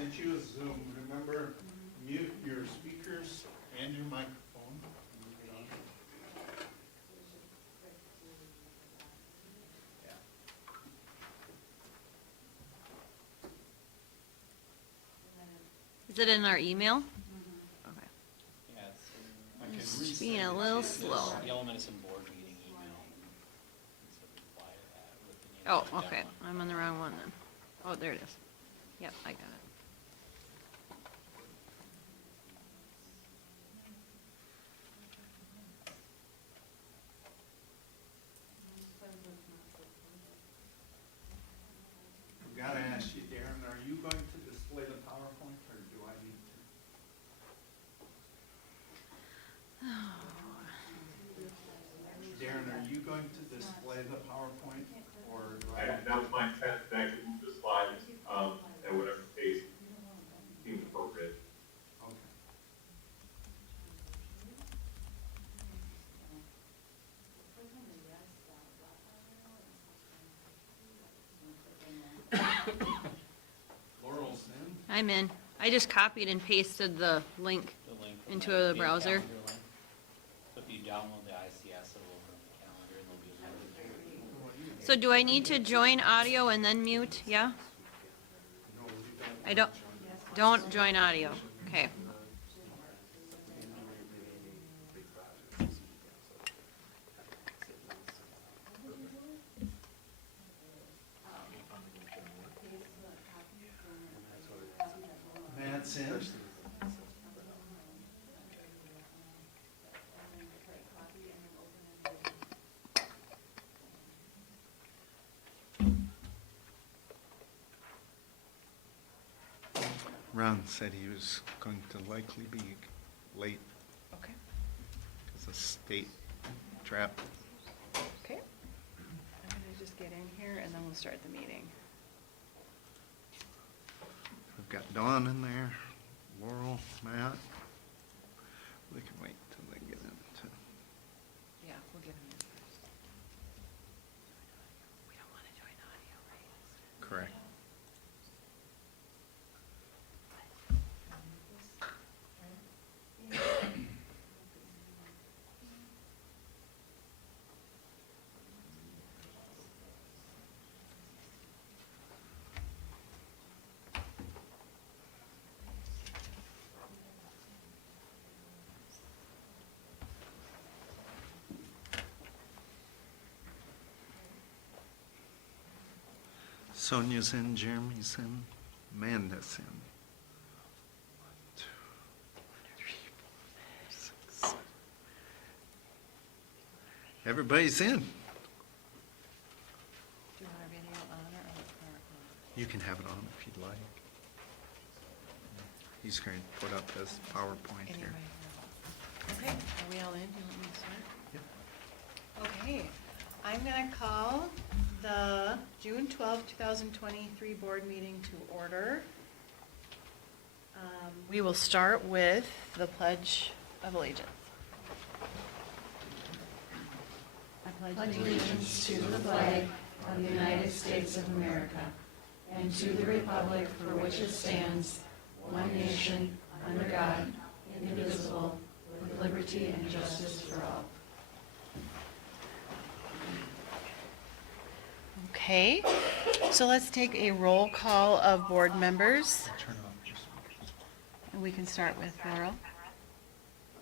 sent you a Zoom. Remember, mute your speakers and your microphone. Yeah. Is it in our email? Okay. Yeah, it's I can It's resend being it a to little you. slow. Yellow Medicine board meeting email. So reply to that with the name of Oh, the okay. demo. I'm on the wrong one then. Oh, there it is. Yep, I got it. I've got to ask you, Darren, are you going to display the PowerPoint, or do I need to? Darren, are you going to display the PowerPoint, or do I? That was my intent, to actually move the slides at whatever pace seems appropriate. Okay. Laurel's in. I'm in. I just copied and pasted the link. The link. from Into that the would be a browser. calendar link. So if you download the ICS, it will open up the calendar and there'll be a link. So do I need to join audio and then mute? Yeah? No, you I don't join audio. Okay. Matt's in. Ron said he was going to likely be late Okay, because of state trap. okay. I'm gonna just get in here and then we'll start the meeting. We've got Dawn in there, Laurel, Matt. We can wait till they get into. Yeah, we'll get him in first. We don't want to join audio, right? Correct. Sonia's in, Jeremy's in, Amanda's in. 1, 2, 3, 4, 6, 7. Everybody's in. Do you want our video on or off? You can have it on if you'd like. He's going to put up his PowerPoint here. Anyway. Okay, are we all in? You want me to start? Yep. Okay, I'm gonna call the June 12th, 2023 board meeting to order. We will start with the Pledge of Allegiance. I pledge allegiance to the flag of the United States of America and to the republic for which it stands, one nation, under God, indivisible, with liberty and justice for all. Okay, so let's take a roll call of board members. Turn off your speakers. And we can start with Laurel.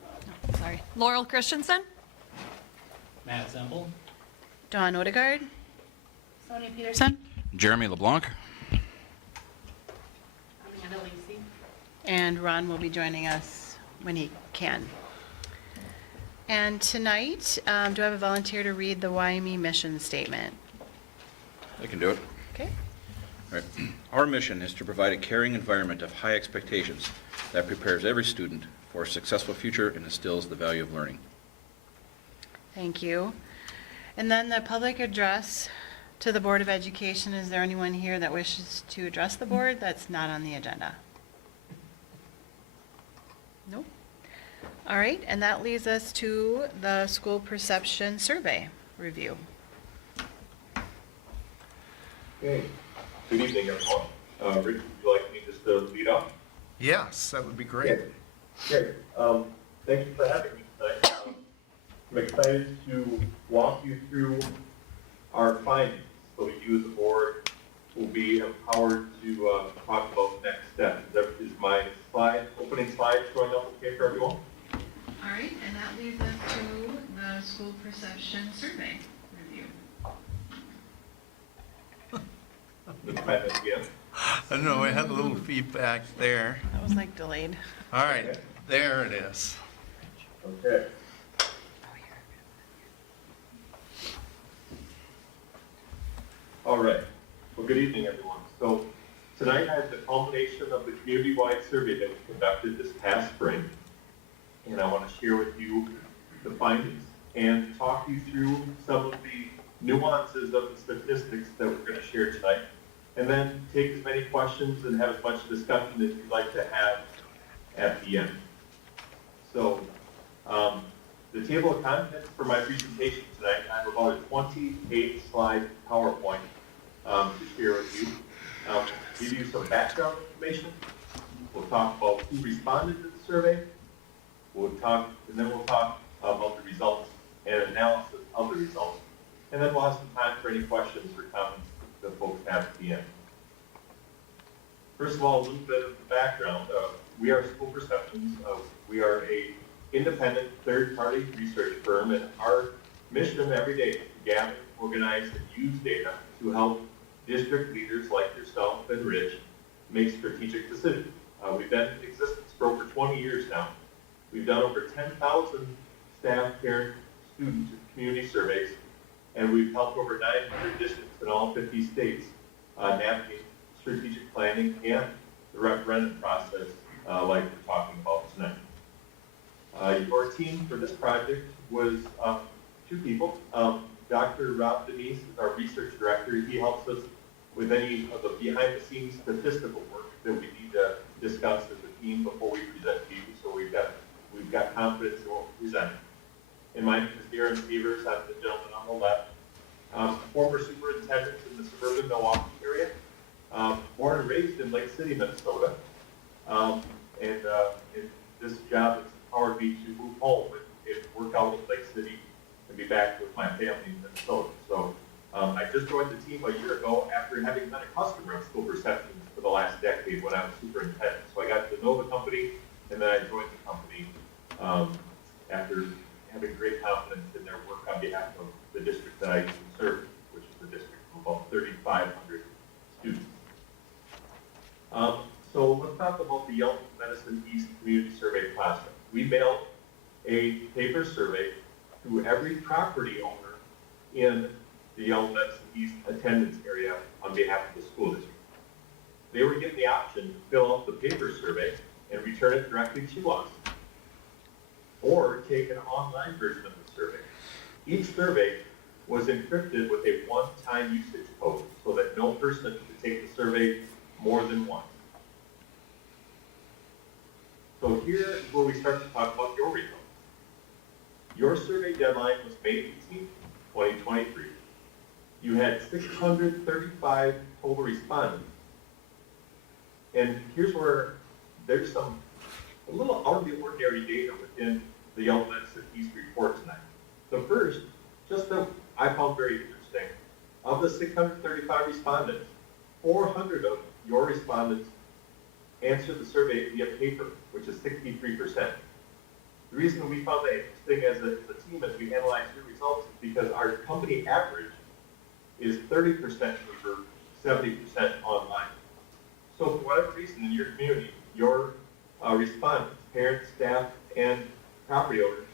Oh, sorry. Laurel Christensen? Matt Semple. Dawn Odegaard. Sonia Peterson. Jeremy LeBlanc. Amanda Lacey. And Ron will be joining us when he can. And tonight, do I have a volunteer to read the YME mission statement? I can do it. Okay. All right. Our mission is to provide a caring environment of high expectations that prepares every student for a successful future and instills the value of learning. Thank you. And then the public address to the Board of Education. Is there anyone here that wishes to address the board that's not on the agenda? Nope. All right, and that leads us to the school perception survey review. Okay. Good evening, everyone. Rick, would you like me just to lead off? Yes, that would be great. Great. Thank you for having me tonight. I'm excited to walk you through our findings, so you as a board will be empowered to talk about next steps. That is my opening slide showing up okay for everyone? All right, and that leads us to the school perception survey review. Let's try that again. I know, we had a little feedback there. That was like delayed. All right, there it is. Okay. All right. Well, good evening, everyone. So tonight I have the culmination of the community-wide survey that we conducted this past spring. And I want to share with you the findings and talk you through some of the nuances of the statistics that we're going to share tonight. And then take as many questions and have as much discussion as you'd like to have at the end. So the table of contents for my presentation tonight, I have about a 28-slide PowerPoint to share with you. Give you some background information. We'll talk about who responded to the survey. We'll talk about the results and analysis of the results. And then we'll have some time for any questions or comments that folks have at the end. First of all, a little bit of the background. We are School Perceptions. We are a independent third-party research firm, and our mission every day is to gather, organize, and use data to help district leaders like yourself and Rich make strategic decisions. We've been in existence for over 20 years now. We've done over 10,000 staff, parent, student, and community surveys, and we've helped over 900 districts in all 50 states navigate strategic planning and the referendum process like we're talking about tonight. Your team for this project was 2 people. Dr. Rob Denise is our research director. He helps us with any of the behind-the-scenes statistical work that we need to discuss as a team before we present to you. So we've got confidence in what we present. And my name is Darren Severs. I'm the gentleman on the left. Former superintendent in the suburban Milwaukee area. Born and raised in Lake City, Minnesota. And this job has empowered me to move home and work out in Lake City and be back with my family in Minnesota. So I just joined the team a year ago after having been a customer of School Perceptions for the last decade when I was superintendent. So I got to know the company, and then I joined the company after having great confidence in their work on behalf of the district that I serve, which is a district of about 3,500 students. So let's talk about the Yelp Medicine East Community Survey process. We mailed a paper survey to every property owner in the Yelp Medicine East attendance area on behalf of the school district. They were given the option to fill out the paper survey and return it directly to us, or take an online version of the survey. Each survey was encrypted with a one-time usage code so that no person could take the survey more than once. So here is where we start to talk about your results. Your survey deadline was May 18th, 2023. You had 635 total respondents. And here's where there's a little out of the ordinary data within the Yelp Medicine East report tonight. The first, just that I found very interesting, of the 635 respondents, 400 of your respondents answered the survey via paper, which is 63%. The reason we found that interesting as a team as we analyzed your results is because our company average is 30% paper, 70% online. So for whatever reason in your community, your respondents, parents, staff, and property owners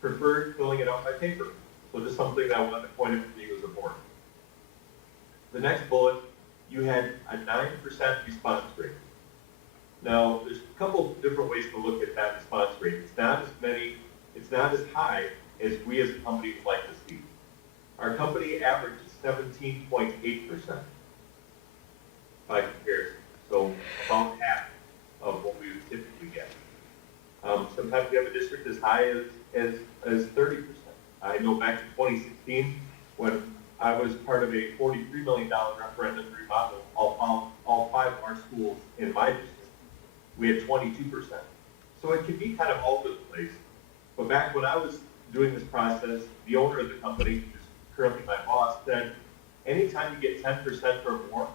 preferred filling it out by paper. So just something that I wanted to point out to you as a board. The next bullet, you had a 9% response rate. Now, there's a couple different ways to look at that response rate. It's not as high as we as a company would like to see. Our company average is 17.8% by comparison. So about half of what we would typically get. Sometimes we have a district as high as 30%. I know back in 2016, when I was part of a $43 million referendum to remodel all 5 of our schools in my district, we had 22%. So it can be kind of all over the place. But back when I was doing this process, the owner of the company, who's currently my boss, said, anytime you get 10% or more,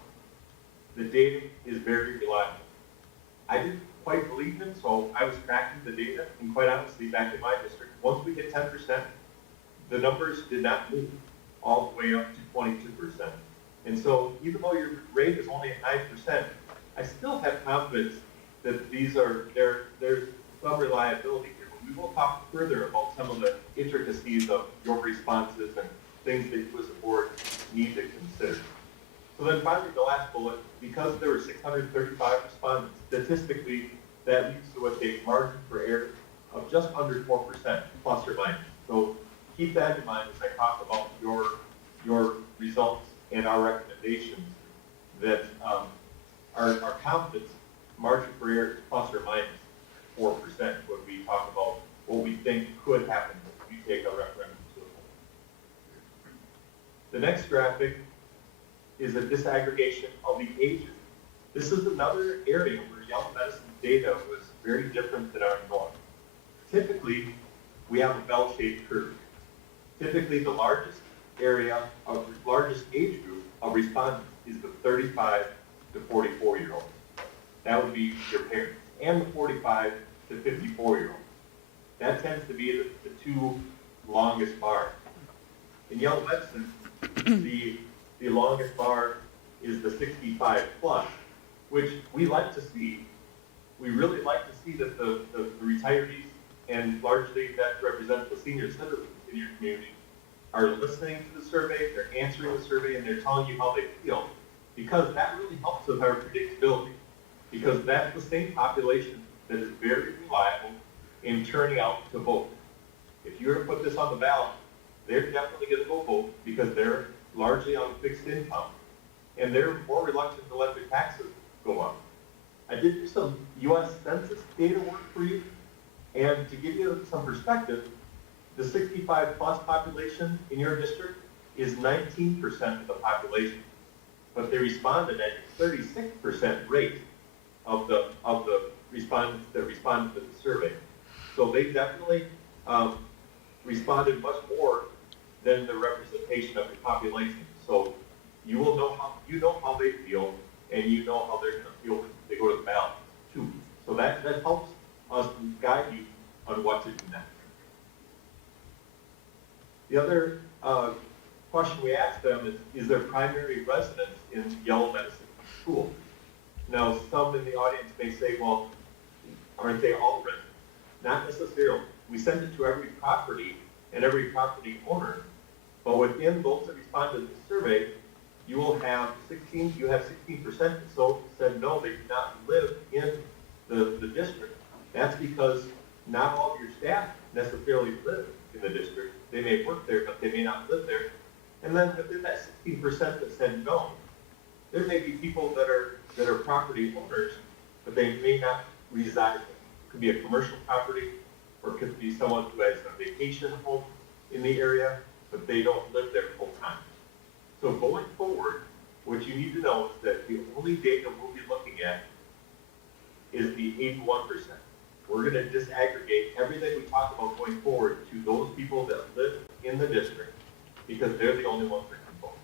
the data is very reliable. I didn't quite believe him, so I was tracking the data, and quite honestly, back in my district, once we hit 10%, the numbers did not move all the way up to 22%. And so even though your rate is only at 9%, I still have confidence that there's some reliability here. But we will talk further about some of the intricacies of your responses and things that you as a board need to consider. So then finally, the last bullet, because there were 635 respondents, statistically, that leads to a margin for error of just under 4%, plus or minus. So keep that in mind as I talk about your results and our recommendations, that our confidence margin for error is plus or minus 4% when we talk about what we think could happen if we take a referendum to the vote. The next graphic is a disaggregation of the ages. This is another area where Yellow Medicine data was very different than our norm. Typically, we have a bell-shaped curve. Typically, the largest age group of respondents is the 35 to 44-year-olds. That would be your parents, and the 45 to 54-year-olds. That tends to be the two longest bars. In Yellow Medicine, the longest bar is the 65 plus, which we like to see. We really like to see that the retirees, and largely that represents the senior citizens in your community, are listening to the survey, they're answering the survey, and they're telling you how they feel, because that really helps with our predictability, because that's the same population that is very reliable in turning out to vote. If you were to put this on the ballot, they're definitely going to go vote because they're largely on fixed income, and they're more reluctant to let their taxes go up. I did do some U.S. Census data work for you, and to give you some perspective, the 65 plus population in your district is 19% of the population, but they responded at a 36% rate of the respondents that responded to the survey. So they definitely responded much more than the representation of the population. So you will know how they feel, and you know how they're going to feel when they go to the ballot too. So that helps us guide you on what to do next. The other question we asked them is their primary residence in Yellow Medicine School? Now, some in the audience may say, well, aren't they all residents? Not necessarily. We send it to every property and every property owner, but within those that responded to the survey, you have 16% that so said no, they do not live in the district. That's because not all of your staff necessarily live in the district. They may work there, but they may not live there. And then within that 16% that said no, there may be people that are property owners, but they may not reside there. It could be a commercial property, or it could be someone who has a vacation home in the area, but they don't live there full time. So going forward, what you need to know is that the only data we'll be looking at is the 81%. We're going to disaggregate everything we talk about going forward to those people that live in the district, because they're the only ones that can vote.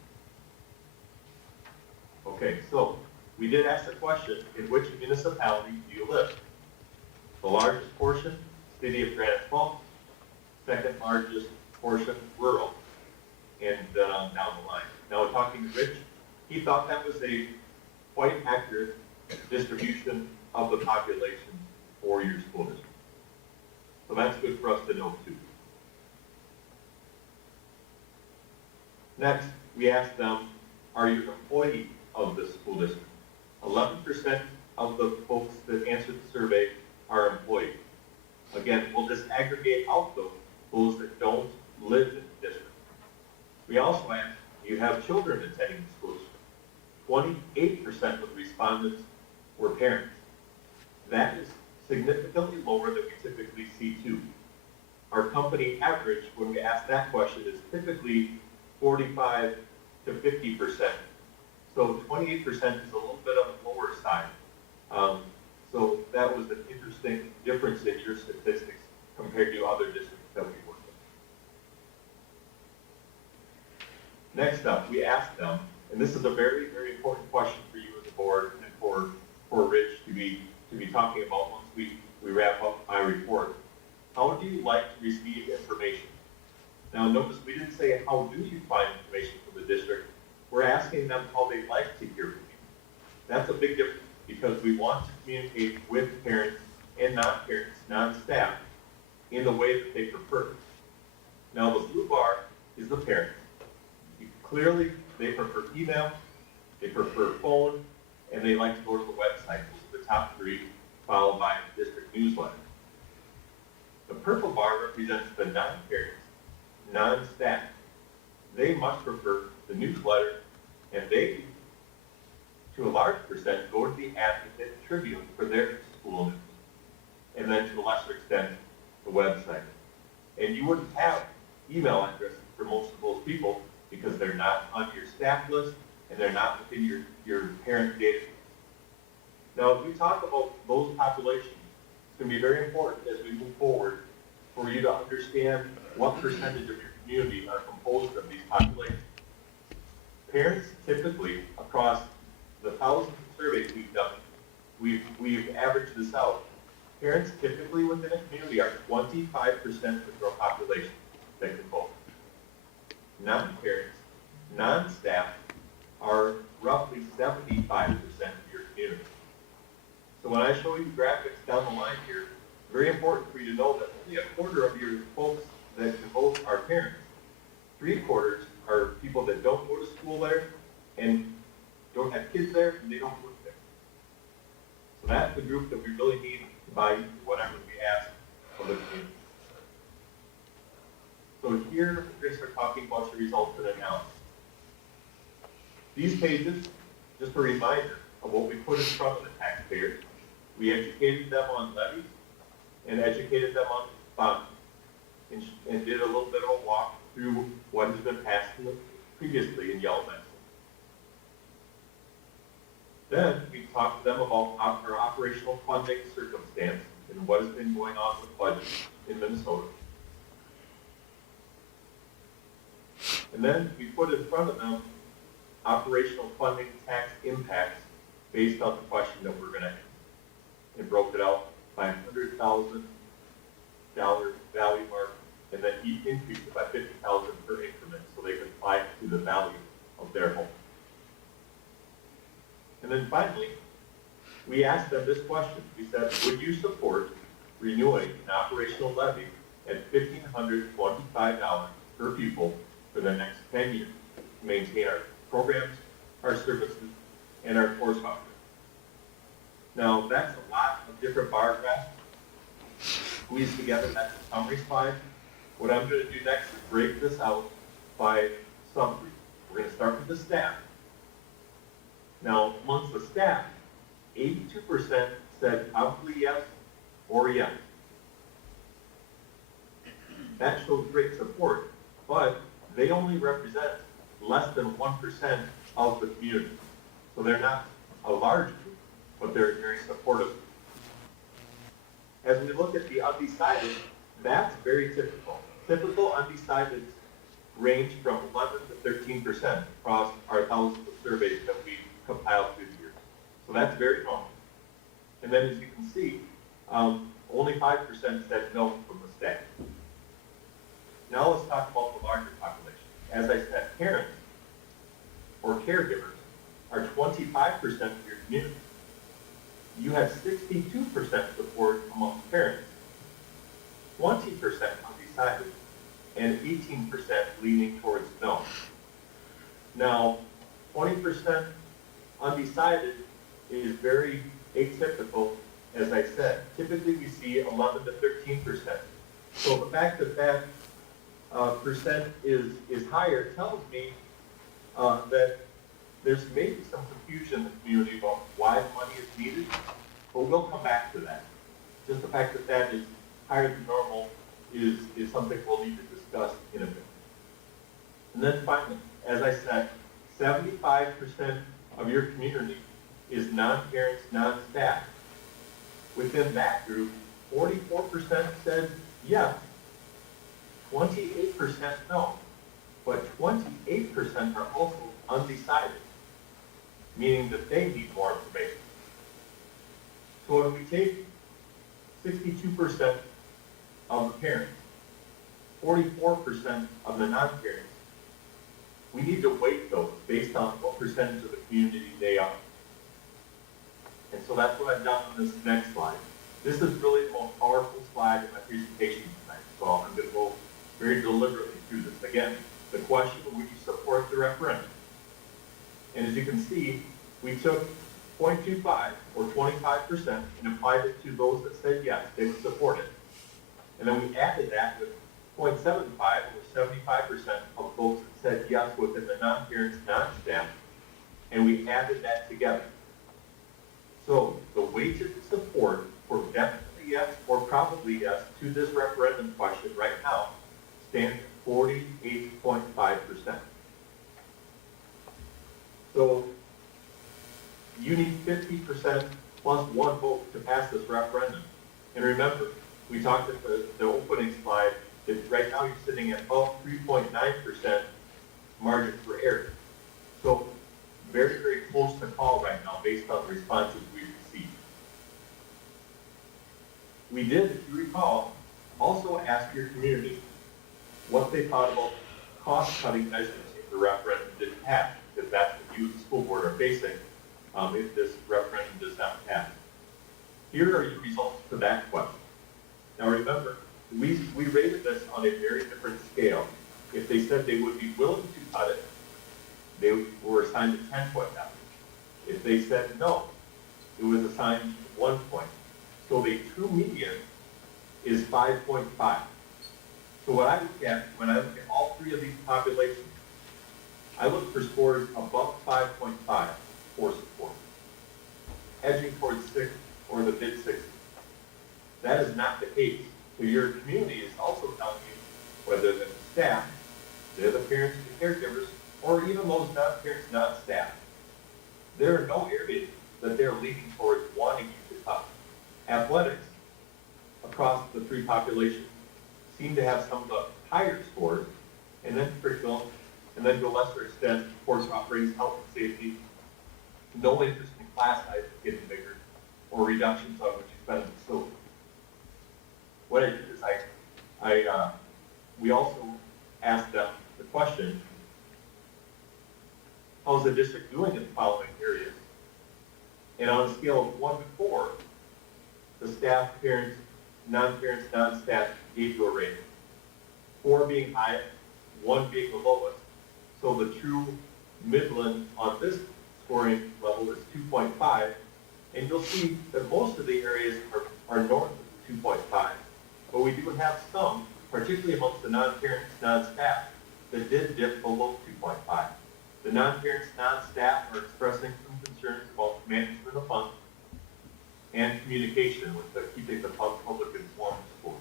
Okay, so we did ask the question, in which municipality do you live? The largest portion, City of Granite Falls. Second largest portion, rural. And down the line. Now we're talking to Rich. He thought that was a quite accurate distribution of the population for your school district. So that's good for us to know too. Next, we asked them, are you an employee of the school district? 11% of the folks that answered the survey are employees. Again, we'll just aggregate out those that don't live in the district. We also asked, do you have children attending the school district? 28% of the respondents were parents. That is significantly lower than we typically see too. Our company average, when we ask that question, is typically 45 to 50%. So 28% is a little bit on the lower side. So that was an interesting difference in your statistics compared to other districts that we work with. Next up, we asked them, and this is a very, very important question for you as a board and for Rich to be talking about once we wrap up my report. How do you like to receive information? Now notice we didn't say how do you find information from the district. We're asking them how they like to hear from you. That's a big difference because we want to communicate with parents and non-parents, non-staff, in the way that they prefer. Now the blue bar is the parents. Clearly, they prefer email, they prefer phone, and they like to go to the website. Those are the top three, followed by the district newsletter. The purple bar represents the non-parents, non-staff. They much prefer the newsletter, and they, to a large percent, go to the Advocate Tribune for their school news, and then to a lesser extent, the website. And you wouldn't have email addresses for most of those people because they're not on your staff list and they're not within your parent database. Now, if we talk about those populations, it's going to be very important as we move forward for you to understand what percentage of your community are composed of these populations. Parents typically, across the thousands of surveys we've done, we've averaged this out. Parents typically within a community are 25% of the population that can vote. Non-parents, non-staff are roughly 75% of your community. So when I show you graphics down the line here, it's very important for you to know that only a quarter of your folks that can vote are parents. 3/4 are people that don't go to school there and don't have kids there and they don't work there. So that's the group that we really need to buy into whatever we ask of the community. So here, we're going to start talking about the results and analysis. These pages, just a reminder of what we put in front of the taxpayers. We educated them on levies and educated them on bonds and did a little bit of a walk through what has been passed previously in yellow pencil. Then we talked to them about our operational funding circumstance and what has been going on with budget in Minnesota. And then we put in front of them operational funding tax impacts based on the question that we're going to answer. And broke it out by $100,000 value mark, and then he increased it by $50,000 per increment so they can apply it to the value of their home. And then finally, we asked them this question. We said, would you support renewing an operational levy at $1,525 per pupil for the next 10 years to maintain our programs, our services, and our course offerings? Now, that's a lot of different bar graphs squeezed together. That's a summary slide. What I'm going to do next is break this out by summary. We're going to start with the staff. Now, amongst the staff, 82% said probably yes or yes. That shows great support, but they only represent less than 1% of the community. So they're not a large group, but they're very supportive. As we look at the undecided, that's very typical. Typical undecided range from 11 to 13% across our thousands of surveys that we compiled through the years. So that's very normal. And then as you can see, only 5% said no from the staff. Now let's talk about the larger population. As I said, parents or caregivers are 25% of your community. You have 62% support amongst parents, 20% undecided, and 18% leaning towards no. Now, 20% undecided is very atypical, as I said. Typically, we see 11 to 13%. So the fact that that percent is higher tells me that there's maybe some confusion in the community about why the money is needed, but we'll come back to that. Just the fact that that is higher than normal is something we'll need to discuss in a bit. And then finally, as I said, 75% of your community is non-parents, non-staff. within that group, 44% said yes, 28% no, but 28% are also undecided, meaning that they need more information. So if we take 62% of the parents, 44% of the non-parents, we need to weight those based on what percentage of the community they are. And so that's what I've done on this next slide. This is really the most powerful slide in my presentation tonight, so I'm going to go very deliberately through this. Again, the question, would you support the referendum? And as you can see, we took 0.25 or 25% and applied it to those that said yes, they would support it. And then we added that with 0.75 or 75% of those that said yes within the non-parents, non-staff, and we added that together. So the weighted support for definitely yes or probably yes to this referendum question right now stands at 48.5%. So you need 50% plus one vote to pass this referendum. And remember, we talked at the opening slide that right now you're sitting at about 3.9% margin for error. So very, very close to call right now based on the responses we've received. We did, if you recall, also ask your community what they thought about cost-cutting measures if the referendum didn't pass, because that's what you, the school board, are facing if this referendum does not pass. Here are your results for that question. Now remember, we rated this on a very different scale. If they said they would be willing to cut it, they were assigned a 10-point average. If they said no, it was assigned 1 point. So the true median is 5.5. So what I look at, when I look at all three of these populations, I look for scores above 5.5 for support, edging towards 6 or the mid-60s. That is not the case. So your community is also telling you, whether the staff, they're the parents and the caregivers, or even those non-parents, non-staff, there are no areas that they're leaning towards wanting you to cut. Athletics, across the three populations, seem to have some of the higher scores, and then curriculum, and then to a lesser extent, course offerings, health and safety, no interest in class size getting bigger, or reductions of which expense facility. What I did is we also asked them the question, how's the district doing in the following areas? And on a scale of 1 to 4, the staff, parents, non-parents, non-staff gave you a rating. 4 being highest, 1 being the lowest. So the true Midland on this scoring level is 2.5, and you'll see that most of the areas are north of 2.5. But we do have some, particularly amongst the non-parents, non-staff, that did dip below 2.5. The non-parents, non-staff are expressing some concerns about management of funds and communication with keeping the public informed support.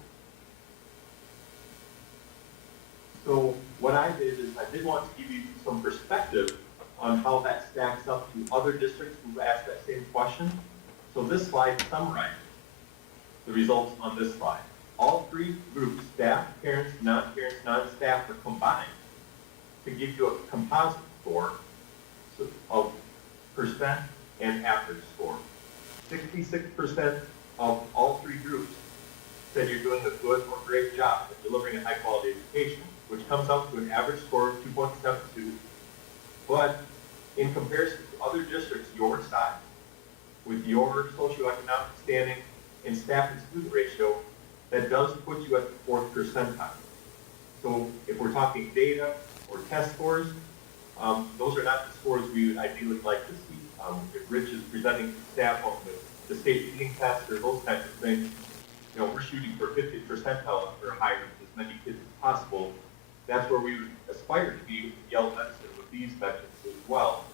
So what I did is I did want to give you some perspective on how that stacks up to other districts who asked that same question. So this slide summarizes the results on this slide. All three groups, staff, parents, non-parents, non-staff, are combined to give you a composite score of percent and average score. 66% of all three groups said you're doing a good or great job at delivering a high-quality education, which comes up to an average score of 2.72. But in comparison to other districts your size, with your socioeconomic standing and staff and student ratio, that does put you at the 4th percentile. So if we're talking data or test scores, those are not the scores we would ideally like to see. If Rich is presenting to staff on the state reading test or those kinds of things, we're shooting for 50th percentile or higher with as many kids as possible. That's where we would aspire to be with Yale Medicine with these metrics as well.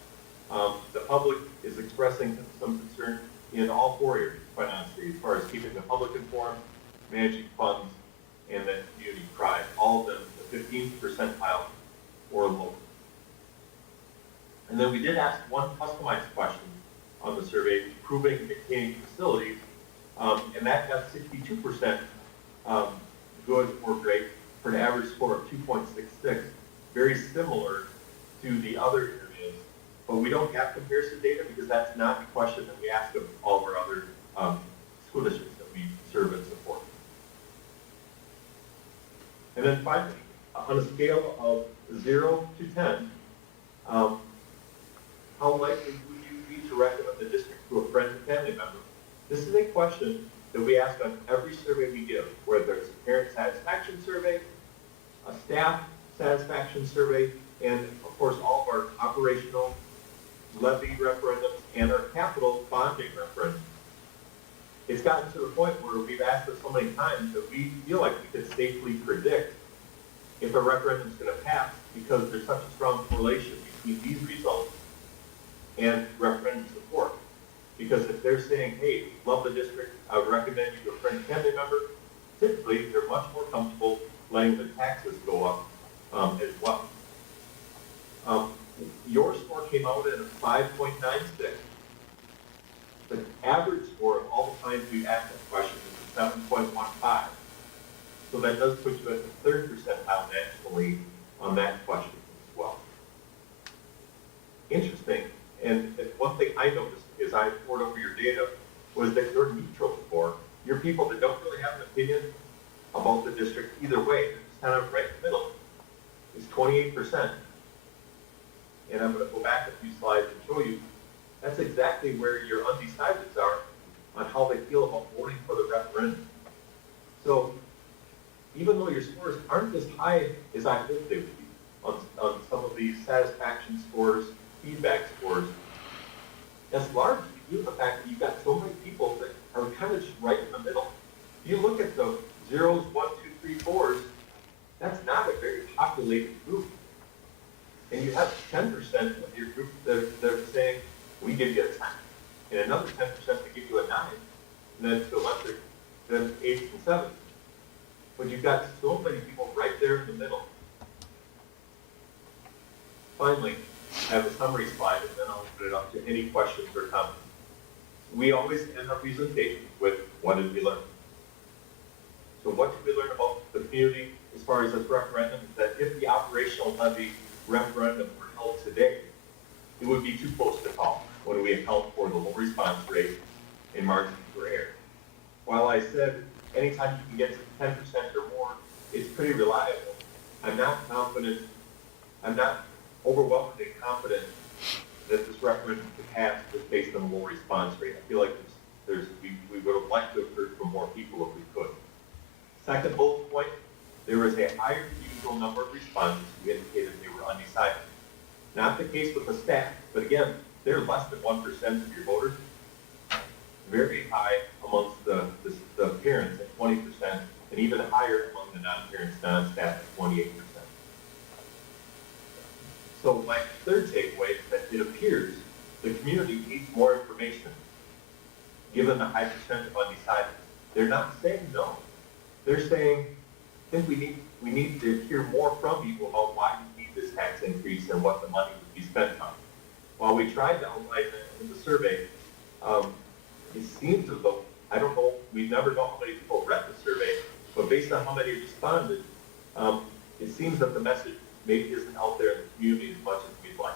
The public is expressing some concern in all 4 areas, quite honestly, as far as keeping the public informed, managing funds, and then community pride. All of them the 15th percentile or lower. And then we did ask one customized question on the survey, improving and maintaining facilities And that got 62% good or great for an average score of 2.66, very similar to the other areas. But we don't have comparison data because that's not the question that we ask of all of our other school districts that we serve and support. And then finally, on a scale of 0 to 10, how likely would you be to recommend the district to a friend and family member? This is a question that we ask on every survey we give, whether it's a parent satisfaction survey, a staff satisfaction survey, and of course all of our operational levy referendums and our capital bonding referendum. It's gotten to the point where we've asked it so many times that we feel like we could safely predict if a referendum is going to pass because there's such a strong correlation between these results and referendum support. Because if they're saying, hey, love the district, I would recommend you to a friend and family member, typically they're much more comfortable letting the taxes go up as well. Your score came out at a 5.96. The average score of all the times we've asked that question is a 7.15. So that does put you at the third percentile nationally on that question as well. Interesting, and one thing I noticed as I poured over your data was that your neutral score, your people that don't really have an opinion about the district either way, they're just kind of right in the middle, is 28%. And I'm going to go back a few slides and show you that's exactly where your undecideds are on how they feel about voting for the referendum. So even though your scores aren't as high as I hoped they would be on some of these satisfaction scores, feedback scores, that's largely due to the fact that you've got so many people that are kind of just right in the middle. If you look at the zeros, 1, 2, 3, 4s, that's not a very populated group. And you have 10% of your group that are saying, we give you a 10. And another 10% that give you a 9. And then to a lesser, then 8s and 7s. But you've got so many people right there in the middle. Finally, I have a summary slide, and then I'll open it up to any questions or comments. We always end our presentation with, what did we learn? So what did we learn about the community as far as this referendum? Is that if the operational levy referendum were held today, it would be too close to call when we account for the low response rate and margin for error. While I said anytime you can get to 10% or more, it's pretty reliable, I'm not confident, I'm not overwhelmingly confident that this referendum could pass just based on the low response rate. I feel like we would have liked to have heard from more people if we could. Second bullet point, there was a higher than usual number of respondents who indicated they were undecided. Not the case with the staff, but again, they're less than 1% of your voters. Very high amongst the parents at 20%, and even higher among the non-parents, non-staff at 28%. So my third takeaway is that it appears the community needs more information, given the high percent of undecided. They're not saying no. They're saying, I think we need to hear more from people about why we need this tax increase and what the money would be spent on. While we tried to outline that in the survey, it seems as though, I don't know, we never know how many people read the survey, but based on how many responded, it seems that the message maybe isn't out there in the community as much as we'd like.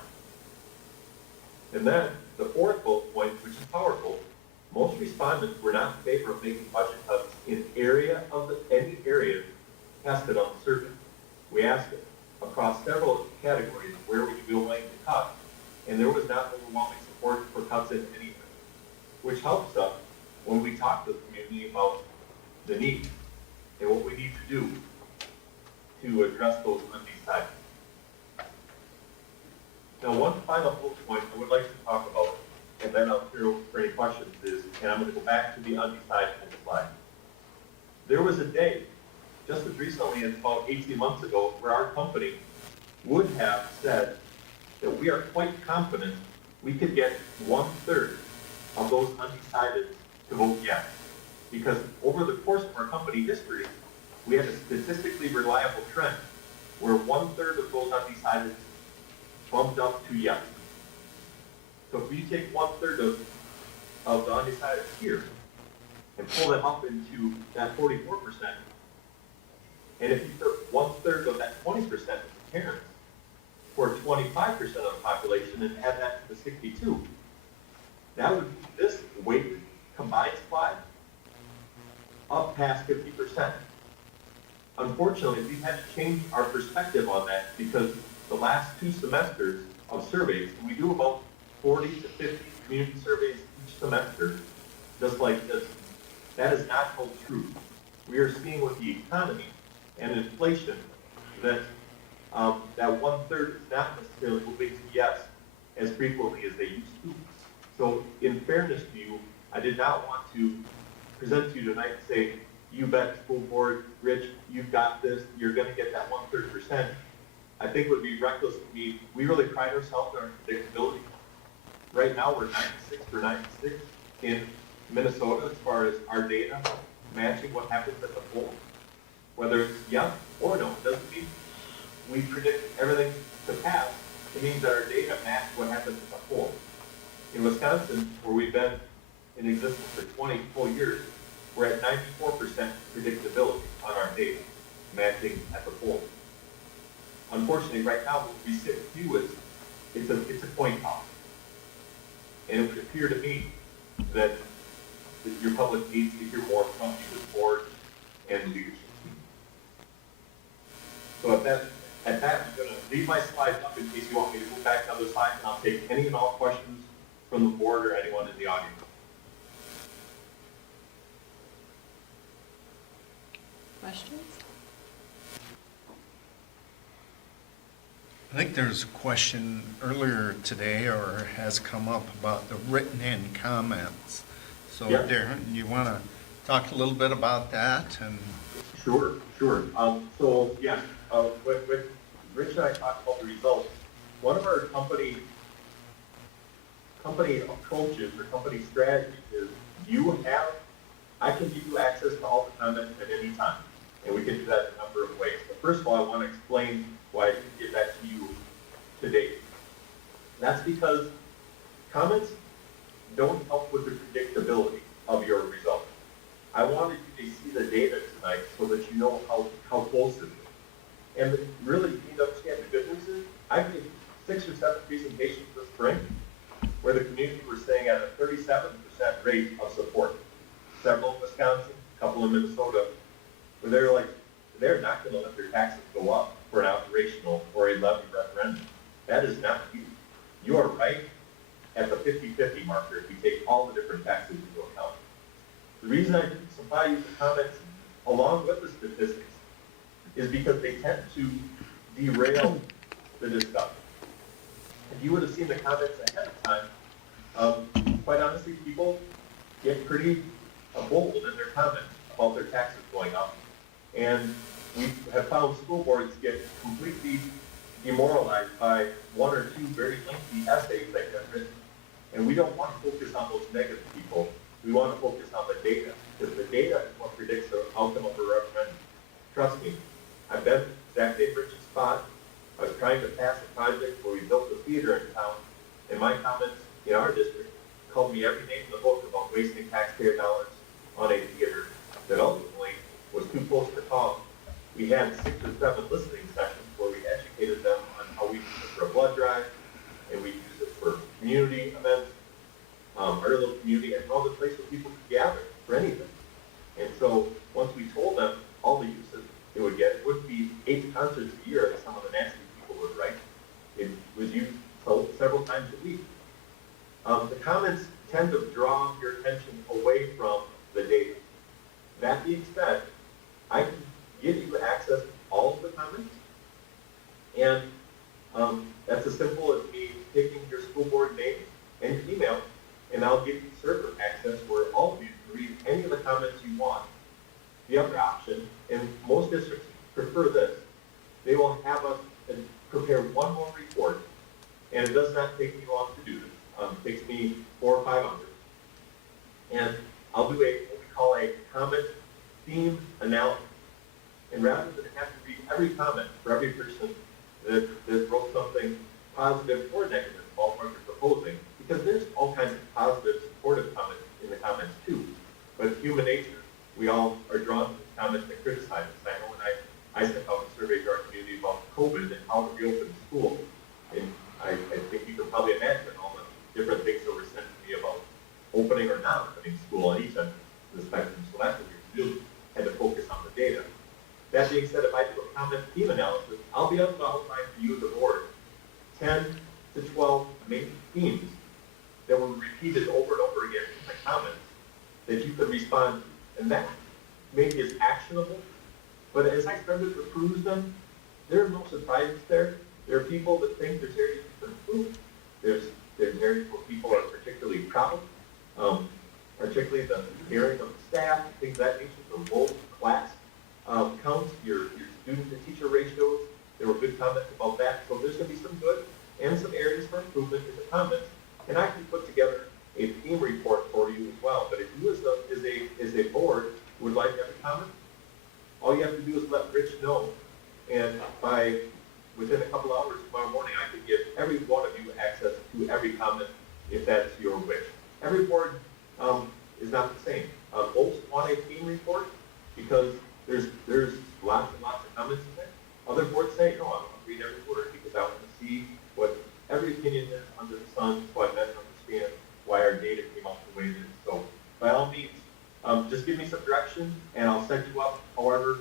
And then the fourth bullet point, which is powerful, most respondents were not in favor of making budget cuts in any area tested on the survey. We asked it across several categories, where would you be willing to cut? And there was not overwhelming support for cuts in any area, which helps us when we talk to the community about the needs and what we need to do to address those undecided. Now, one final bullet point I would like to talk about, and then I'll turn over for any questions, is, and I'm going to go back to the undecided slide. There was a day, just as recently as about 18 months ago, where our company would have said that we are quite confident we could get 1/3 of those undecided to vote yes. Because over the course of our company history, we had a statistically reliable trend where 1/3 of those undecided bumped up to yes. So if you take 1/3 of the undecided here, and pull them up into that 44%. And if you took 1/3 of that 20% of the parents for 25% of the population and add that to the 62, that would move this weighted combined supply up past 50%. Unfortunately, we've had to change our perspective on that because the last 2 semesters of surveys, we do about 40 to 50 community surveys each semester, just like this. That is not held true. We are seeing with the economy and inflation that that 1/3 is not necessarily moving to yes as frequently as they used to. So in fairness to you, I did not want to present to you tonight and say, you bet school board, Rich, you've got this, you're gonna get that 1/3%. I think it would be reckless of me. We really pride ourselves on our predictability. Right now, we're 96 for 96 in Minnesota as far as our data matching what happens at the poll. Whether it's yes or no, it doesn't mean we predict everything to pass. It means that our data match what happens at the poll. In Wisconsin, where we've been in existence for 20 full years, we're at 94% predictability on our data, matching at the poll. Unfortunately, right now, what we sit with you is, it's a coin toss. And it would appear to me that your public needs to hear more from you as board and leadership team. So at that, I'm gonna leave my slides up in case you want me to move back to other slides, and I'll take any and all questions from the board or anyone in the audience. Questions? I think there's a question earlier today or has come up about the written-in comments. So Yeah. Darren, you want to talk a little bit about that? And Sure. So yeah, when Rich and I talked about the results, one of our company approaches or company strategies is I can give you access to all the comments at any time. And we can do that in a number of ways. But first of all, I want to explain why I didn't give that to you today. That's because comments don't help with the predictability of your results. I wanted you to see the data tonight so that you know how close it is. And really, you need to understand the good news is, I did 6 or 7 presentations this spring where the community were staying at a 37% rate of support. Several in Wisconsin, a couple in Minnesota, where they're not going to let their taxes go up for an operational or a levy referendum. That is not you. You are right at the 50-50 marker if you take all the different taxes into account. The reason I didn't supply you with the comments along with the statistics is because they tend to derail the discussion. If you would have seen the comments ahead of time, quite honestly, people get pretty bold in their comments about their taxes going up. And we have found school boards get completely demoralized by 1 or 2 very lengthy essays that get written. And we don't want to focus on those negative people. We want to focus on the data, because the data is what predicts the outcome of a referendum. Trust me, I've been exact same Rich's spot. I was trying to pass a project where we built a theater in town, and my comments in our district called me every name in the book about wasting taxpayer dollars on a theater that ultimately was too close to call. We had 6 or 7 listening sessions where we educated them on how we use it for a blood drive, and we use it for community events, our little community, and all the place where people could gather for anything. And so once we told them all the uses it would get, it would be 8 concerts a year that some of the nasty people would write. It was used several times a week. The comments tend to draw your attention away from the data. That being said, I can give you access to all of the comments, and that's as simple as me taking your school board name and your email, and I'll give you server access where all of you can read any of the comments you want. The other option, and most districts prefer this, they will have us prepare one more report, and it does not take me long to do this. It takes me 400 or 500. And I'll do what we call a comment theme analysis. And rather than have to read every comment for every person that wrote something positive or negative about what you're proposing, because there's all kinds of positive, supportive comments in the comments too. but human nature, we all are drawn to comments that criticize us. I know when I sent out a survey to our community about COVID and how to reopen school, and I think you can probably imagine all the different things that were sent to me about opening or not opening school on each end of the spectrum. So that's what we really had to focus on the data. That being said, if I do a comment theme analysis, I'll be able to outline for you, the board, 10 to 12 main themes that were repeated over and over again in the comments that you could respond to. And that maybe is actionable, but as I started to peruse them, there are no surprises there. There are people that think there's areas to improve. There's areas where people are particularly proud, particularly the caring of the staff, things of that nature, the low class counts, your student to teacher ratios. There were good comments about that. So there's going to be some good and some areas for improvement in the comments. And I can put together a theme report for you as well. But if you as a board would like every comment, all you have to do is let Rich know. And within a couple hours tomorrow morning, I could give every one of you access to every comment if that's your wish. Every board is not the same. Most want a theme report because there's lots and lots of comments in there. Other boards say, no, I want to read every word because I want to see what every opinion is under the sun, so I better understand why our data came out the way it is. So by all means, just give me some direction and I'll set you up however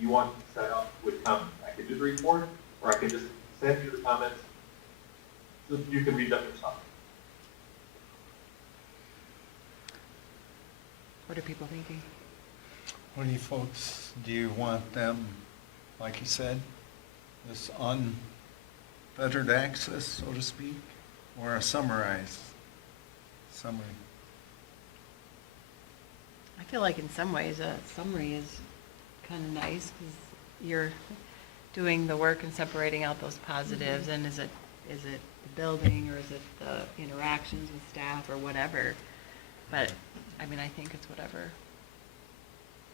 you want to set up with comments. I can do the report or I can just send you the comments so you can read them yourself. What are people thinking? What do you folks, do you want them, like you said, this unfettered access, so to speak, or a summarized summary? I feel like in some ways a summary is kind of nice because you're doing the work and separating out those positives. And is it the building or is it the interactions with staff or whatever? But I mean, I think it's whatever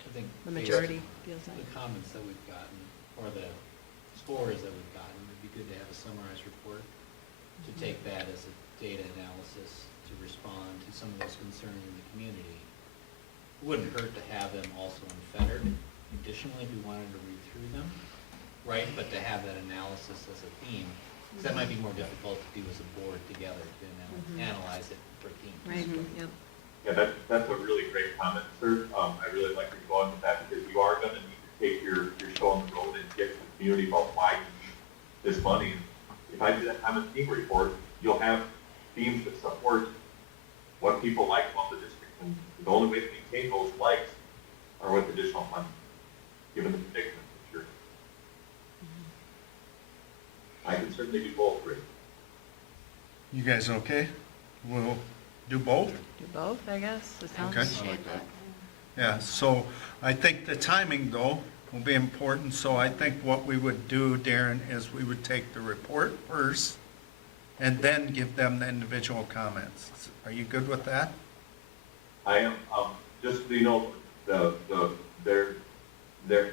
I think the based majority on feels like. the comments that we've gotten, or the scores that we've gotten, it'd be good to have a summarized report to take that as a data analysis to respond to some of those concerns in the community. It wouldn't hurt to have them also unfettered. Additionally, if we wanted to read through them, right? But to have that analysis as a theme, because that might be more difficult to do as a board together to analyze it for themes. Right, yep. Yeah, that's a really great comment, sir. I really like where you're going with that because you are going to need to take your show on the road and get to the community about why you need this money. If I do that comment theme report, you'll have themes that support what people like about the district. And the only way to maintain those likes are with additional funding, given the predicament that you're in. I can certainly do both, Rick. You guys okay? We'll do both? Do both, I guess. It sounds. Okay. I like that. Yeah, so I think the timing though will be important. So I think what we would do, Darren, is we would take the report first and then give them the individual comments. Are you good with that? I am, just so you know, their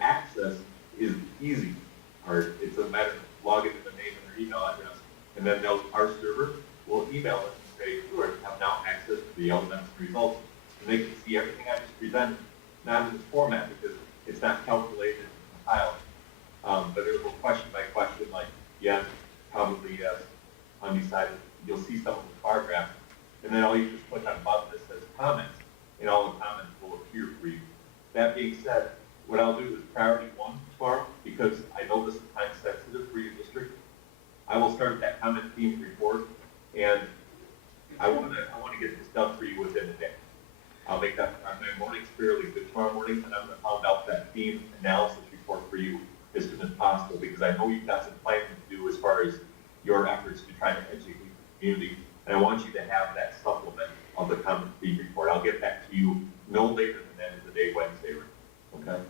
access is easy, or it's a matter of logging in their name and their email address, and then our server will email us and say, you have now access to the elements results, and they can see everything I just presented, not in this format because it's not calculated and compiled, but it will question by question, like yes, probably yes, undecided. You'll see some of the bar graphs, and then all you just click on a button that says comments, and all the comments will appear for you. That being said, what I'll do is priority 1 tomorrow, because I know this is time sensitive for your district. I will start that comment theme report, and I want to get this done for you within the day. I'll make that my mornings fairly good tomorrow morning, and I'm going to pound out that theme analysis report for you as soon as possible, because I know you've got some planning to do as far as your efforts to try to educate the community, and I want you to have that supplement of the comment theme report. I'll get that to you no later than the end of the day, Wednesday, okay?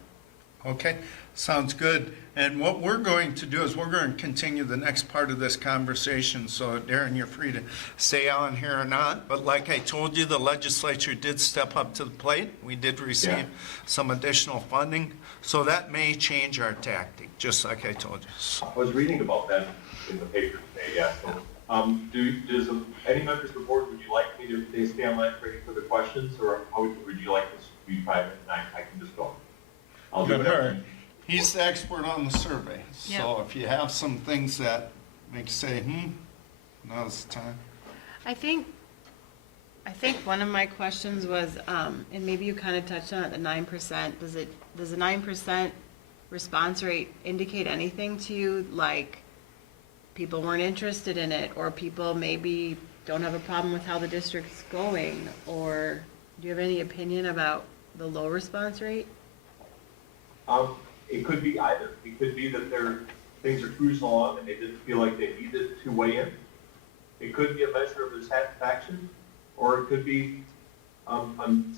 Okay, sounds good. And what we're going to do is we're going to continue the next part of this conversation. So Darren, you're free to stay on here or not. But like I told you, the legislature did step up to the plate. We did receive some additional funding. So that may change our tactic, just like I told you. So, I was reading about that in the paper today, yeah. So, does any members of the board, would you like me to stay on line for any further questions, or how would you like this to be private, and I can just go. I'll do Good whatever. work. He's the expert on the survey, so if you have some things that make you say, now's the time. I think one of my questions was, and maybe you kind of touched on it, the 9%, does the 9% response rate indicate anything to you? Like, people weren't interested in it, or people maybe don't have a problem with how the district's going? Or do you have any opinion about the low response rate? It could be either. It could be that things are cruising along and they didn't feel like they needed to weigh in. It could be a measure of their satisfaction, or it could be,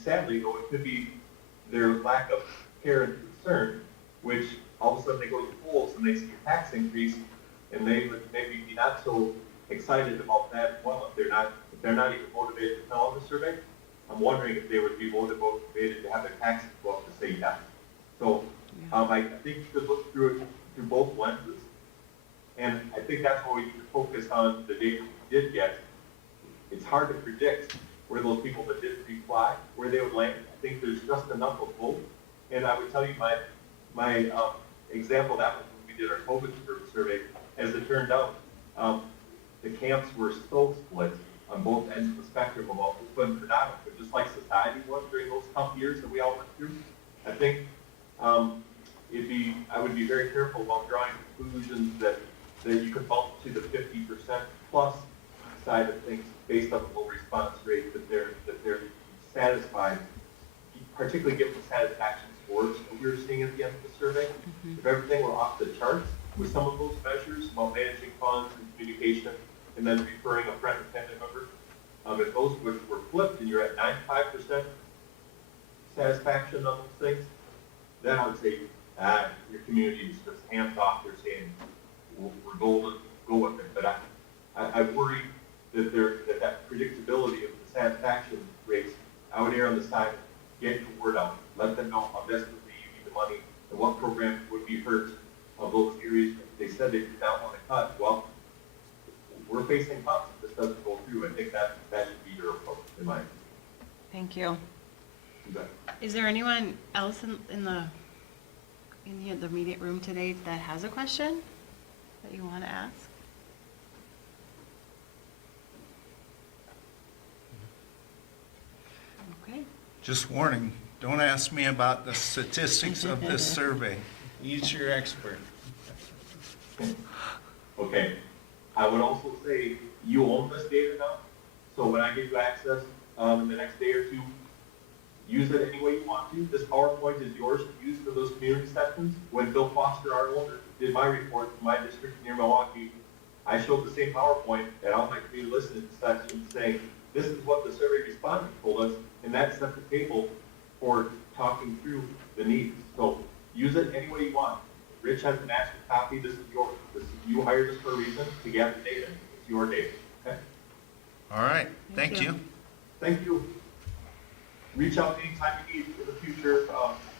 sadly though, it could be their lack of care and concern, which all of a sudden they go to the polls and they see a tax increase, and they would maybe be not so excited about that. Well, if they're not even motivated to fill out the survey, I'm wondering if they would be motivated to have their taxes go up to say yes. So I think you could look through it through both lenses, and I think that's why we need to focus on the data we did get. It's hard to predict where those people that didn't reply, where they would land. I think there's just enough of both. And I would tell you my example, that was when we did our COVID survey. As it turned out, the camps were so split on both ends of the spectrum about open or not open, just like society was during those tough years that we all went through. I think I would be very careful about drawing conclusions that you could bump to the 50% plus side of things based on the low response rate that they're satisfied, particularly given the satisfaction scores that we were seeing at the end of the survey. If everything were off the charts with some of those measures about managing funds and communication, and then referring a friend or family member, if those were flipped and you're at 95% satisfaction on those things, then I would say your community is just hands off. They're saying we're golden, go with it. But I worry that that predictability of the satisfaction rates, I would err on the side of getting the word out, let them know how desperately you need the money and what programs would be hurt of those areas. They said they did not want to cut. Well, we're facing cuts if this doesn't go through. I think that should be your approach, in my opinion. Thank you. You bet. Is there anyone else in the immediate room today that has a question that you want to ask? Okay. Just warning, don't ask me about the statistics of this survey. He's your expert. Okay. I would also say you own this data now. So when I give you access in the next day or two, use it any way you want to. This PowerPoint is yours to use for those community sessions. When Bill Foster, our owner, did my report for my district near Milwaukee, I showed the same PowerPoint at all my community listening sessions saying, this is what the survey respondents told us, and that set the table for talking through the needs. So use it any way you want. Rich has a master copy. This is yours. You hired us for a reason to gather data. It's your data. Okay? All right, thank Thank you. you. Thank you. Reach out anytime you need in the future.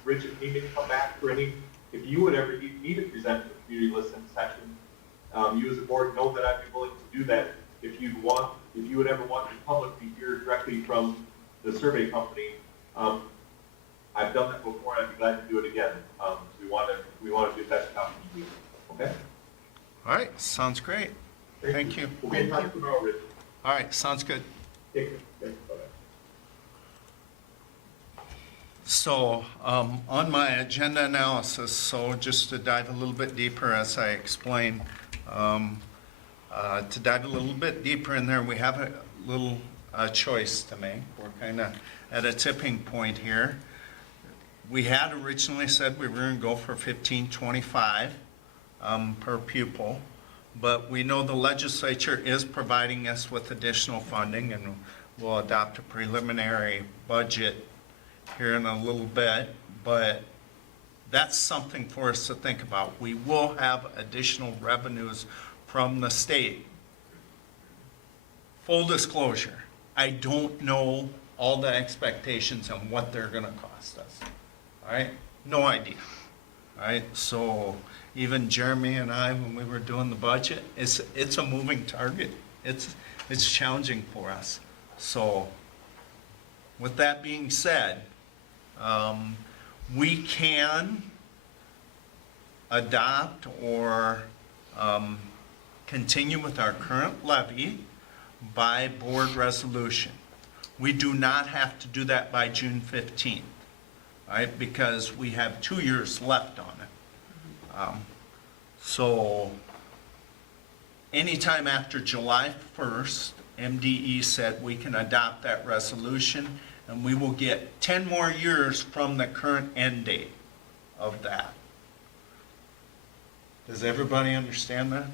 Rich, if you need me to come back for any, if you would ever need to present a community listening session, you as a board know that I'd be willing to do that. If you would ever want the public to hear directly from the survey company, I've done that before, and I'd be glad to do it again. We want to do best possible. Okay? All right, sounds great. Thank you. We'll be in touch tomorrow, Rich. All right, sounds good. Take care. Thanks. Bye-bye. So, on my agenda analysis, so just to dive a little bit deeper, as I explained, to dive a little bit deeper in there, we have a little choice to make. We're kind of at a tipping point here. We had originally said we were going to go for $15.25 per pupil, but we know the legislature is providing us with additional funding, and we'll adopt a preliminary budget here in a little bit, but that's something for us to think about. We will have additional revenues from the state. Full disclosure, I don't know all the expectations and what they're gonna cost us. All right, no idea. All right, so even Jeremy and I, when we were doing the budget, it's a moving target. It's challenging for us. So with that being said, We can adopt or continue with our current levy by board resolution. We do not have to do that by June 15th, right? Because we have 2 years left on it. So anytime after July 1st, MDE said we can adopt that resolution, and we will get 10 more years from the current end date of that. Does everybody understand that?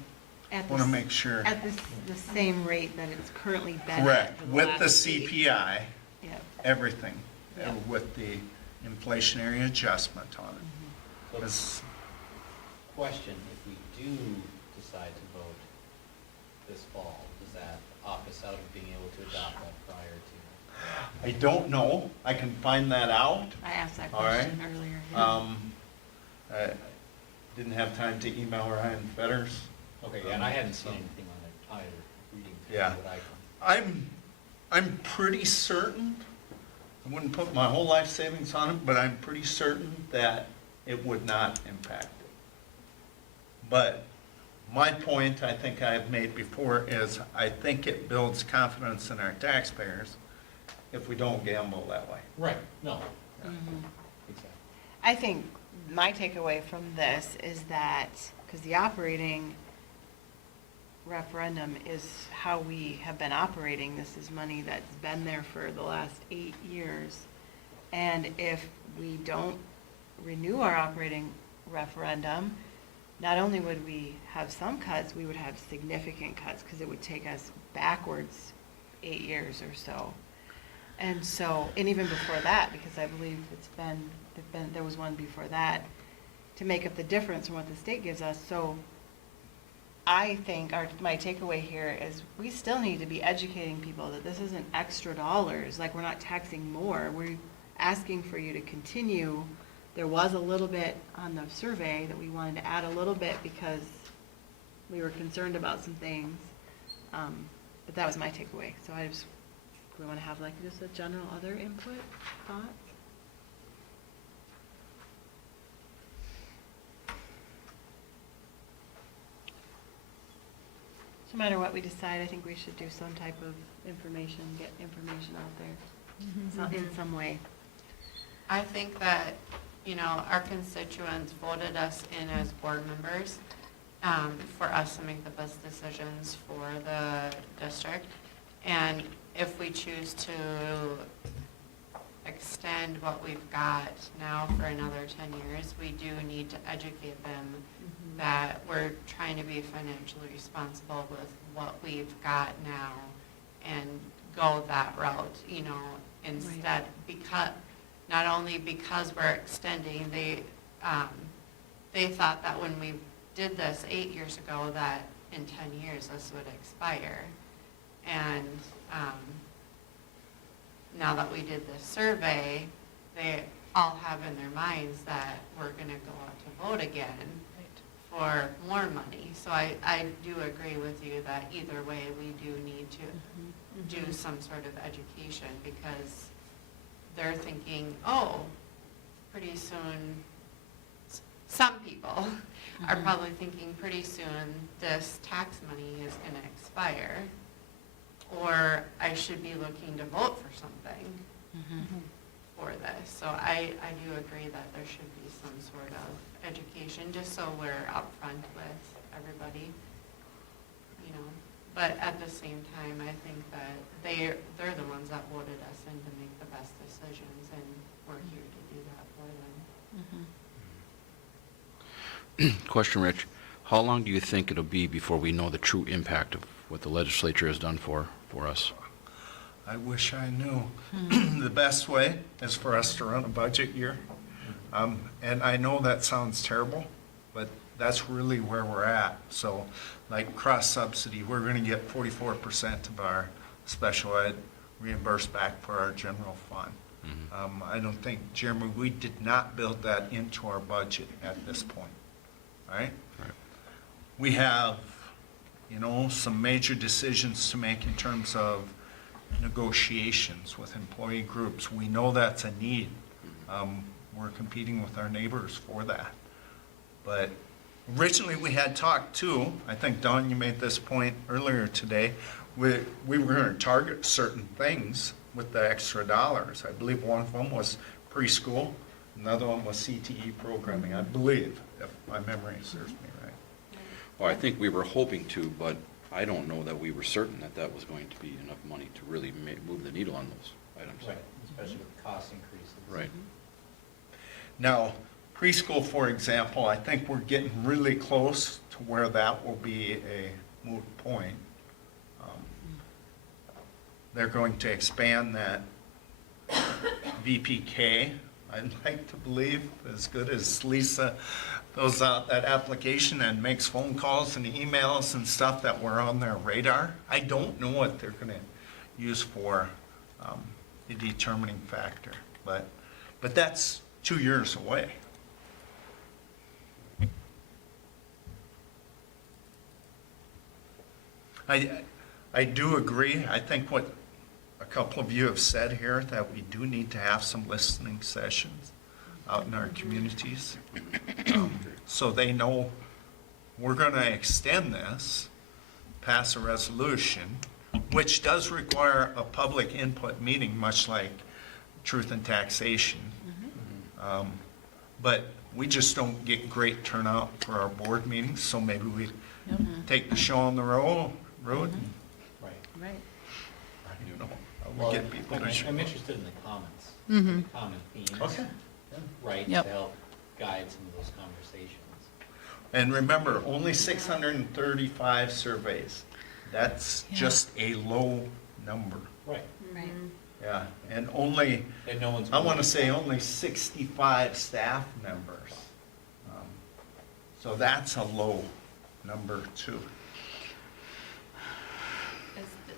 At Want to the- make sure. At the same rate that it's currently been at Correct, for the with the last week. CPI, Yep. everything, Yeah. with the inflationary adjustment on it. So, 'Cause question, if we do decide to vote this fall, does that opt us out of being able to adopt that prior to? I don't know, I can find that out. I asked that All right. question earlier. yeah. I didn't have time to email Ryan Fetters. Okay, yeah, and I hadn't seen anything on it either, reading through Yeah. what I can. I'm pretty certain, I wouldn't put my whole life savings on it, but I'm pretty certain that it would not impact it. But my point, I think I've made before, is I think it builds confidence in our taxpayers if we don't gamble that way. Right, no, Mhm. exactly. I think my takeaway from this is that, because the operating referendum is how we have been operating, this is money that's been there for the last 8 years. And if we don't renew our operating referendum, not only would we have some cuts, we would have significant cuts, because it would take us backwards 8 years or so. And so, and even before that, because I believe there was one before that, to make up the difference from what the state gives us. So I think my takeaway here is we still need to be educating people that this isn't extra dollars, like we're not taxing more. We're asking for you to continue. There was a little bit on the survey that we wanted to add a little bit because we were concerned about some things. But that was my takeaway. So we want to have like just a general other input, thoughts? So no matter what we decide, I think we should do some type of information, get information out there, in some way. I think that, our constituents voted us in as board members for us to make the best decisions for the district. And if we choose to extend what we've got now for another 10 years, we do need to educate them that we're trying to be financially responsible with what we've got now and go that route, instead, because, not only because we're extending, they thought that when we did this 8 years ago, that in 10 years this would expire. And now that we did this survey, they all have in their minds that we're gonna go out to vote again for more money. So I do agree with you that either way, we do need to do some sort of education, because they're thinking, oh, pretty soon, some people are probably thinking pretty soon this tax money is gonna expire, or I should be looking to vote for something for this. So I do agree that there should be some sort of education, just so we're upfront with everybody, But at the same time, I think that they're the ones that voted us in to make the best decisions, and we're here to do that for them. Question, Rich. How long do you think it'll be before we know the true impact of what the legislature has done for us? I wish I knew. The best way is for us to run a budget year. And I know that sounds terrible, but that's really where we're at. So like cross subsidy, we're gonna get 44% of our special ed reimbursed back for our general fund. I don't think, Jeremy, we did not build that into our budget at this point, right? Right. We have, some major decisions to make in terms of negotiations with employee groups. We know that's a need We're competing with our neighbors for that. But originally, we had talked too, I think, Dawn, you made this point earlier today, we were going to target certain things with the extra dollars. I believe one of them was preschool, another one was CTE programming, I believe, if my memory serves me right. Well, I think we were hoping to, but I don't know that we were certain that that was going to be enough money to really move the needle on those items. Right, especially with cost increases. Right. Now, preschool, for example, I think we're getting really close to where that will be a moot point. They're going to expand that VPK. I'd like to believe, as good as Lisa fills out that application and makes phone calls and emails and stuff, that we're on their radar. I don't know what they're going to use for a determining factor, but that's 2 years away. I do agree. I think what a couple of you have said here, that we do need to have some listening sessions out in our communities. So they know we're going to extend this, pass a resolution, which does require a public input meeting, much like truth and taxation. But we just don't get great turnout for our board meetings, so maybe we take the show on the road and, Right. Right. you know, Well, we get people to show. I'm interested in the comments, Mhm. the common themes. Okay. Right, to Yep. help guide some of those conversations. And remember, only 635 surveys. That's Yeah. just a low number. Right. Right. Yeah, and only, And no one's. I want to say only 65 staff members. So that's a low number too.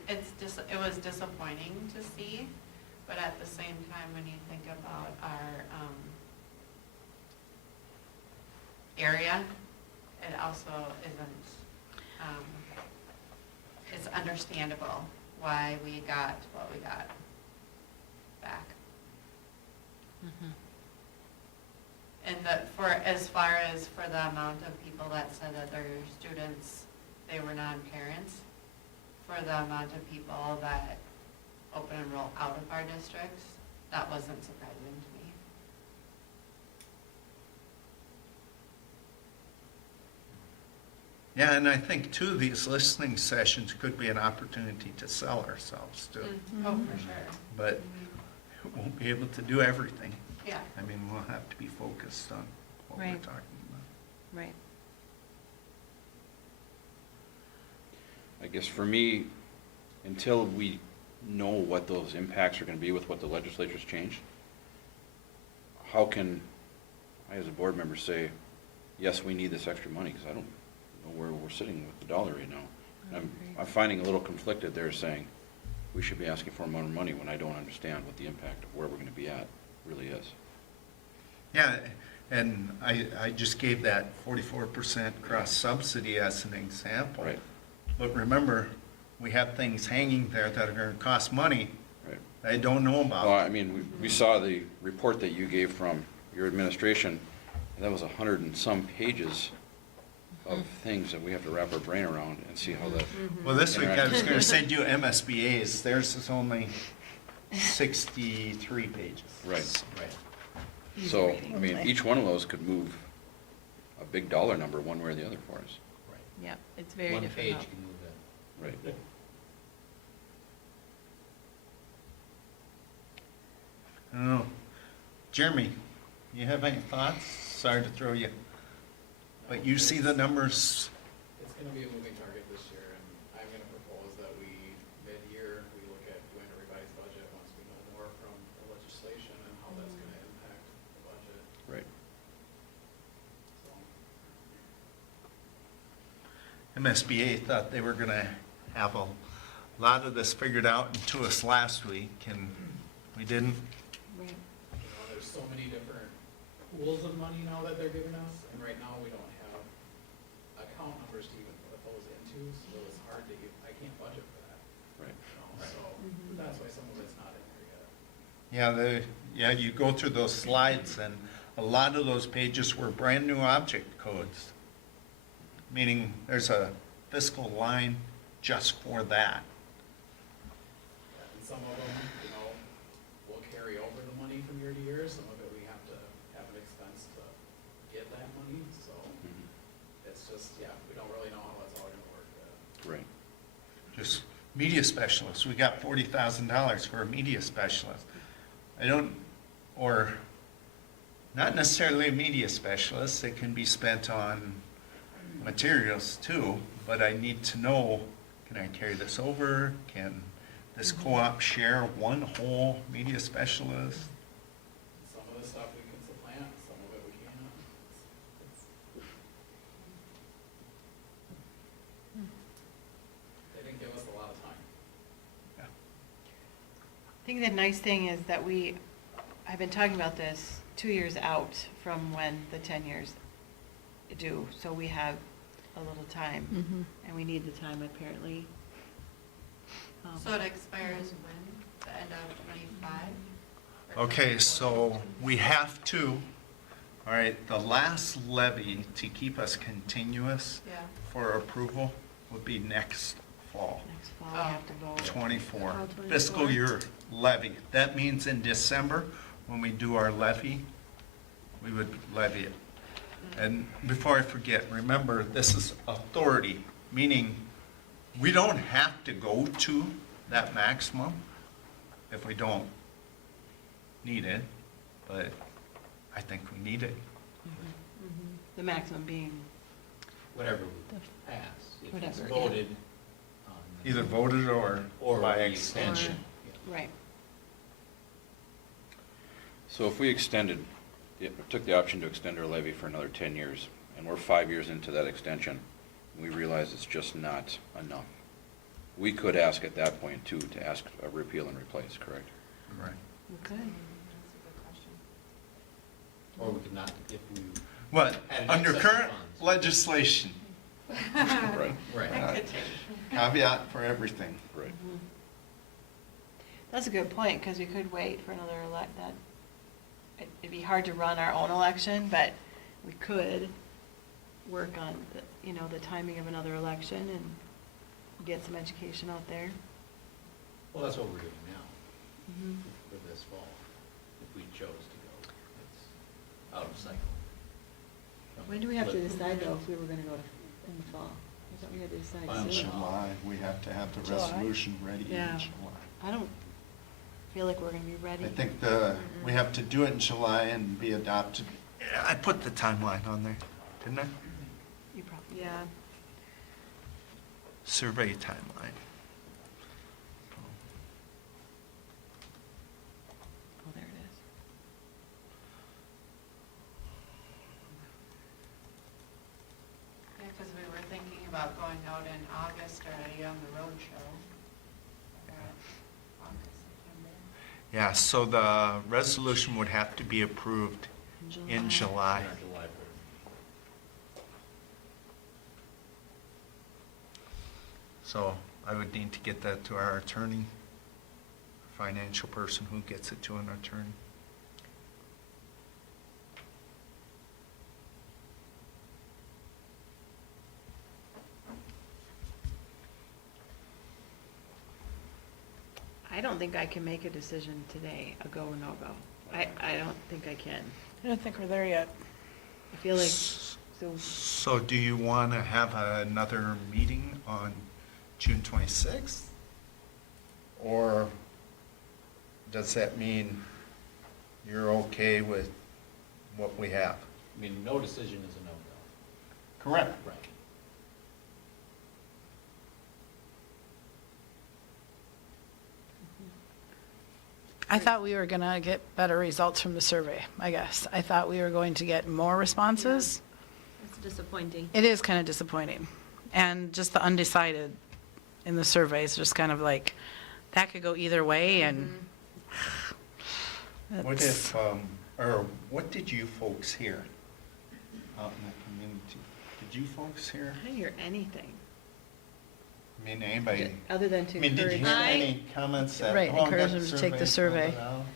It was disappointing to see, but at the same time, when you think about our, area, it also isn't, it's understandable why we got what we got back. And as far as for the amount of people that said that their students, they were non-parents, for the amount of people that open enroll out of our districts, that wasn't surprising to me. Yeah, and I think too, these listening sessions could be an opportunity to sell ourselves too. Oh, for sure. But we won't be able to do everything. Yeah. I mean, we'll have to be focused on what we're Right. talking about. Right. I guess for me, until we know what those impacts are going to be with what the legislature's changed, how can I, as a board member, say, yes, we need this extra money, because I don't know where we're sitting with the dollar right now. And I'm finding a little conflicted there, saying we should be asking for more money when I don't understand what the impact of where we're going to be at really is. Yeah, and I just gave that 44% cross subsidy as an example. Right. But remember, we have things hanging there that are going to cost money Right. I don't know about. Well, I mean, we saw the report that you gave from your administration, and that was 100 and some pages of things that we have to wrap our brain around and see how that, Well, this week I was going to send you MSBA's. Theirs is only 63 pages. right. Right. So, I mean, each one of those could move a big dollar number one way or the other for us. Right. Yep, it's very One difficult. page can move it. Right. I don't know. Jeremy, you have any thoughts? Sorry to throw you. But you see the numbers. It's gonna be a moving target this year, and I'm gonna propose that we, mid-year, we look at doing a revised budget once we know more from the legislation and how that's gonna impact the budget, Right. so. MSBA thought they were going to have a lot of this figured out to us last week, and we didn't. Right. You know, there's so many different pools of money now that they're giving us, and right now we don't have account numbers to even put those into, so it's hard to, I can't budget for that. Right. You know, so that's why some of it's not in there yet. Yeah, you go through those slides and a lot of those pages were brand-new object codes. Meaning there's a fiscal line just for that. And some of them, will carry over the money from year to year. Some of it we have to have an expense to get that money, so it's just, we don't really know how it's all gonna work. Right. Just media specialists, we got $40,000 for a media specialist. Or not necessarily a media specialist, it can be spent on materials too, but I need to know, can I carry this over? Can this co-op share one whole media specialist? Some of the stuff we can supplant, some of it we can't. They didn't give us a lot of time. I think the nice thing is that I've been talking about this 2 years out from when the 10 years due, so we have a little time, and we need the time apparently. So it expires when? The end of 25? Okay, so we have to, all right, the last levy to keep us continuous Yeah. for approval would be next fall. Next fall, we have to vote. 24, Fall 24. fiscal year levy. That means in December, when we do our levy, we would levy it. And before I forget, remember, this is authority, meaning we don't have to go to that maximum if we don't need it, but I think we need it. The maximum being, Whatever we pass, if it's Whatever, yeah. voted on. Either voted or by we extension. Yeah. right. So if we took the option to extend our levy for another 10 years, and we're 5 years into that extension, we realize it's just not enough. We could ask at that point too, to ask a repeal and replace, correct? Right. Okay. That's a good question. Or we could not, if we. What, had an under excess of current funds. legislation, Right, Right. That could caveat for everything. right. That's a good point, because we could wait for another it'd be hard to run our own election, but we could work on, the timing of another election and get some education out there. Well, that's what we're doing now for this fall, if we chose to go. It's out of cycle. When do we have to decide, though, if we were gonna go in the fall? I thought we had to decide In soon. July, we have to have the July? resolution ready in Yeah. July. I don't feel like we're gonna be ready. I think we have to do it in July and be adopted. Yeah, I put the timeline on there, didn't I? You probably, yeah. Survey timeline. Oh, there it is. Yeah, because we were thinking about going out in August already on the road show. August, September. Yeah, so the resolution would have to be approved in July. Yeah, July 1st. So I would need to get that to our attorney, financial person who gets it to an attorney. I don't think I can make a decision today, a go or no go. I don't think I can. I don't think we're there yet. I feel like, so, So do you want to have another meeting on June 26th? Or does that mean you're okay with what we have? I mean, no decision is a no-go. Correct. Right. I thought we were gonna get better results from the survey, I guess. I thought we were going to get more responses. It's disappointing. It is kind of disappointing. And just the undecided in the survey is just kind of like, that could go either way, and What it's- if, or what did you folks hear out in the community? Did you folks hear? I didn't hear anything, I mean, anybody? other than to I mean, did you encourage. hear any comments that? Right, "Oh, encourage that them to take the survey survey." filled it out"?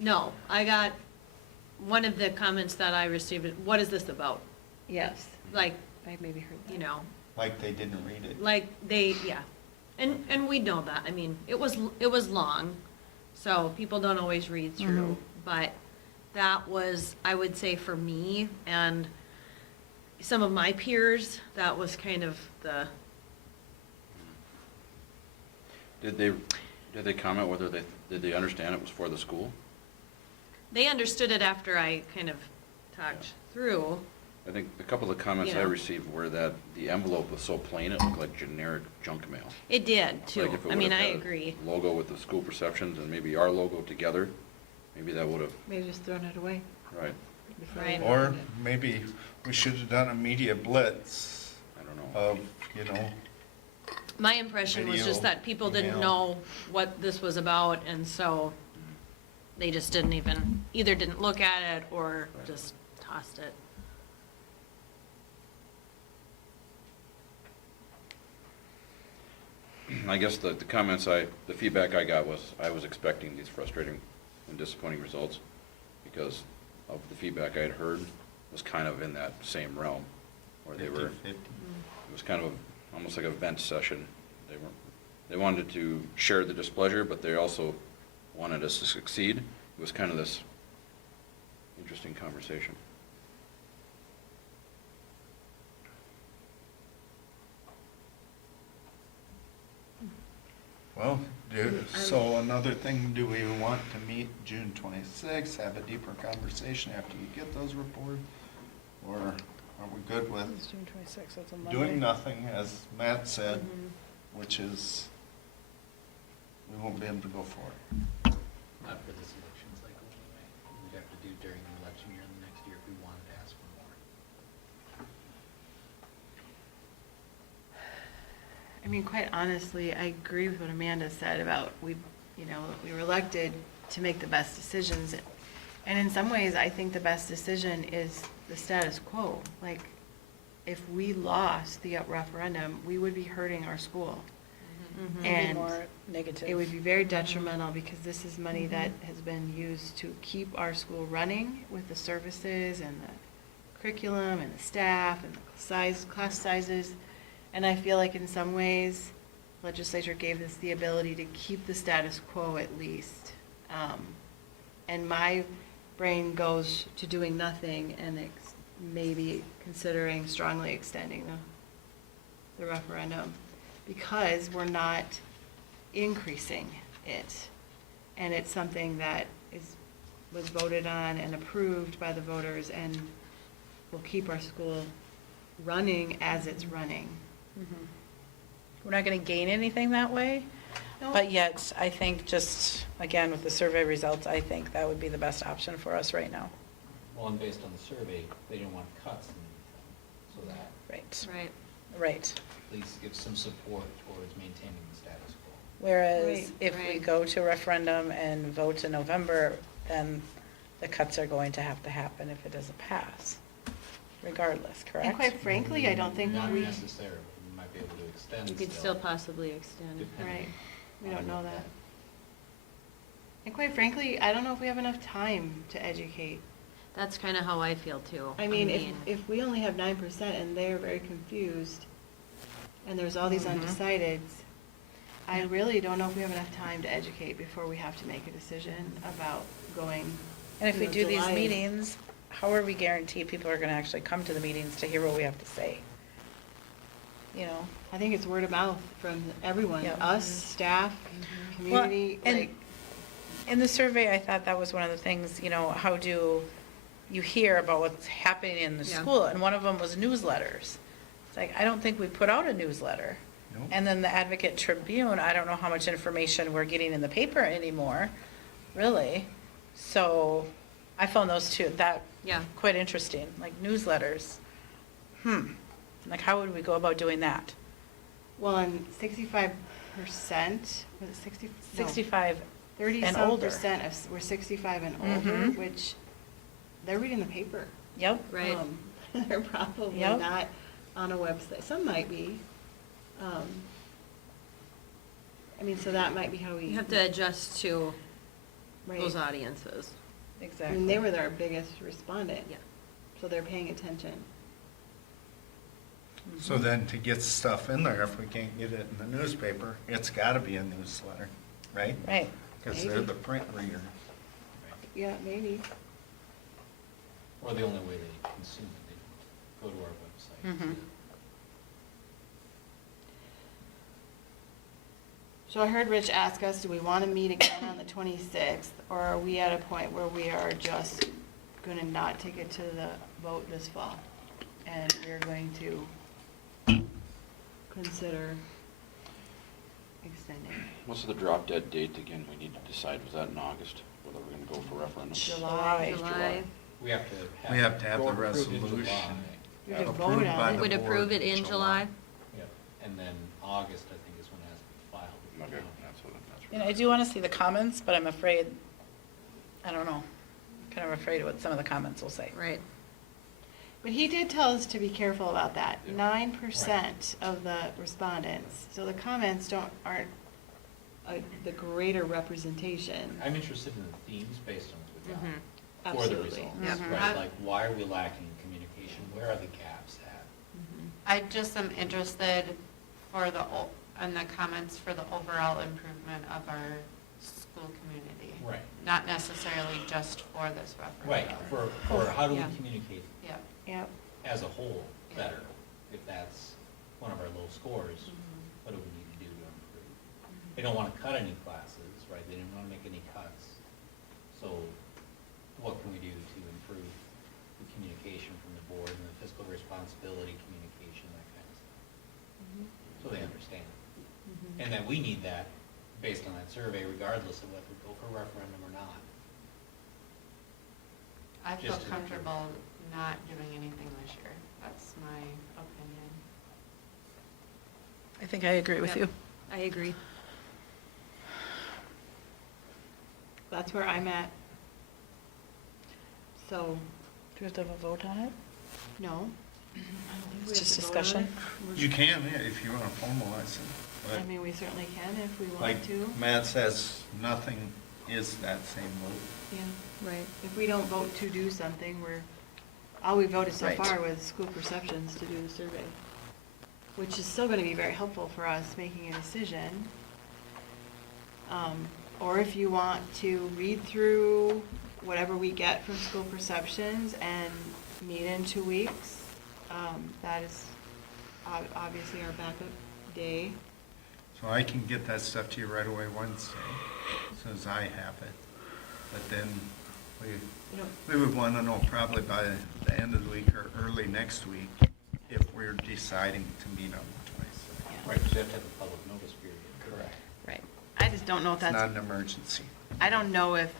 No, I got, one of the comments that I received, what is this about? Yes, Like, I maybe heard that. you know, Like they didn't read it. like they, yeah. And we know that. I mean, it was long, so people don't always read through. But that was, I would say for me and some of my peers, that was kind of the, Did they comment whether did they understand it was for the school? they understood it after I kind of talked through. I think a couple of the comments I Yeah. received were that the envelope was so plain, it looked like generic junk mail. It did too. Like if it I mean, would've I had a agree. Logo with the school perceptions and maybe our logo together, maybe that would've, Maybe just throwing it away. right, before Right. we Or opened it. maybe we should have done a media blitz I don't know. of, you know, My impression was just Video, that people didn't email. know what this was about, and so they just didn't even, either didn't look at it or Right. just tossed it. I guess the comments the feedback I got was, I was expecting these frustrating and disappointing results because of the feedback I had heard was kind of in that same realm, where they were, 50-50. it was kind of almost like a vent session. They wanted to share the displeasure, but they also wanted us to succeed. It was kind of this interesting conversation. Well, so another thing, do we want to meet June 26th, have a deeper conversation after you get those reports? Or are we good with It's June 26th, that's a Monday. doing nothing, as Matt said, Mhm. which is, we won't be able to go forward. Not for this election cycle anyway. We'd have to do during the election year and the next year if we wanted to ask for more. I mean, quite honestly, I agree with what Amanda said about we were elected to make the best decisions. And in some ways, I think the best decision is the status quo. Like, if we lost the referendum, we would be hurting our school. Maybe And more negative. it would be very detrimental because this is money that has been used to keep our school running with the services and the curriculum and the staff and the class sizes. And I feel like in some ways, legislature gave us the ability to keep the status quo at least. And my brain goes to doing nothing and maybe considering strongly extending the referendum because we're not increasing it. And it's something that was voted on and approved by the voters and will keep our school running as it's running. We're not going to gain anything that way, No. but yet, I think just, again, with the survey results, I think that would be the best option for us right now. Well, and based on the survey, they didn't want cuts in anything, so that Right, Right. right. at least gives some support towards maintaining the status quo. Whereas Right, if we right. go to referendum and vote in November, then the cuts are going to have to happen if it doesn't pass, regardless, correct? And quite frankly, I don't think Not we, necessarily, we might be able to extend You could still possibly extend. depending right, we on don't know what that. And quite frankly, I don't know if we have enough time to educate. That's kind of how I feel too. I mean, if we only have 9% and they're very confused, and there's all these undecideds, I really don't know if we have enough time to educate before we have to make a decision about going. And if we do these July is- meetings, how are we guaranteed people are gonna actually come to the meetings to hear what we have to say? You know? I think it's word of mouth from everyone, Yep. us, staff, Well, community, and like, in the survey, I thought that was one of the things, how do you hear about what's happening in the Yeah. school? And one of them was newsletters. It's like, I don't think we put out a newsletter. Nope. And then the Advocate Tribune, I don't know how much information we're getting in the paper anymore, really. So I found those two, Yeah. quite interesting, like newsletters. Like, how would we go about doing that? well, and 65%, was it 60? No. 65, 30-some older. percent were 65 and older, Mhm. which they're reading the paper. yep. Right. They're probably Yep. not on a website. Some might be. I mean, so that might be how we. You have to adjust to those audiences. I Exactly. mean, they were our biggest respondent. Yeah. So they're paying attention. So then to get stuff in there, if we can't get it in the newspaper, it's gotta be a newsletter, right? Right. Because they're Maybe. the print reader. Yeah, maybe. Or the only way they consume it, they go to our website. Mhm. So I heard Rich ask us, do we want to meet again on the 26th? Or are we at a point where we are just going to not take it to the vote this fall? And we're going to consider extending What's the drop dead date again? We need to decide, was that in August, whether we're gonna go for referendum? July. July. We have We have to have the go approved in July. resolution. We could Approved vote on by it. the Would approve board it in July? Yep, and then August, I think, is when it has to be filed. Okay, that's what, that's And what. I do want to see the comments, but I'm afraid, I don't know, kind of afraid of what some of the comments will say. Right. But he did tell us to be careful about that. Yeah. 9% of the respondents, so the comments aren't the greater representation. I'm interested in the themes based on what we got. Mhm. For the Absolutely. results, Yep. right, like, why are we lacking in communication, where are the gaps at? I just am interested for in the comments for the overall improvement of our school community. Right. Not necessarily just for this Right, referendum. for how do we Yeah. communicate Yeah. Yep. as a whole Yeah. better? If that's one of our low scores, what do we need to do to improve? They don't want to cut any classes, right, they didn't want to make any cuts. So what can we do to improve the communication from the board and the fiscal responsibility communication, that kind of stuff? So they understand. And that we need that based on that survey regardless of whether we go for referendum or not. I feel Just to- comfortable not doing anything this year. That's my opinion. I think I agree with Yep. you. I agree. That's where I'm at. So, Do we have to have a vote on it? no. It's just discussion? You can, yeah, if you want to formalize it. I But mean, we certainly can if we like want to. Matt says, nothing is that same vote. Yeah, right. If we don't vote to do something, all we voted so Right. far was school perceptions to do the survey, which is still gonna be very helpful for us making a decision. Or if you want to read through whatever we get from school perceptions and meet in 2 weeks, that is obviously our backup day. So I can get that stuff to you right away Wednesday, as soon as I have it. But then You know, we would want to know probably by the end of the week or early next week if we're deciding to meet on the 22nd. Right, because you have to have a public notice period. Correct. right. I just don't know if It's that's. not an emergency. I don't know if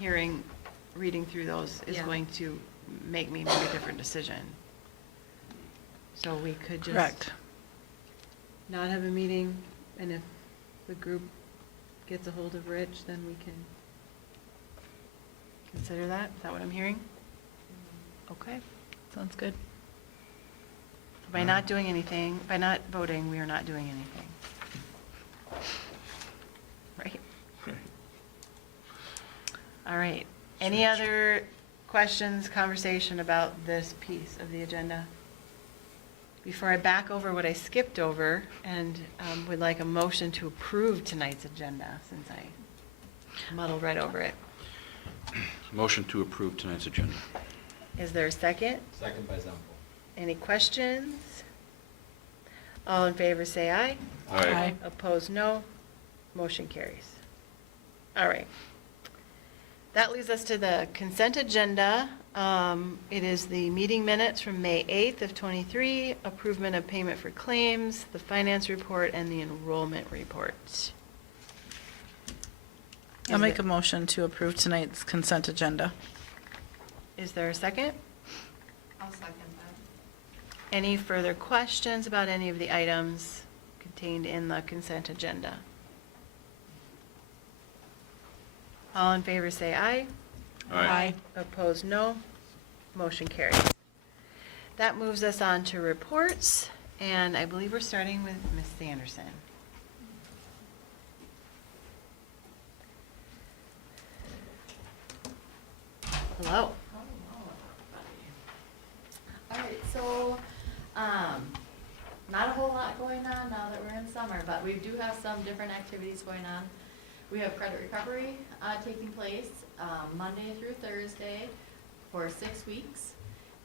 reading through those is Yeah. going to make me make a different decision. So we could just. Correct. Not have a meeting, and if the group gets a hold of Rich, then we can consider that? Is that what I'm hearing? Okay. Sounds good. By not doing anything, by not voting, we are not doing anything. Right? All right. Any other questions, conversation about this piece of the agenda? Before I back over what I skipped over and would like a motion to approve tonight's agenda, since I muddled right over it. Motion to approve tonight's agenda. Is there a second? Second by Zempel. Any questions? All in favor, say aye. Aye. Opposed, no. Motion carries. All right. That leads us to the consent agenda. It is the meeting minutes from May 8th of '23, approval of payment for claims, the finance report, and the enrollment report. I'll make a motion to approve tonight's consent agenda. Is there a second? I'll second that. Any further questions about any of the items contained in the consent agenda? All in favor, say aye. Aye. Opposed, no. Motion carries. That moves us on to reports, and I believe we're starting with Ms. Sanderson. Hello. All right, so, not a whole lot going on now that we're in summer, but we do have some different activities going on. We have credit recovery, taking place, Monday through Thursday for 6 weeks.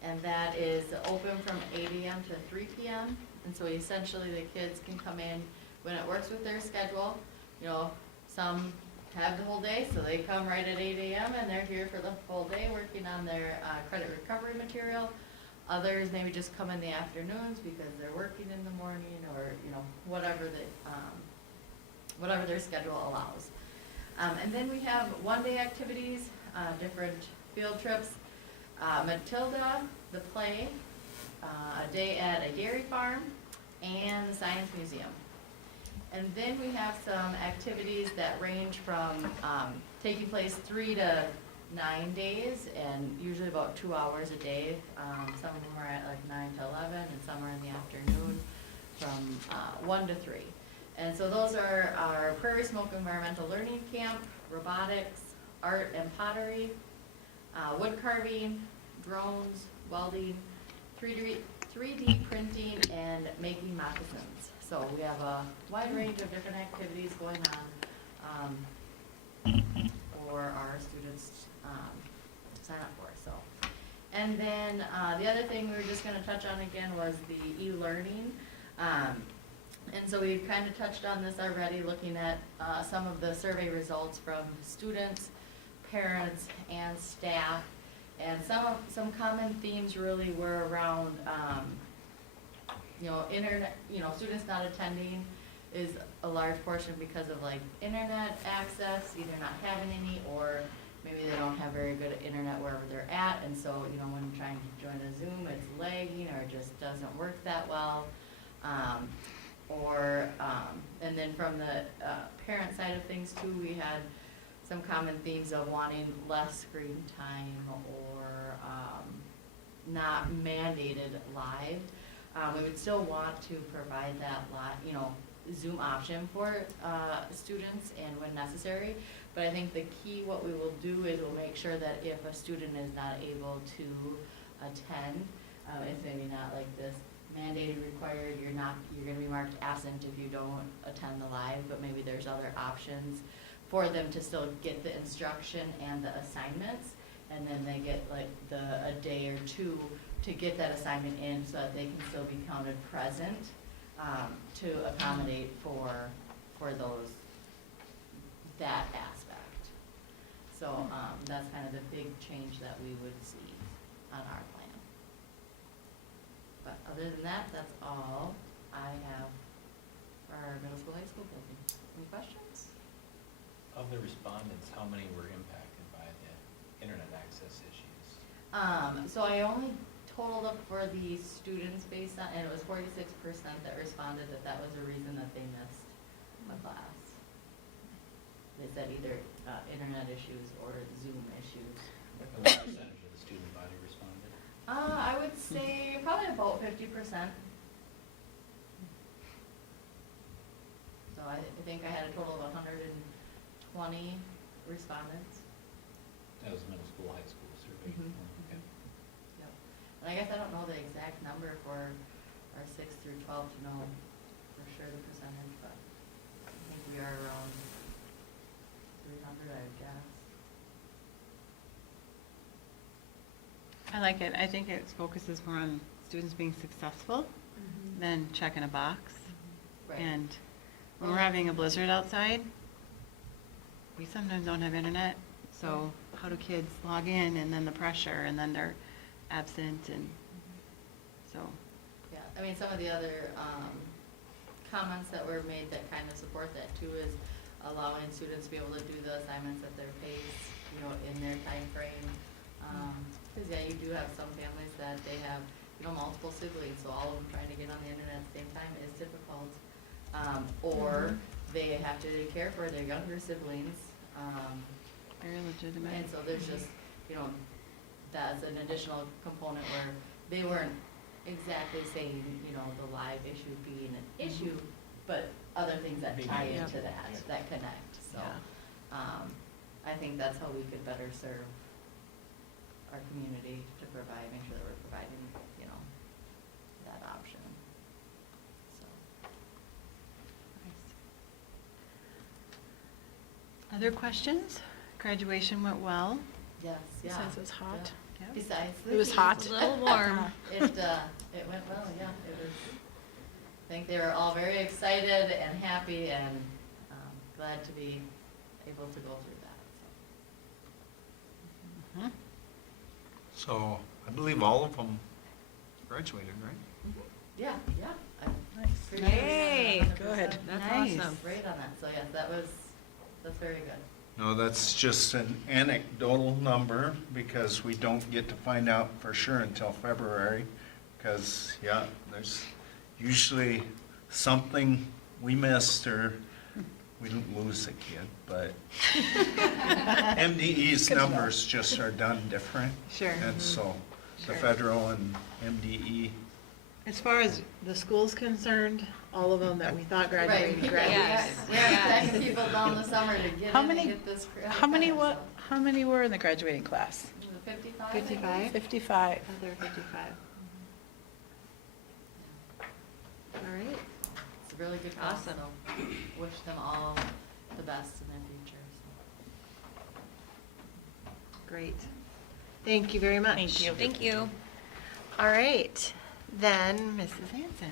And that is open from 8 AM to 3 PM. And so essentially the kids can come in when it works with their schedule. You know, some have the whole day, so they come right at 8 AM and they're here for the full day working on their credit recovery material. Others maybe just come in the afternoons because they're working in the morning, or, you know, whatever their schedule allows. And then we have one-day activities, different field trips. Matilda, the play, a day at a dairy farm, and the science museum. And then we have some activities that range from taking place 3 to 9 days, and usually about 2 hours a day. Some of them are at like 9 to 11, and some are in the afternoon from 1 to 3. And so those are our Prairie Smoke Environmental Learning Camp, robotics, art and pottery, wood carving, drones, welding, 3D printing, and making moccasins. So we have a wide range of different activities going on for our students to sign up for. So, and then the other thing we were just going to touch on again was the e-learning. And so we've kind of touched on this already, looking at some of the survey results from students, parents, and staff. And some common themes really were around, internet, students not attending is a large portion because of like internet access, either not having any, or maybe they don't have very good internet wherever they're at. And so, when trying to join a Zoom, it's lagging or it just doesn't work that well. And then from the parent side of things too, we had some common themes of wanting less screen time or not mandated live. We would still want to provide that Zoom option for students and when necessary. But I think the key, what we will do is we'll make sure that if a student is not able to attend, it's maybe not like this mandated required, you're gonna be marked absent if you don't attend the live, but maybe there's other options for them to still get the instruction and the assignments, and then they get like a day or two to get that assignment in so that they can still be counted present to accommodate for that aspect. So that's kind of the big change that we would see on our plan. But other than that, that's all I have for our middle school, high school building. Any questions? Of the respondents, how many were impacted by the internet access issues? So I only totaled up for the students based on, and it was 46% that responded that was the reason that they missed a class. They said either internet issues or Zoom issues. And what percentage of the student body responded? I would say probably about 50%. So I think I had a total of 120 respondents. That was middle school, high school survey. Mhm. Okay. Yep. And I guess I don't know the exact number for our 6 through 12 to know for sure the percentage, but I think we are around 300, I would guess. I like it. I think it focuses more on students being successful than checking a box. Right. And when we're having a blizzard outside, we sometimes don't have internet. So how do kids log in, and then the pressure, and then they're absent, and so. Yeah, I mean, some of the other comments that were made that kind of support that too is allowing students to be able to do the assignments at their pace, in their time frame. Because yeah, you do have some families that they have, multiple siblings, so all of them trying to get on the internet at the same time is difficult. Or they have to care for their younger siblings. Very legitimate. And so there's just, that's an additional component where they weren't exactly saying, the live issue being an issue, but other things that tie into that connect. So, Yeah. I think that's how we could better serve our community to provide, make sure that we're providing, you know, that option. So. Nice. Other questions? Graduation went well. Yes, yeah. Besides it was hot. Yeah. Besides the It was heat. hot. A little warm. It went well, yeah, it was, I think they were all very excited and happy and, glad to be able to go through that, Mhm. So I believe all of them graduated, right? so. Yeah, yeah. I'm Nice. pretty Yay, 100% good. That's Nice. awesome. Great on that, so yes, that's very good. No, that's just an anecdotal number because we don't get to find out for sure until February. Because, yeah, there's usually something we missed or we didn't lose a kid, but MDE's numbers just are done different. Sure. And so the Sure. federal and MDE, As far as the school's concerned, all of them that we thought graduated, Right. graduated. Yes. We are tracking people down the summer to get How in and many- get this. How many were in the graduating class? 55? 55? 55. Oh, there were 55. All right. It's a really good class, Awesome. so wish them all the best in their future, so. Great. Thank you very much. Thank you. Thank you. All right, then Mrs. Hanson.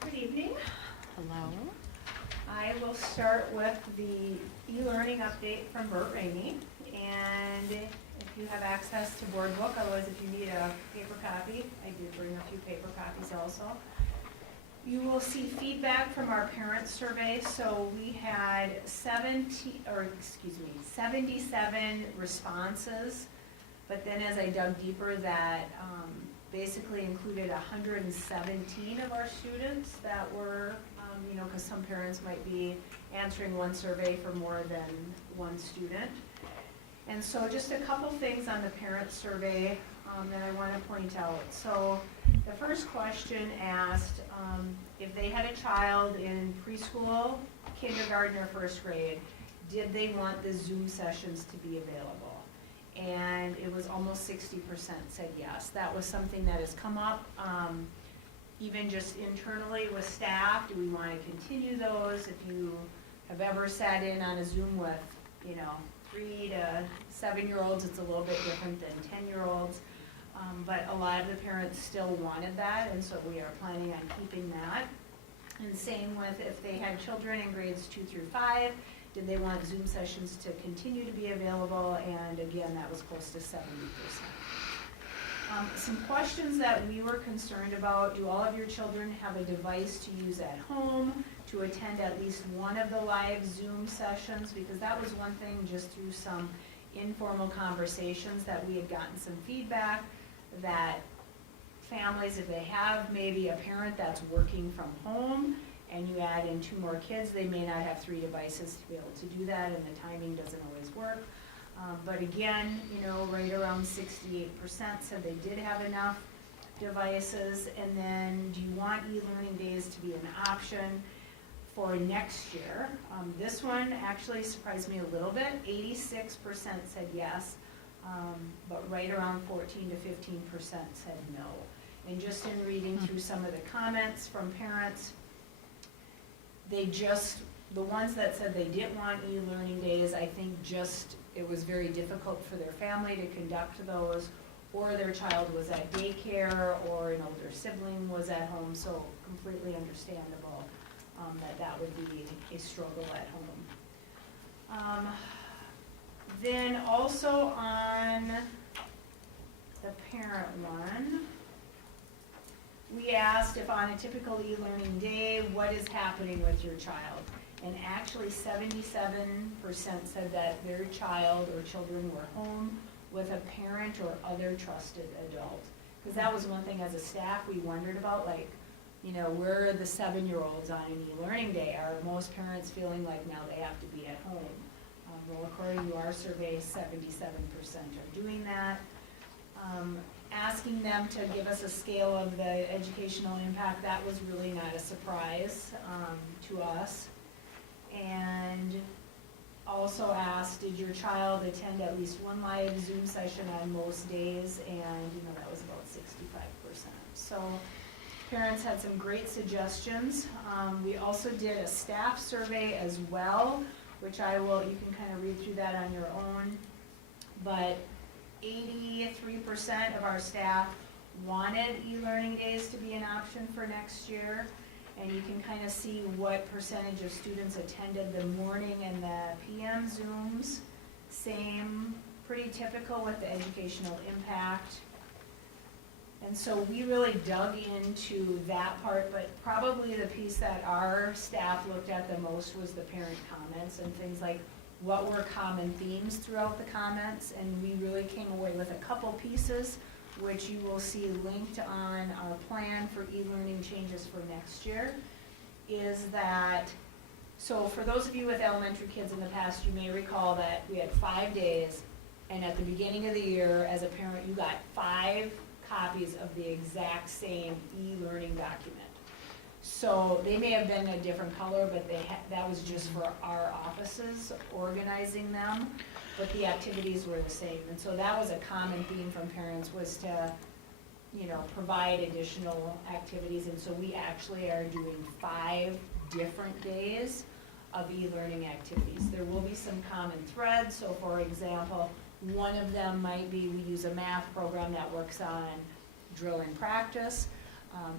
Good evening. Hello. I will start with the e-learning update from Burt Ramey. And if you have access to Board Book, otherwise if you need a paper copy, I did bring a few paper copies also. You will see feedback from our parent survey. So we had 77 responses. But then as I dug deeper, that basically included 117 of our students that were, because some parents might be answering one survey for more than one student. And so just a couple things on the parent survey that I want to point out. So the first question asked if they had a child in preschool, kindergarten, or first grade, did they want the Zoom sessions to be available? And it was almost 60% said yes. That was something that has come up, even just internally with staff. Do we want to continue those? If you have ever sat in on a Zoom with, 3 to 7-year-olds, it's a little bit different than 10-year-olds. But a lot of the parents still wanted that, and so we are planning on keeping that. And same with if they had children in grades 2 through 5, did they want Zoom sessions to continue to be available? And again, that was close to 70%. Some questions that we were concerned about: do all of your children have a device to use at home to attend at least one of the live Zoom sessions? Because that was one thing, just through some informal conversations, that we had gotten some feedback that families, if they have maybe a parent that's working from home and you add in 2 more kids, they may not have 3 devices to be able to do that, and the timing doesn't always work. But again, right around 68% said they did have enough devices. And then, do you want e-learning days to be an option for next year? This one actually surprised me a little bit. 86% said yes, but right around 14 to 15% said no. And just in reading through some of the comments from parents, the ones that said they didn't want e-learning days, I think it was very difficult for their family to conduct those, or their child was at daycare, or an older sibling was at home, so completely understandable that would be a struggle at home. Then also on the parent one, we asked if on a typical e-learning day, what is happening with your child? And actually 77% said that their child or children were home with a parent or other trusted adult. Because that was one thing as a staff we wondered about, where are the 7-year-olds on an e-learning day? Are most parents feeling like now they have to be at home? Well, according to our survey, 77% are doing that. Asking them to give us a scale of the educational impact, that was really not a surprise to us. And also asked, did your child attend at least one live Zoom session on most days? And, that was about 65%. So parents had some great suggestions. We also did a staff survey as well, which you can kind of read through that on your own. But 83% of our staff wanted e-learning days to be an option for next year. And you can kind of see what percentage of students attended the morning and the PM Zooms. Same, pretty typical with the educational impact. And so we really dug into that part, but probably the piece that our staff looked at the most was the parent comments and things like what were common themes throughout the comments. And we really came away with a couple pieces, which you will see linked on our plan for e-learning changes for next year, is that, so for those of you with elementary kids in the past, you may recall that we had 5 days, and at the beginning of the year, as a parent, you got 5 copies of the exact same e-learning document. So they may have been a different color, but that was just for our offices organizing them, but the activities were the same. And so that was a common theme from parents, was to, provide additional activities. And so we actually are doing 5 different days of e-learning activities. There will be some common threads. So for example, one of them might be, we use a math program that works on drill and practice.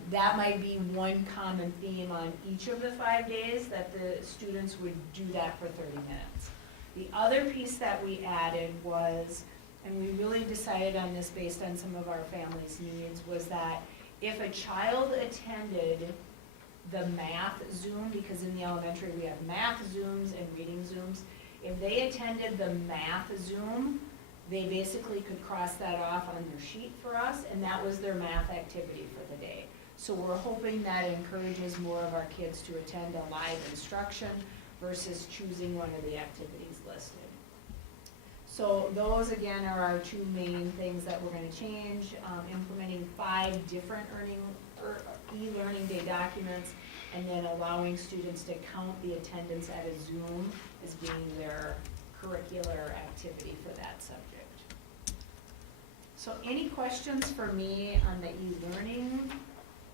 That might be one common theme on each of the 5 days, that the students would do that for 30 minutes. The other piece that we added was, and we really decided on this based on some of our families' needs, was that if a child attended the math Zoom, because in the elementary we have math Zooms and reading Zooms, if they attended the math Zoom, they basically could cross that off on their sheet for us, and that was their math activity for the day. So we're hoping that encourages more of our kids to attend a live instruction versus choosing one of the activities listed. So those again are our 2 main things that we're going to change, implementing 5 different e-learning day documents, and then allowing students to count the attendance at a Zoom as being their curricular activity for that subject. So any questions for me on the e-learning?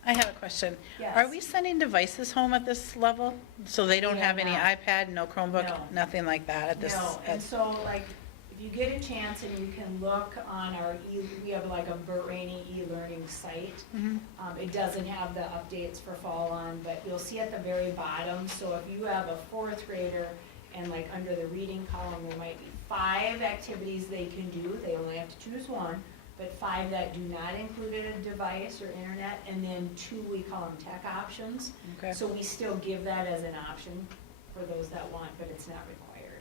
I have a question. Yes. Are we sending devices home at this level? So they don't We have are any not. iPad, no Chromebook, No. nothing like that at this? No, and so like, if you get a chance and you can look on our, we have like a Burt Rainey e-learning site. Mhm. It doesn't have the updates for fall on, but you'll see at the very bottom, so if you have a 4th grader and like under the reading column, there might be 5 activities they can do, they only have to choose one, but 5 that do not include a device or internet, and then 2, we call them tech options. Okay. So we still give that as an option for those that want, but it's not required.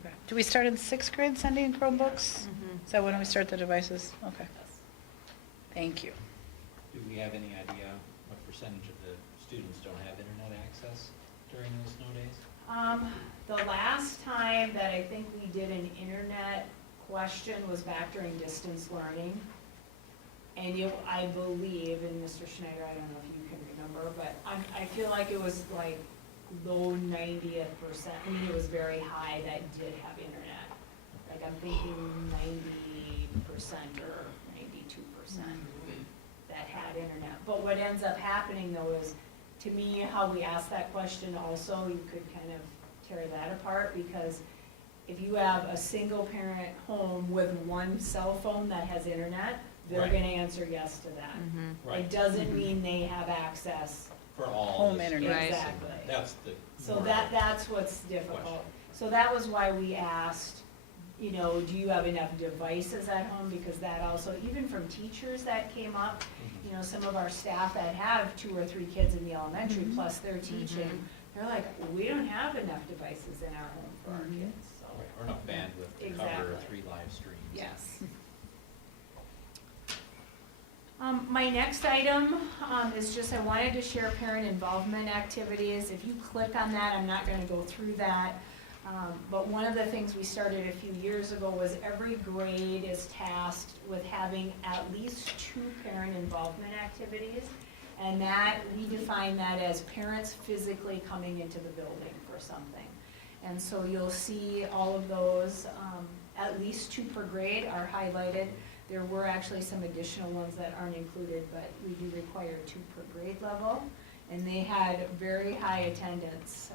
Okay. Do we start in 6th grade sending Chromebooks? Mhm. Is that when we start the devices? Okay. Thank you. Do we have any idea what percentage of the students don't have internet access during those snow days? The last time that I think we did an internet question was back during distance learning. And I believe, and Mr. Schneider, I don't know if you can remember, but I feel like it was like low 90th percent. I mean, it was very high that did have internet. Like I'm thinking 90% or 92% that had internet. But what ends up happening though is, to me, how we asked that question also, you could kind of tear that apart, because if you have a single parent home with one cell phone that has internet, they're Right. gonna answer yes to that. Right. It doesn't mean they have access. For all. Home the internet. students. Exactly. That's the. So more that's what's difficult. question. So that was why we asked, do you have enough devices at home? Because that also, even from teachers that came up, some of our staff that have 2 or 3 kids in the elementary, plus they're teaching, they're like, we don't have enough devices in our home for our kids, so. Right, or enough bandwidth to cover Exactly. 3 live streams. Yes. My next item is just, I wanted to share parent involvement activities. If you click on that, I'm not gonna go through that. But one of the things we started a few years ago was every grade is tasked with having at least 2 parent involvement activities. And that, we define that as parents physically coming into the building for something. And so you'll see all of those, at least 2 per grade are highlighted. There were actually some additional ones that aren't included, but we do require 2 per grade level. And they had very high attendance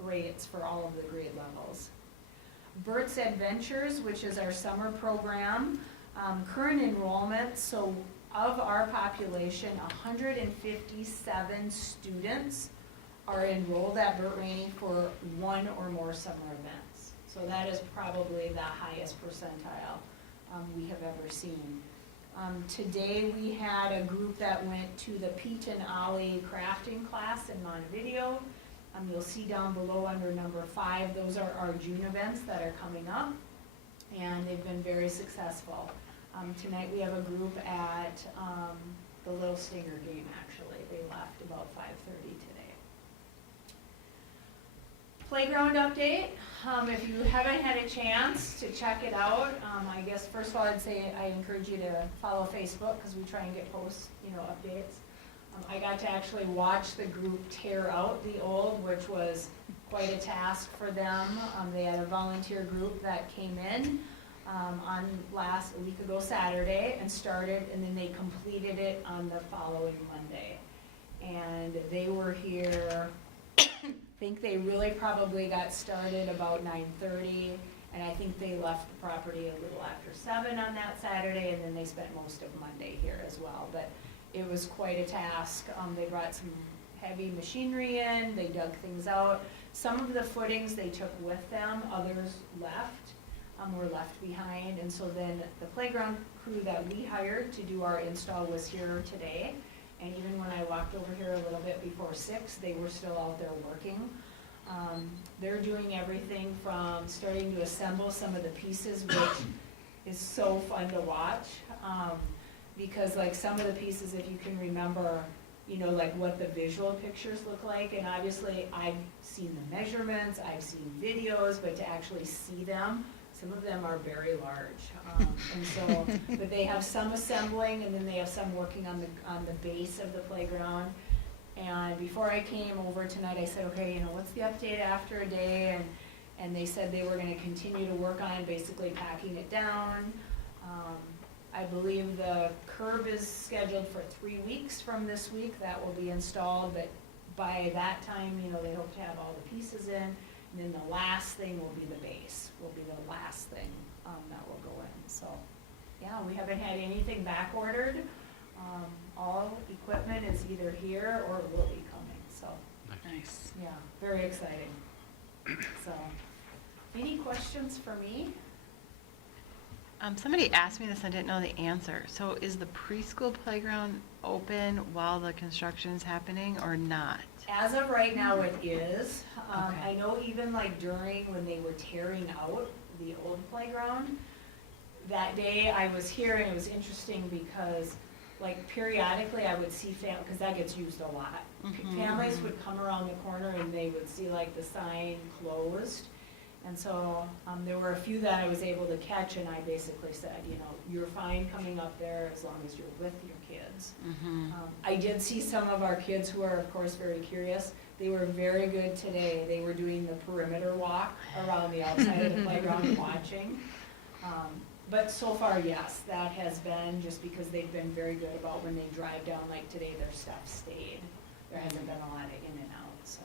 rates for all of the grade levels. Bert's Adventures, which is our summer program, current enrollment, so of our population, 157 students are enrolled at Bert Rainey for 1 or more summer events. So that is probably the highest percentile we have ever seen. Today we had a group that went to the Pete and Ollie crafting class in Montevideo. You'll see down below under number 5, those are our June events that are coming up, and they've been very successful. Tonight we have a group at the Little Stinger game, actually. They left about 5:30 today. Playground update. If you haven't had a chance to check it out, I guess first of all I'd say I encourage you to follow Facebook because we try and get posts, updates. I got to actually watch the group tear out the old, which was quite a task for them. They had a volunteer group that came in a week ago Saturday and started, and then they completed it on the following Monday. And they were here, I think they really probably got started about 9:30, and I think they left the property a little after 7 on that Saturday, and then they spent most of Monday here as well. But it was quite a task. They brought some heavy machinery in, they dug things out. Some of the footings they took with them, others were left behind. And so then the playground crew that we hired to do our install was here today. And even when I walked over here a little bit before 6, they were still out there working. They're doing everything from starting to assemble some of the pieces, which is so fun to watch. Because like some of the pieces, if you can remember, like what the visual pictures look like, and obviously I've seen the measurements, I've seen videos, but to actually see them, some of them are very large. And so, but they have some assembling, and then they have some working on the base of the playground. And before I came over tonight, I said, okay, what's the update after a day? And they said they were gonna continue to work on basically packing it down. I believe the curb is scheduled for 3 weeks from this week. That will be installed, but by that time, they hope to have all the pieces in. And then the last thing will be the base, will be the last thing that will go in. So, yeah, we haven't had anything back ordered. All equipment is either here or will be coming, so, Nice. yeah, very exciting. So, any questions for me? Somebody asked me this, I didn't know the answer. So is the preschool playground open while the construction's happening or not? As of right now, it is. Okay. I know even like during when they were tearing out the old playground, that day I was here and it was interesting because like periodically I would see because that gets used a lot. Families would come around the corner and they would see like the sign closed. And so there were a few that I was able to catch, and I basically said, you're fine coming up there as long as you're with your kids. I did see some of our kids who are, of course, very curious. They were very good today. They were doing the perimeter walk around the outside of the playground and watching. But so far, yes, that has been just because they've been very good about when they drive down, like today, their stuff stayed. There hasn't been a lot of in and out, so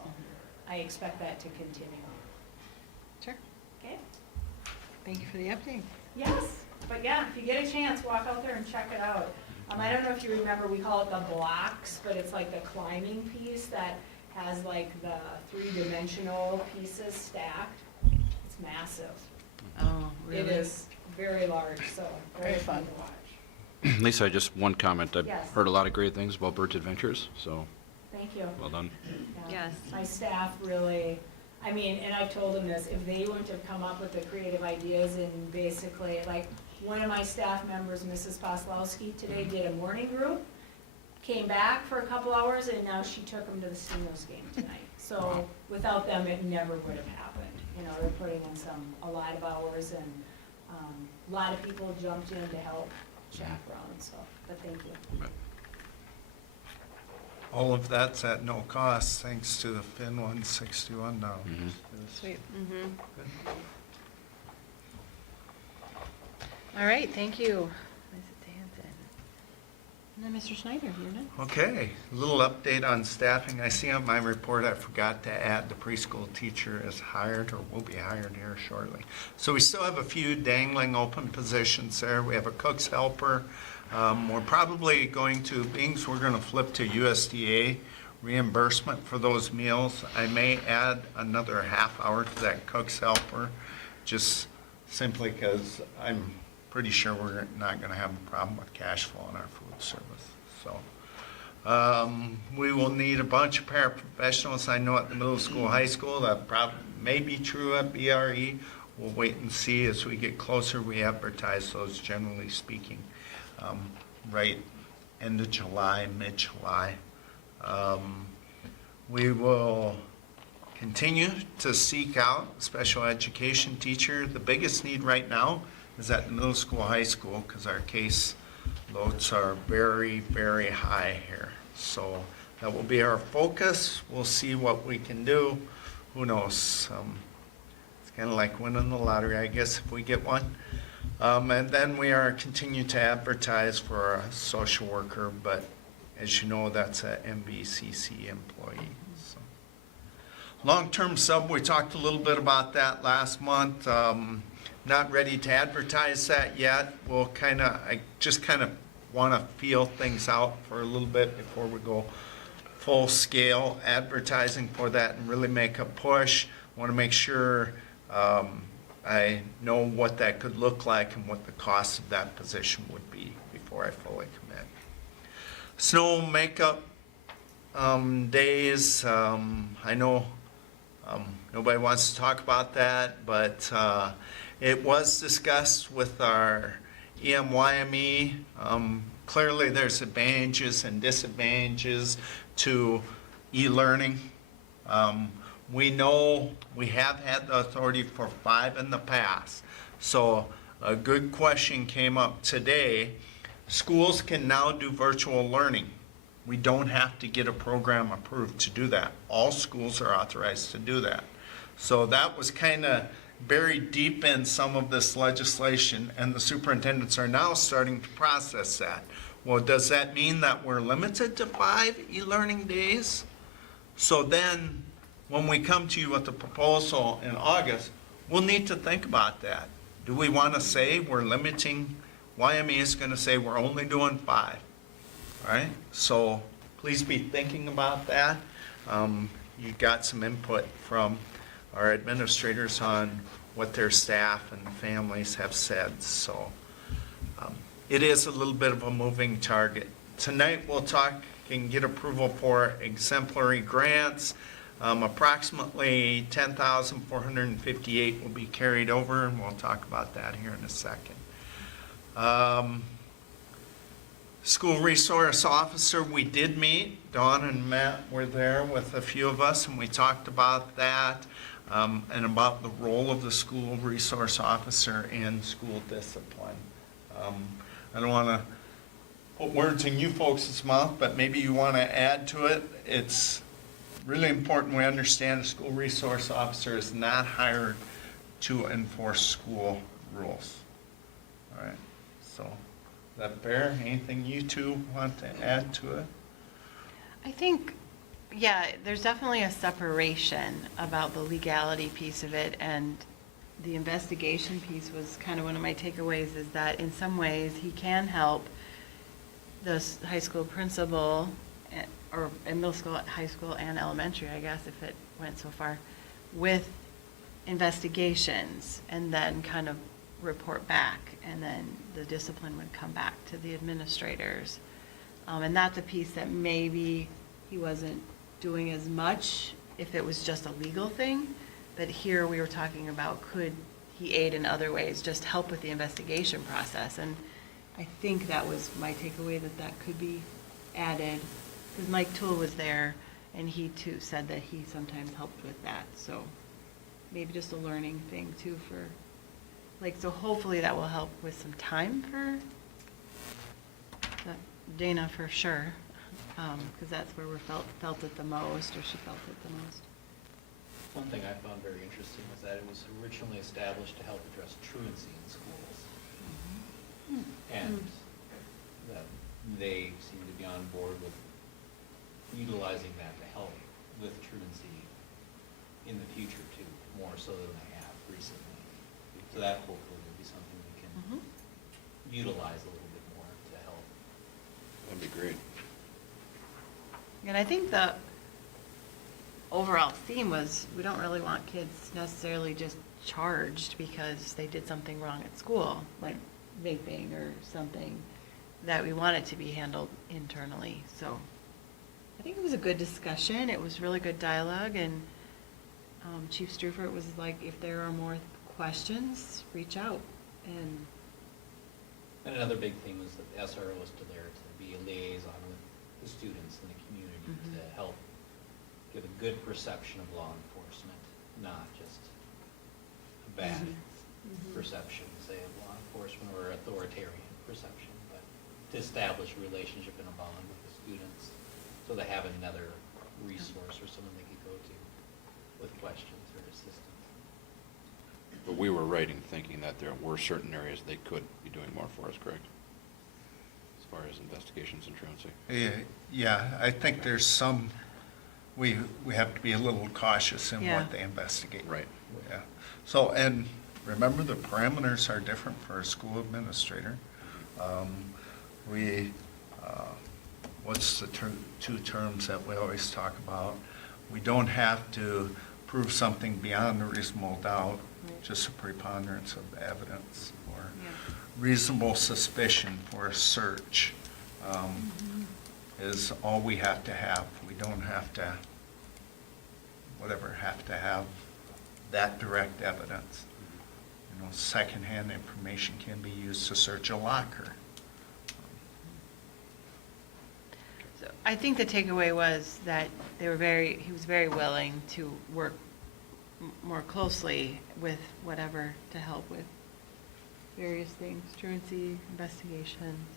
I expect that to continue. Sure. Okay? Thank you for the update. Yes, but yeah, if you get a chance, walk out there and check it out. I don't know if you remember, we call it the blocks, but it's like the climbing piece that has like the 3-dimensional pieces stacked. It's massive. Oh, really? It is very large, so very Very fun fun. to watch. Lisa, just one comment. I've Yes. heard a lot of great things about Bert's Adventures, so Thank you. well done. Yeah. Yes. My staff really, and I've told them this, if they wouldn't have come up with the creative ideas and basically, like, one of my staff members, Mrs. Poslowski, today did a morning group, came back for a couple hours, and now she took them to the Stenos game tonight. So without them, it never would have happened. They're putting in a lot of hours, and a lot of people jumped in to help chaperone, so, but thank you. All of that's at no cost, thanks to the FIN 161 dollars. Sweet. Mhm. All right, thank you, Mrs. Hanson. And then Mr. Schneider, you're next. Okay, a little update on staffing. I see on my report I forgot to add the preschool teacher is hired or will be hired here shortly. So we still have a few dangling open positions there. We have a cook's helper. We're probably going to, we're going to flip to USDA reimbursement for those meals. I may add another half hour to that cook's helper, just simply because I'm pretty sure we're not going to have a problem with cash flow in our food service. So we will need a bunch of paraprofessionals. I know at the middle school, high school, that probably may be true at BRE. We'll wait and see as we get closer. We advertise those, generally speaking, right end of July, mid-July. We will continue to seek out a special education teacher. The biggest need right now is at the middle school, high school, because our case loads are very, very high here. So that will be our focus. We'll see what we can do. Who knows? It's kind of like winning the lottery, I guess, if we get one. And then we are continuing to advertise for a social worker, but as you know, that's a MVCC employee. So. Long-term sub, we talked a little bit about that last month. Not ready to advertise that yet. I just kind of want to feel things out for a little bit before we go full-scale advertising for that and really make a push. Want to make sure I know what that could look like and what the cost of that position would be before I fully commit. Snow makeup days, I know nobody wants to talk about that, but it was discussed with our EMYME. Clearly there's advantages and disadvantages to e-learning. We know we have had the authority for 5 in the past. So a good question came up today. Schools can now do virtual learning. We don't have to get a program approved to do that. All schools are authorized to do that. So that was kind of buried deep in some of this legislation, and the superintendents are now starting to process that. Well, does that mean that we're limited to 5 e-learning days? So then, when we come to you with the proposal in August, we'll need to think about that. Do we want to say we're limiting, YME is going to say we're only doing 5, all right? So please be thinking about that. You got some input from our administrators on what their staff and families have said. So it is a little bit of a moving target. Tonight we'll talk and get approval for exemplary grants. Approximately 10,458 will be carried over, and we'll talk about that here in a second. School resource officer, we did meet. Dawn and Matt were there with a few of us, and we talked about that and about the role of the school resource officer in school discipline. I don't want to put words in you folks' mouth, but maybe you want to add to it. It's really important we understand a school resource officer is not hired to enforce school rules. All right, so is that fair? Anything you two want to add to it? I think, yeah, there's definitely a separation about the legality piece of it, and the investigation piece was kind of one of my takeaways, is that in some ways he can help the high school principal, or in middle school, high school, and elementary, I guess, if it went so far, with investigations, and then kind of report back, and then the discipline would come back to the administrators. And that's a piece that maybe he wasn't doing as much if it was just a legal thing, but here we were talking about, could he aid in other ways, just help with the investigation process? And I think that was my takeaway, that could be added, because Mike Toole was there, and he too said that he sometimes helped with that, so maybe just a learning thing too for, so hopefully that will help with some time for Dana, for sure. because that's where we felt it the most, or she felt it the most. One thing I found very interesting was that it was originally established to help address truancy in schools. And that they seem to be on board with utilizing that to help with truancy in the future too, more so than they have recently. So that hopefully will be something we can utilize a little bit more to help. That'd be great. And I think the overall theme was, we don't really want kids necessarily just charged because they did something wrong at school, like vaping or something, that we want it to be handled internally. So I think it was a good discussion. It was really good dialogue, and Chief Strufert was like, if there are more questions, reach out. And another big thing was that the SRO was still there to be a liaison with the students in the community to help give a good perception of law enforcement, not just a bad perception, say, of law enforcement or authoritarian perception, but to establish a relationship and a bond with the students so they have another resource or someone they could go to with questions or assistance. But we were right in thinking that there were certain areas they could be doing more for us, correct? As far as investigations and truancy. Yeah, I think there's some, we have to be a little cautious in Yeah. what they investigate. Right. Yeah. So, and remember, the parameters are different for a school administrator. What's the two terms that we always talk about? We don't have to prove something beyond a reasonable doubt, just a preponderance of the evidence, or reasonable suspicion for a search is all we have to have. We don't have to, have to have that direct evidence. You know, secondhand information can be used to search a locker. So I think the takeaway was that he was very willing to work more closely with whatever to help with various things, truancy, investigations.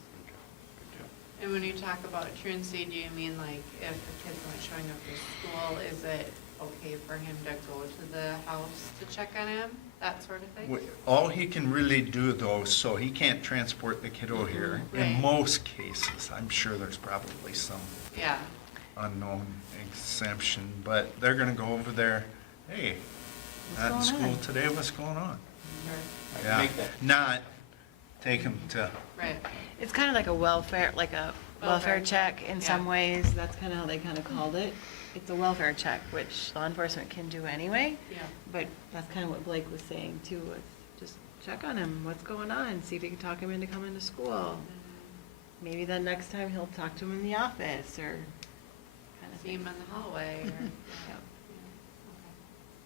And when you talk about truancy, do you mean like if the kid's not showing up for school, is it okay for him to go to the house to check on him? That sort of thing? All he can really do, though, so he can't transport the kiddo here. Right. In most cases, I'm sure there's probably some Yeah. unknown exemption, but they're gonna go over there, hey, What's not in going school on?" today, what's going on? Sure. I can Yeah, make that. not take him to, Right. It's kind of like a welfare Welfare check in some yeah. ways. That's kind of how they kind of called it. It's a welfare check, which law enforcement can do anyway. Yeah. But that's kind of what Blake was saying too, was just check on him, what's going on, see if you can talk him into coming to school. Maybe then next time he'll talk to him in the office, or kind of See him thing. in the hallway or. Yeah.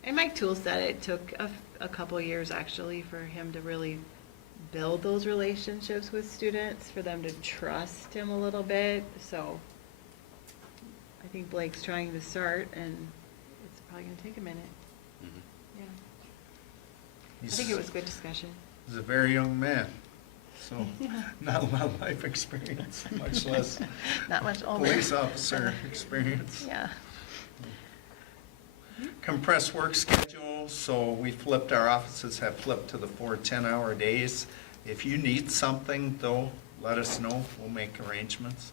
And Mike Toole said it took a couple years actually for him to really build those relationships with students, for them to trust him a little bit. So I think Blake's trying to start, and it's probably gonna take a minute. Mhm. Yeah. I he's, think it was a good discussion. he's a very young man, so not a lot of life experience, much less Not much older. police officer experience. Yeah. Compressed work schedule, so we flipped, our offices have flipped to the 4 10-hour days. If you need something, though, let us know, we'll make arrangements.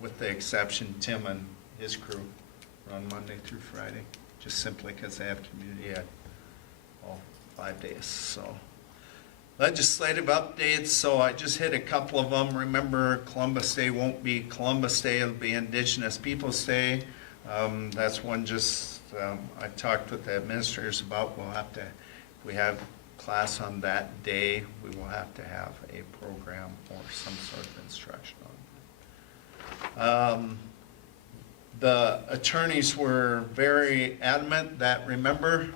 With the exception, Tim and his crew run Monday through Friday, just simply because they have community ed all 5 days, so. Legislative updates, so I just hit a couple of them. Remember, Columbus Day won't be Columbus Day, it'll be Indigenous Peoples' Day. That's one I talked with the administrators about. We'll have to, if we have class on that day, we will have to have a program or some sort of instruction on it. The attorneys were very adamant that, remember,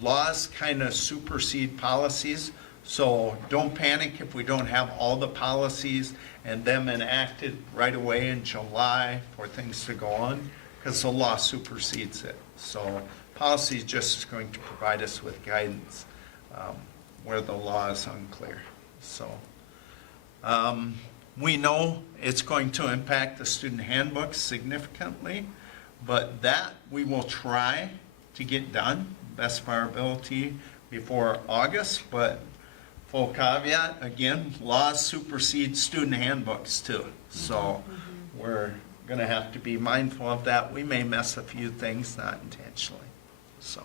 laws kind of supersede policies. So don't panic if we don't have all the policies and them enacted right away in July for things to go on, because the law supersedes it. So policy is just going to provide us with guidance where the law is unclear. So we know it's going to impact the student handbook significantly, but that we will try to get done, best of our ability, before August, but full caveat, again, laws supersede student handbooks too. So we're gonna have to be mindful of that. We may miss a few things, not intentionally, so.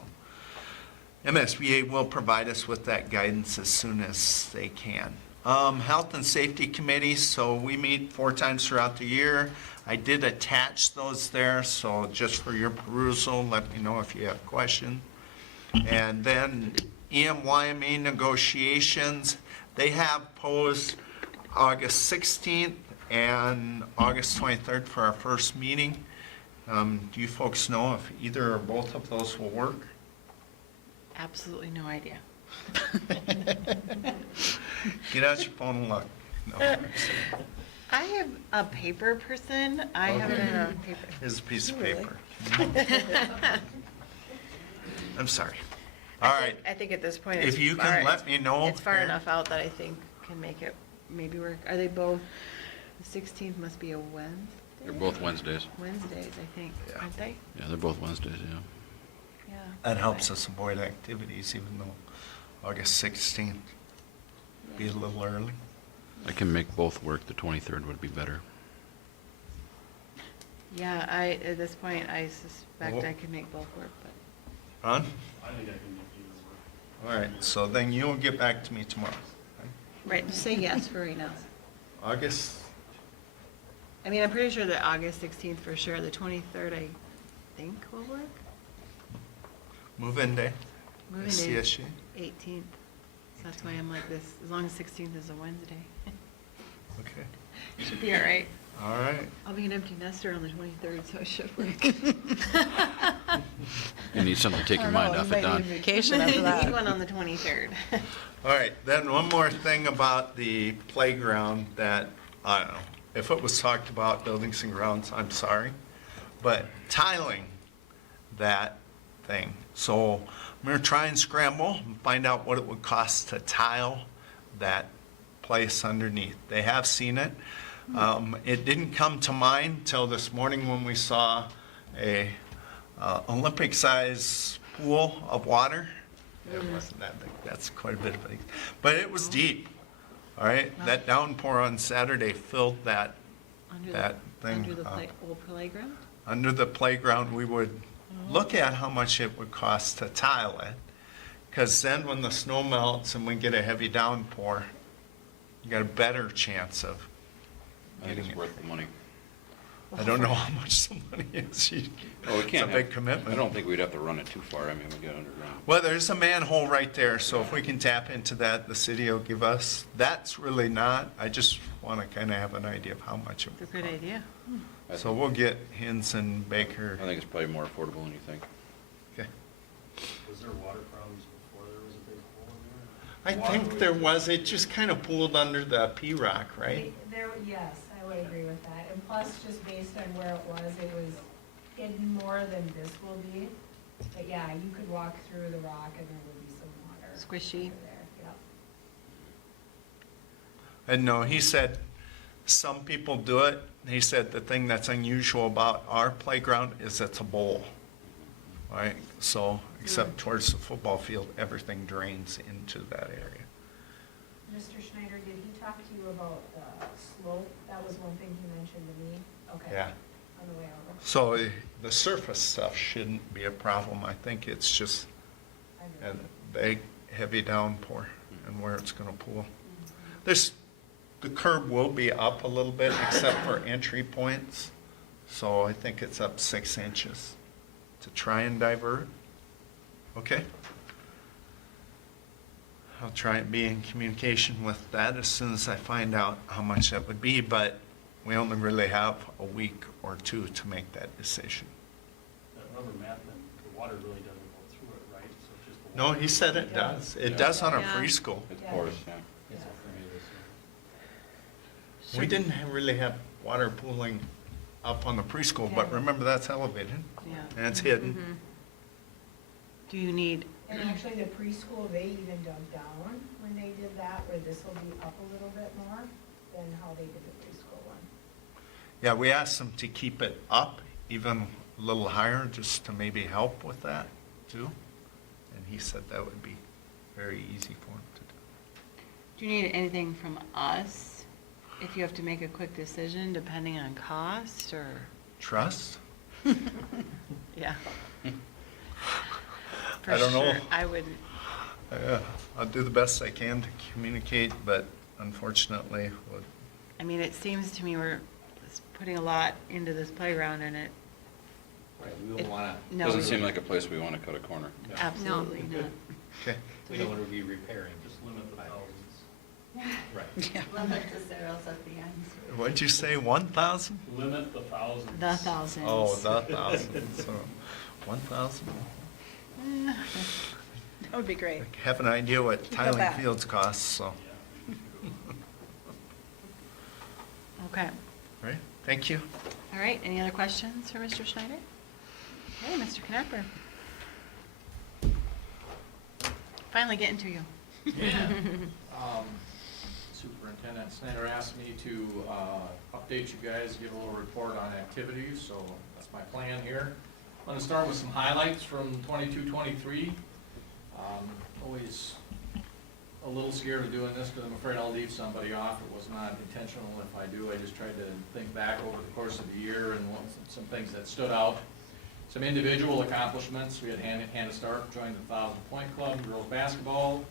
MSBA will provide us with that guidance as soon as they can. Health and Safety Committee, so we meet 4 times throughout the year. I did attach those there, so just for your perusal, let me know if you have questions. And then EMYME negotiations, they have posed August 16th and August 23rd for our first meeting. Do you folks know if either or both of those will work? Absolutely no idea. Get out your phone and look. No, I'm kidding. I have a paper person. I haven't had a paper. Here's a piece of Really? paper. I'm sorry. All right. I think at this point. If it's you far- can let me know. It's far here. enough out that I think can make it maybe work. Are they both, the 16th must be a Wednesday? They're both Wednesdays. Wednesdays, I think, Yeah. aren't they? Yeah, they're both Wednesdays, yeah. Yeah. That helps us avoid activities, even though August 16th be a little early. I can make both work. The 23rd would be better. Yeah, at this point, I suspect Oh. I could make both work, but. Ron? I think I can make either work. All right, so then you'll get back to me tomorrow. Right, just say yes for right now. August, I mean, I'm pretty sure that August 16th for sure, the 23rd I think will work. move-in day. Moving day, CSU. 18th. So that's why I'm like this, as long as 16th is a Wednesday. Okay, Should be all right. all right. I'll be an empty nester on the 23rd, so it should work. You need something to take your mind off it, Don. Vacation after that. Need one on the 23rd. All right, then one more thing about the playground that, I don't know, if it was talked about, buildings and grounds, I'm sorry, but tiling that thing. So I'm gonna try and scramble and find out what it would cost to tile that place underneath. They have seen it. It didn't come to mind till this morning when we saw a Olympic-size pool of water. It wasn't that big, that's quite a bit of it, but it was deep, all right? That downpour on Saturday filled that Under that the, thing under the up. old playground? Under the playground, we would look at how much it would cost to tile it, because then when the snow melts and we get a heavy downpour, you got a better chance of I think getting it's it. worth the money. I don't know how much the money is. Oh, we It's a can't big have, commitment. I don't think we'd have to run it too far. I mean, we get underground. Well, there's a manhole right there, so if we can tap into that, the city will give us. That's really not, I just want to kind of have an idea of how much it It's a would good cost. idea. So we'll get Hins and Baker. I think it's probably more affordable than you think. Okay. Was there water problems before there was a big hole in I there? think there was, it just kind of pooled under the P-rock, right? Yes, I would agree with that. And plus, just based on where it was hidden more than this will be. But yeah, you could walk through the rock and there would be some water. Squishy. under there, yep. And no, he said, some people do it. He said the thing that's unusual about our playground is it's a bowl, right? So, except towards the football field, everything drains into that area. Mr. Schneider, did he talk to you about the slope? That was one thing he mentioned to me. Okay. Yeah. On the way over. So the surface stuff shouldn't be a problem. I think it's just I a big, heavy downpour and where it's gonna pool. The curb will be up a little bit except for entry points. So I think it's up 6 inches to try and divert. Okay? I'll try and be in communication with that as soon as I find out how much that would be, but we only really have a week or two to make that decision. That rubber mat, then, the water really doesn't go through it, right? So it's just the No, water. he said it does. It does on a Yeah. preschool. It's Yeah. porous, yeah. It's a Formulas, We didn't really have water pooling up on the preschool, but Yeah. remember that's elevated Yeah. and it's hidden. Mhm. Do you need, And actually, the preschool, they even dug down when they did that, where this will be up a little bit more. than how they did the preschool one. Yeah, we asked them to keep it up even a little higher, just to maybe help with that too. And he said that would be very easy for him to do. Do you need anything from us if you have to make a quick decision depending on cost or? Trust? Yeah. I don't know. For sure, I wouldn't. I'll do the best I can to communicate, but unfortunately, I mean, it seems to me we're putting a lot into this playground and it, Right, we don't wanna. no. Doesn't seem like a place we want to cut a corner. Absolutely not. okay. We don't wanna be repairing. Just limit the thousands. Right. Yeah. Limit the zeros at the end. What'd you say, 1,000? Limit the thousands. The thousands. Oh, the 1,000, so 1,000? That would be great. I have an idea what Keep it tiling back. fields cost, so, Okay. right, thank you. All right, any other questions for Mr. Schneider? Okay, Mr. Knapper. Finally getting to you. Yeah. Superintendent Snyder asked me to update you guys, give a little report on activities, so that's my plan here. I'm gonna start with some highlights from 22-23. Always a little scared of doing this because I'm afraid I'll leave somebody off. It was not intentional. If I do, I just tried to think back over the course of the year and some things that stood out. Some individual accomplishments. We had Hannah Stark join the 1,000-point club in girls basketball.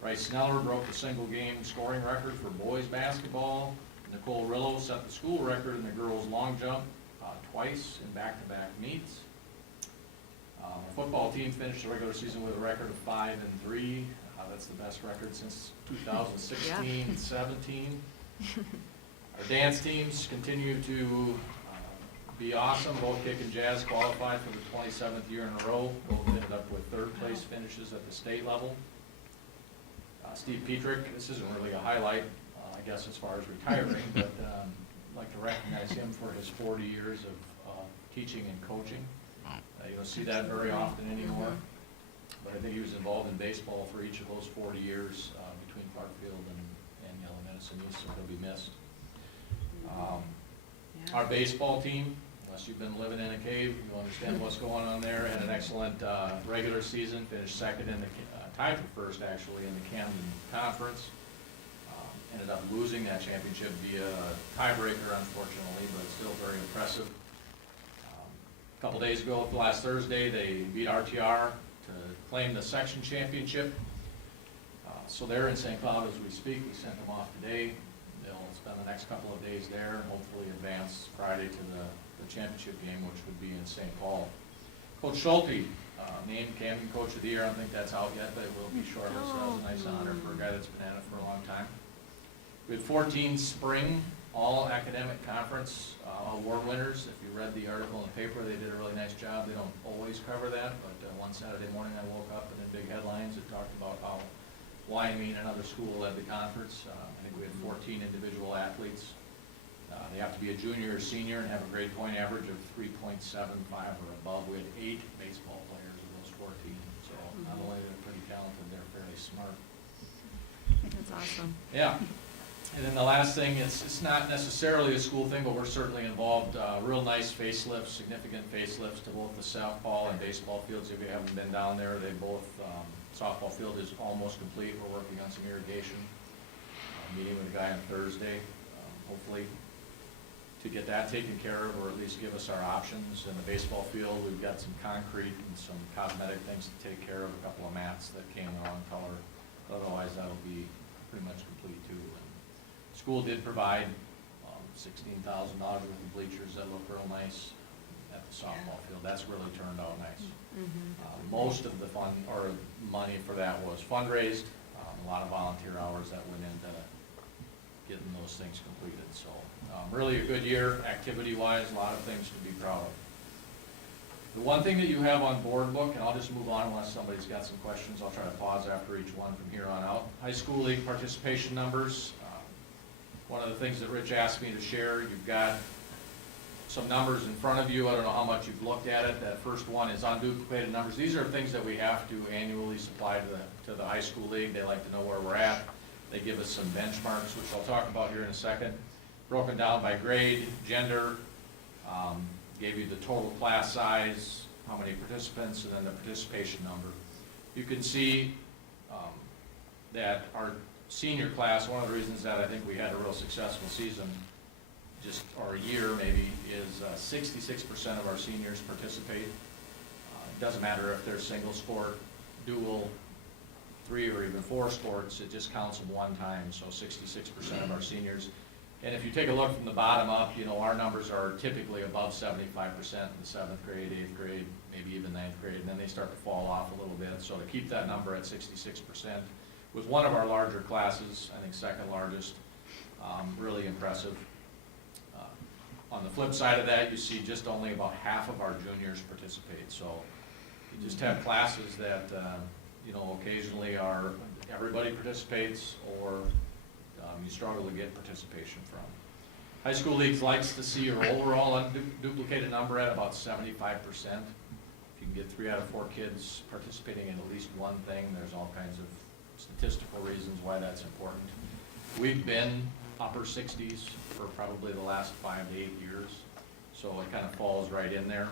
Bryce Sneller broke the single-game scoring record for boys basketball. Nicole Rillo set the school record in the girls' long jump twice in back-to-back meets. Our football team finished the regular season with a record of 5-3. That's the best record since 2016-17. Our dance teams continue to be awesome. Both Kick and Jazz qualified for the 27th year in a row. Both ended up with third-place finishes at the state level. Steve Petrick, this isn't really a highlight, I guess, as far as retiring, but I'd like to recognize him for his 40 years of teaching and coaching. You don't see that very often anymore, but I think he was involved in baseball for each of those 40 years between Parkfield and Yellow Medicine East, so he'll be missed. Our baseball team, unless you've been living in a cave, you understand what's going on there, had an excellent regular season, finished second in the, tied for first actually in the Camden Conference. Ended up losing that championship via a tiebreaker unfortunately, but still very impressive. A couple days ago, last Thursday, they beat RTR to claim the section championship. So they're in St. Cloud as we speak. We sent them off today. They'll spend the next couple of days there and hopefully advance Friday to the championship game, which would be in St. Paul. Coach Schulte, named Camden Coach of the Year. I don't think that's out yet, but it will be shortly, so that was a nice honor for a guy that's been at it for a long time. We had 14 spring all-academic conference award winners. If you read the article in the paper, they did a really nice job. They don't always cover that, but one Saturday morning I woke up and in big headlines it talked about how Wyoming and another school led the conference. I think we had 14 individual athletes. They have to be a junior or senior and have a grade point average of 3.75 or above. We had 8 baseball players of those 14, so not only are they pretty talented, they're fairly smart. That's awesome. Yeah. And then the last thing, it's not necessarily a school thing, but we're certainly involved. Real nice facelifts, significant facelifts to both the softball and baseball fields. If you haven't been down there, they both, softball field is almost complete. We're working on some irrigation. Meeting with a guy on Thursday, hopefully to get that taken care of, or at least give us our options. In the baseball field, we've got some concrete and some cosmetic things to take care of, a couple of mats that came the wrong color. Otherwise, that'll be pretty much complete too. School did provide $16,000 worth of bleachers that look real nice at the softball field. That's really turned out nice. Most of the money for that was fundraised. A lot of volunteer hours that went into getting those things completed. So really a good year, activity-wise, a lot of things to be proud of. The one thing that you have on board book, and I'll just move on unless somebody's got some questions, I'll try to pause after each one from here on out. High school league participation numbers. One of the things that Rich asked me to share, you've got some numbers in front of you. I don't know how much you've looked at it. That first one is unduplicated numbers. These are things that we have to annually supply to the high school league. They like to know where we're at. They give us some benchmarks, which I'll talk about here in a second, broken down by grade, gender, gave you the total class size, how many participants, and then the participation number. You can see that our senior class, one of the reasons that I think we had a real successful season, or a year maybe, is 66% of our seniors participate. It doesn't matter if they're single sport, dual, 3 or even 4 sports, it just counts them one time, so 66% of our seniors. And if you take a look from the bottom up, our numbers are typically above 75% in the 7th grade, 8th grade, maybe even 9th grade, and then they start to fall off a little bit. So to keep that number at 66% with one of our larger classes, I think second largest, really impressive. On the flip side of that, you see just only about half of our juniors participate. So you just have classes that, occasionally everybody participates, or you struggle to get participation from. High School Leagues likes to see your overall unduplicated number at about 75%. If you can get 3 out of 4 kids participating in at least one thing, there's all kinds of statistical reasons why that's important. We've been upper 60s for probably the last 5 to 8 years, so it kind of falls right in there.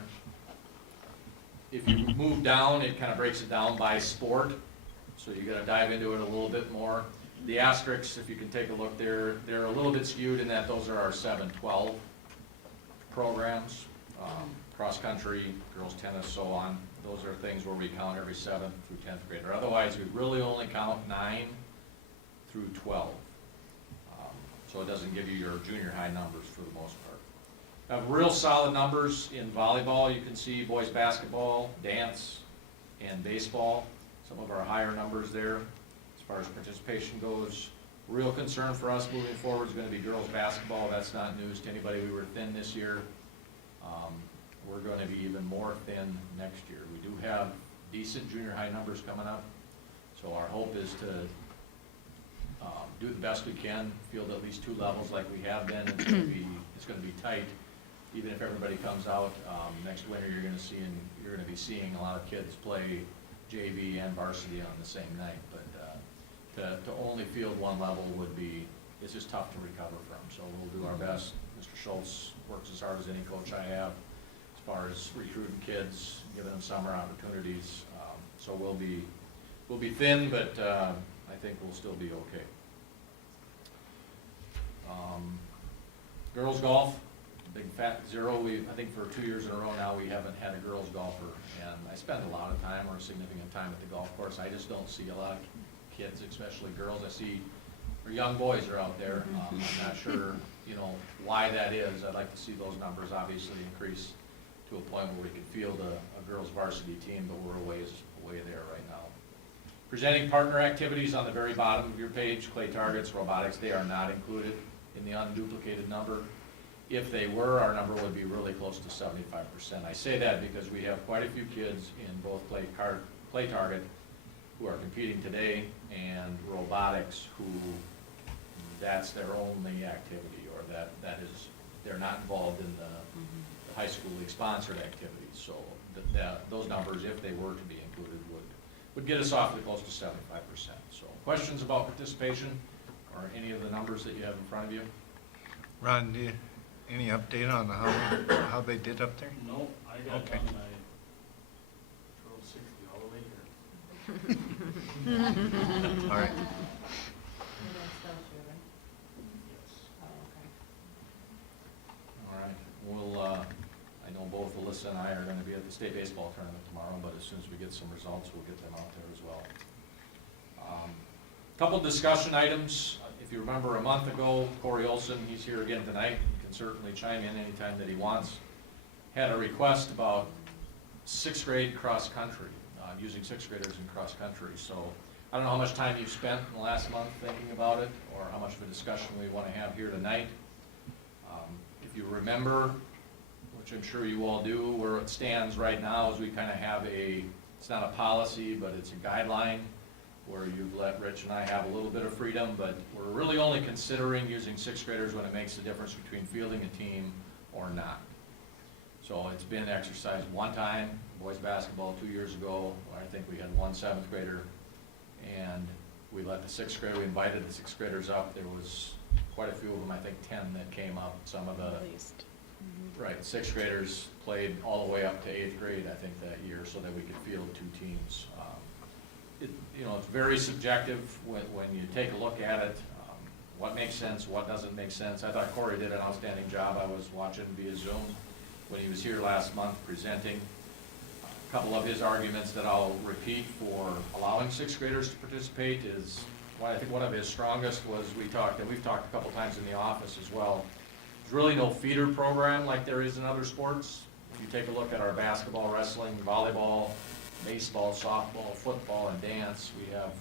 If you move down, it kind of breaks it down by sport, so you got to dive into it a little bit more. The asterisks, if you can take a look there, they're a little bit skewed in that those are our 7-12 programs, cross country, girls tennis, so on. Those are things where we count every 7th through 10th grader. Otherwise, we really only count 9 through 12. So it doesn't give you your junior high numbers for the most part. Have real solid numbers in volleyball. You can see boys basketball, dance, and baseball. Some of our higher numbers there as far as participation goes. Real concern for us moving forward is going to be girls basketball. That's not news to anybody. We were thin this year. We're going to be even more thin next year. We do have decent junior high numbers coming up. So our hope is to do the best we can, field at least 2 levels like we have been. It's going to be tight, even if everybody comes out. Next winter, you're going to be seeing a lot of kids play JV and varsity on the same night. But to only field 1 level it's just tough to recover from. So we'll do our best. Mr. Schultz works as hard as any coach I have as far as recruiting kids, giving them summer opportunities. So we'll be thin, but I think we'll still be okay. Girls golf, big fat zero. I think for 2 years in a row now we haven't had a girls golfer, and I spend a lot of time or significant time at the golf course. I just don't see a lot of kids, especially girls. I see our young boys are out there. I'm not sure, why that is. I'd like to see those numbers obviously increase to a point where we can field a girls varsity team, but we're away there right now. Presenting partner activities on the very bottom of your page, clay targets, robotics, they are not included in the unduplicated number. If they were, our number would be really close to 75%. I say that because we have quite a few kids in both clay target who are competing today and robotics who that's their only activity, or they're not involved in the high school league sponsored activities. So those numbers, if they were to be included, would get us awfully close to 75%. So questions about participation or any of the numbers that you have in front of you? Ron, any update on how they did up there? No, I got Okay. done, I drove 60 all the way here. All right. All right, I know both Alyssa and I are going to be at the state baseball tournament tomorrow, but as soon as we get some results, we'll get them out there as well. Couple discussion items. If you remember a month ago, Corey Olson, he's here again tonight, he can certainly chime in anytime that he wants, had a request about 6th grade cross country, using 6th graders in cross country. So I don't know how much time you've spent in the last month thinking about it, or how much of a discussion we want to have here tonight. If you remember, which I'm sure you all do, where it stands right now is we kind of have it's not a policy, but it's a guideline where you've let Rich and I have a little bit of freedom, but we're really only considering using 6th graders when it makes the difference between fielding a team or not. So it's been exercised one time, boys basketball 2 years ago, I think we had one 7th grader, and we let the sixth grade, we invited the sixth graders up. There was quite a few of them, I think 10 that came up. Some of the, At least. right, sixth graders played all the way up to eighth grade, I think, that year, so that we could field 2 teams. You know, it's very subjective when you take a look at it, what makes sense, what doesn't make sense. I thought Corey did an outstanding job. I was watching via Zoom when he was here last month presenting. A couple of his arguments that I'll repeat for allowing sixth graders to participate is, well, I think one of his strongest was we've talked a couple times in the office as well. There's really no feeder program like there is in other sports. If you take a look at our basketball, wrestling, volleyball, baseball, softball, football, and dance, we have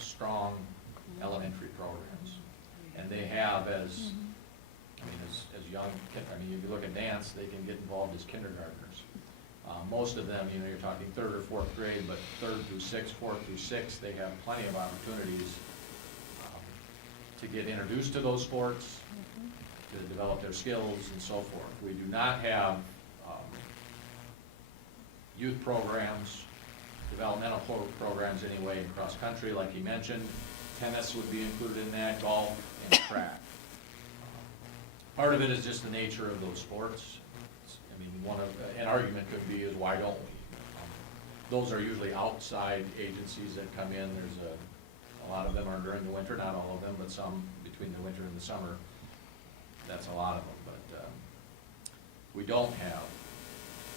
strong elementary programs. And they have as young, if you look at dance, they can get involved as kindergartners. Most of them, you're talking 3rd or 4th grade, but 3rd through 6th, 4th through 6th, they have plenty of opportunities to get introduced to those sports, to develop their skills and so forth. We do not have youth programs, developmental programs anyway in cross country, like you mentioned. Tennis would be included in that, golf, and track. Part of it is just the nature of those sports. I mean, an argument could be is why don't we? Those are usually outside agencies that come in. There's a lot of them are during the winter, not all of them, but some between the winter and the summer. That's a lot of them, but we don't have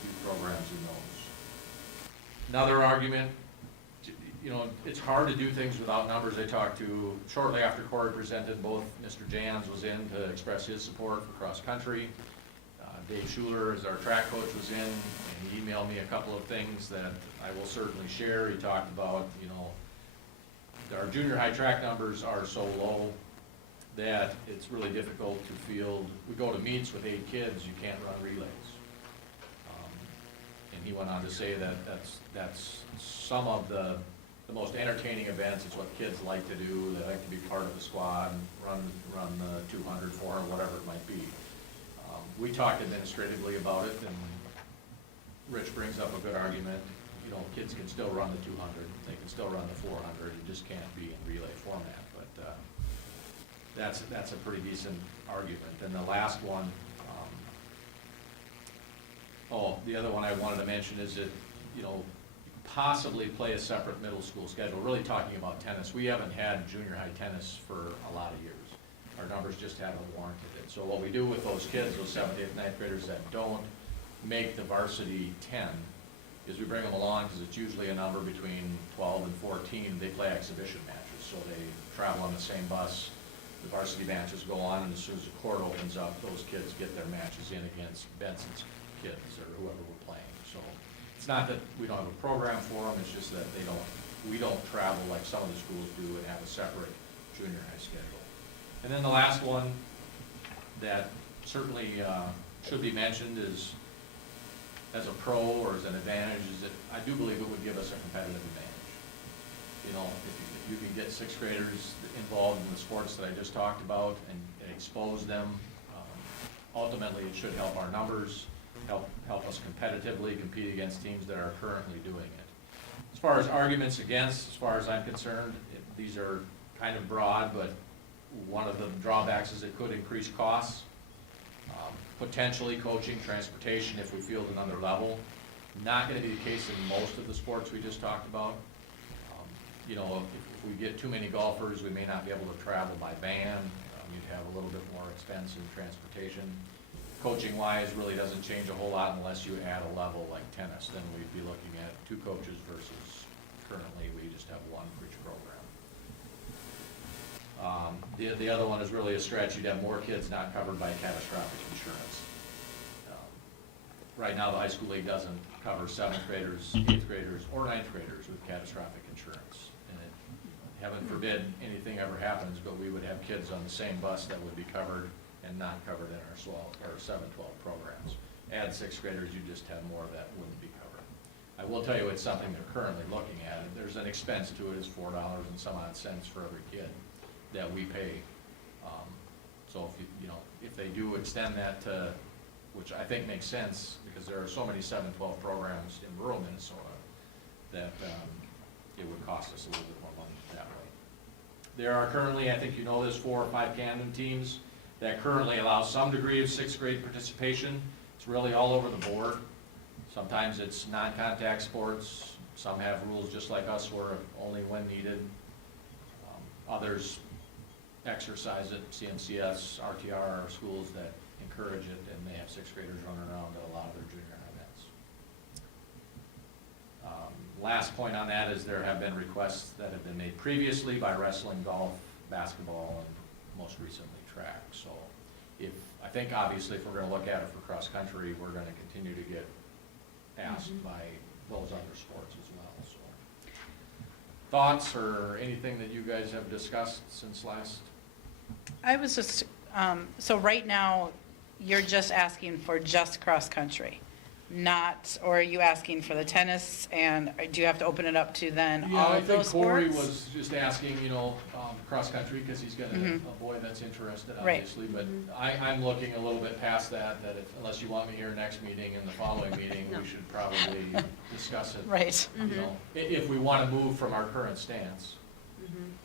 youth programs in those. Another argument, you know, it's hard to do things without numbers. I talked to, shortly after Corey presented, both Mr. Jans was in to express his support for cross-country. Dave Schuler, as our track coach, was in, and he emailed me a couple of things that I will certainly share. He talked about, you know, our junior high track numbers are so low that it's really difficult to field. We go to meets with 8 kids, you can't run relays. And he went on to say that that's some of the most entertaining events. It's what kids like to do. They like to be part of the squad and run the 200, 400, whatever it might be. We talked administratively about it, and Rich brings up a good argument. You know, kids can still run the 200, they can still run the 400, it just can't be in relay format. But that's a pretty decent argument. And the last one, the other one I wanted to mention is that, you know, possibly play a separate middle school schedule. Really talking about tennis, we haven't had junior high tennis for a lot of years. Our numbers just haven't warranted it. So what we do with those kids, those 7th, 8th, 9th graders that don't make the varsity 10, is we bring them along because it's usually a number between 12 and 14. They play exhibition matches, so they travel on the same bus. The varsity matches go on, and as soon as the court opens up, those kids get their matches in against Benson's kids or whoever we're playing. So it's not that we don't have a program for them, it's just that we don't travel like some of the schools do and have a separate junior high schedule. And then the last one that certainly should be mentioned is, as a pro or as an advantage, is that I do believe it would give us a competitive advantage. You know, if you can get 6th graders involved in the sports that I just talked about and expose them, ultimately it should help our numbers, help us competitively compete against teams that are currently doing it. As far as arguments against, as far as I'm concerned, these are kind of broad, but one of the drawbacks is it could increase costs. Potentially coaching, transportation, if we field another level. Not going to be the case in most of the sports we just talked about. You know, if we get too many golfers, we may not be able to travel by van. You'd have a little bit more expense in transportation. Coaching wise really doesn't change a whole lot unless you add a level like tennis. Then we'd be looking at 2 coaches versus currently we just have 1 for each program. The other one is really a stretch. You'd have more kids not covered by catastrophic insurance. Right now, the high school league doesn't cover 7th graders, 8th graders, or 9th graders with catastrophic insurance. And heaven forbid anything ever happens, but we would have kids on the same bus that would be covered and not covered in our 7-12 programs. Add 6th graders, you just have more that wouldn't be covered. I will tell you it's something they're currently looking at. There's an expense to it, it's $4 and some odd cents for every kid that we pay. So if they do extend that to, which I think makes sense because there are so many 7-12 programs in rural Minnesota that it would cost us a little bit more money that way. there are currently, I think you know this, 4 or 5 Camden teams that currently allow some degree of sixth grade participation. It's really all over the board. Sometimes it's non-contact sports, some have rules just like us where only when needed. Others exercise it, CMCS, RTR are schools that encourage it, and they have sixth graders running around at a lot of their junior high events. Last point on that is there have been requests that have been made previously by wrestling, golf, basketball, and most recently track. So I think obviously if we're gonna look at it for cross-country, we're gonna continue to get asked by those other sports as well, so. Thoughts or anything that you guys have discussed since last? I was just, so right now, you're just asking for just cross-country, not, or are you asking for the tennis, and do you have to open it up to then all of those Yeah, I think Corey sports? was just asking, cross-country, because he's got a boy that's interested, Right. obviously, but I'm looking a little bit past that unless you want me here next meeting and the following meeting, No. we should probably discuss it. Right. If we want to move from our current stance,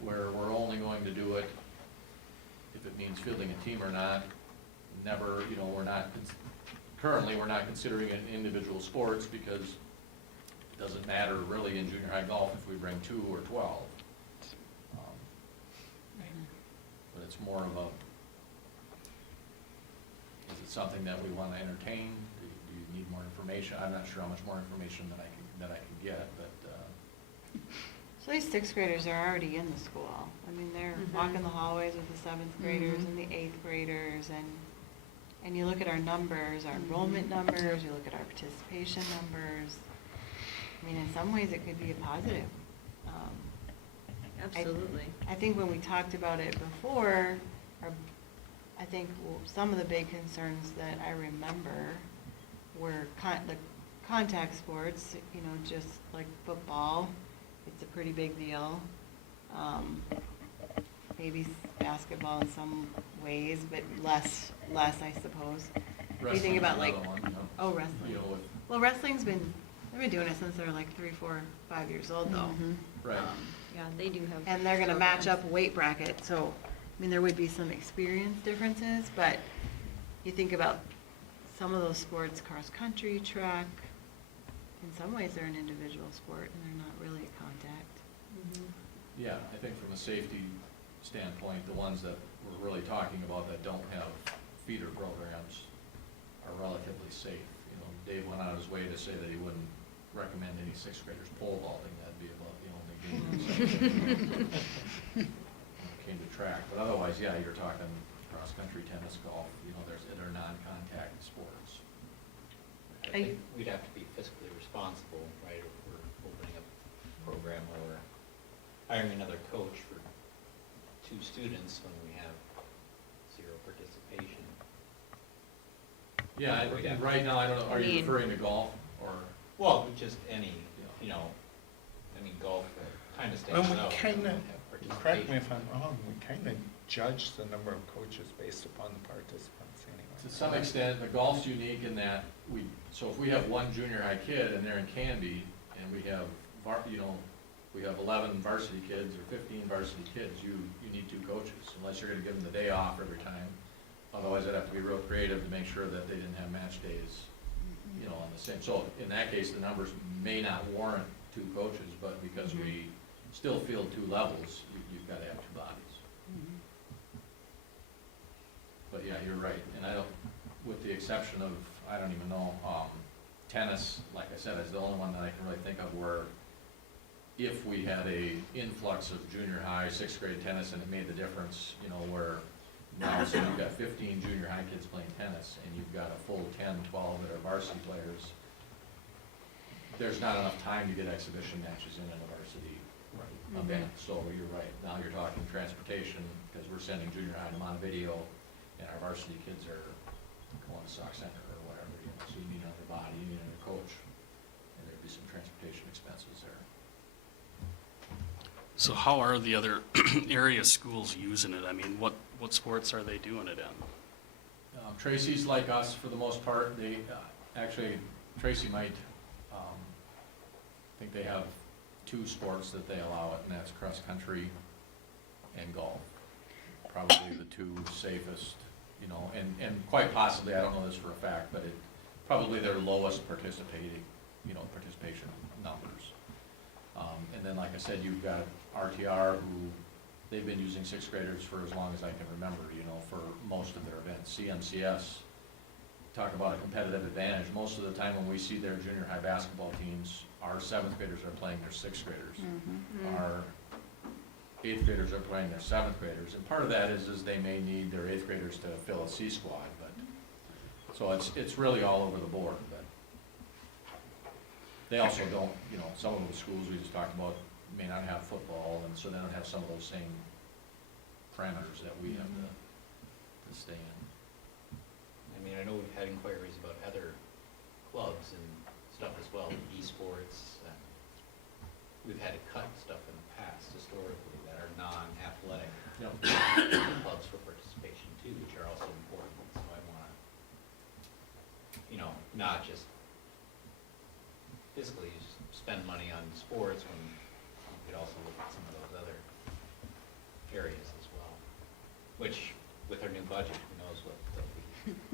where we're only going to do it if it means fielding a team or not, never, currently, we're not considering it individual sports because it doesn't matter really in junior high golf if we bring 2 or 12. But it's more of is it something that we want to entertain? Do you need more information? I'm not sure how much more information that I can get, but, So these sixth graders are already in the school. I mean, they're walking the hallways with the seventh graders and the eighth graders, and you look at our numbers, our enrollment numbers, you look at our participation numbers. I mean, in some ways, it could be a positive. Absolutely. I think when we talked about it before, I think some of the big concerns that I remember were the contact sports, just like football. It's a pretty big deal. Maybe basketball in some ways, but less, I suppose. What do you think about wrestling's another one, oh, wrestling. Well, wrestling's they've been doing it since they're like 3, 4, 5 years old though. Right. Yeah, they do have. And they're gonna match programs. up weight bracket, so, I mean, there would be some experience differences, but you think about some of those sports, cross-country, track, in some ways they're an individual sport and they're not really a contact. Yeah, I think from a safety standpoint, the ones that we're really talking about that don't have feeder programs are relatively safe. Dave went out of his way to say that he wouldn't recommend any sixth graders pole vaulting. That'd be about the only game came to track. But otherwise, yeah, you're talking cross-country, tennis, golf, they're non-contact sports. I think we'd have to be fiscally responsible, right, if we're opening up a program where we're hiring another coach for 2 students when we have 0 participation. Yeah, right now, I don't know, are you referring to golf or? Well, just any, golf kind of stands Well, out. we kind of, Participation. correct me if I'm wrong, we kind of judge the number of coaches based upon the participants anyway. To some extent, the golf's unique in that so if we have 1 junior high kid and they're in Canby, and we have, we have 11 varsity kids or 15 varsity kids, you need 2 coaches, unless you're gonna give them the day off every time. Otherwise, I'd have to be real creative to make sure that they didn't have match days, on the same. So in that case, the numbers may not warrant 2 coaches, but because we still field 2 levels, you've gotta have 2 bodies. But yeah, you're right, and with the exception of, I don't even know, tennis, like I said, is the only one that I can really think of where if we had a influx of junior high, 6th grade tennis, and it made the difference, where now, so you've got 15 junior high kids playing tennis, and you've got a full 10, 12 that are varsity players, there's not enough time to get exhibition matches in a varsity event. So you're right, now you're talking transportation, because we're sending junior high to Montevideo, and our varsity kids are going to Sauk Center or whatever, so you need another body, you need another coach, and there'd be some transportation expenses there. So how are the other area schools using it? I mean, what sports are they doing it in? Tracy's like us for the most part. They, actually, Tracy might, I think they have 2 sports that they allow it, and that's cross-country and golf. Probably the two safest, you know, and quite possibly, I don't know this for a fact, but probably their lowest participation numbers. And then, like I said, you've got RTR, who, they've been using sixth graders for as long as I can remember, you know, for most of their events. CMCS, talk about a competitive advantage. Most of the time when we see their junior high basketball teams, our seventh graders are playing their sixth graders. Our eighth graders are playing their seventh graders, and part of that is they may need their eighth graders to fill a C squad, but, so it's really all over the board, but they also don't, you know, some of the schools we just talked about may not have football, and so they don't have some of those same parameters that we have to stay in. I mean, I know we've had inquiries about other clubs and stuff as well, esports, and we've had to cut stuff in the past historically that are non-athletic clubs for participation too, which are also important, so I wanna, you know, not just physically spend money on sports when you could also look at some of those other areas as well, which with our new budget, who knows what they'll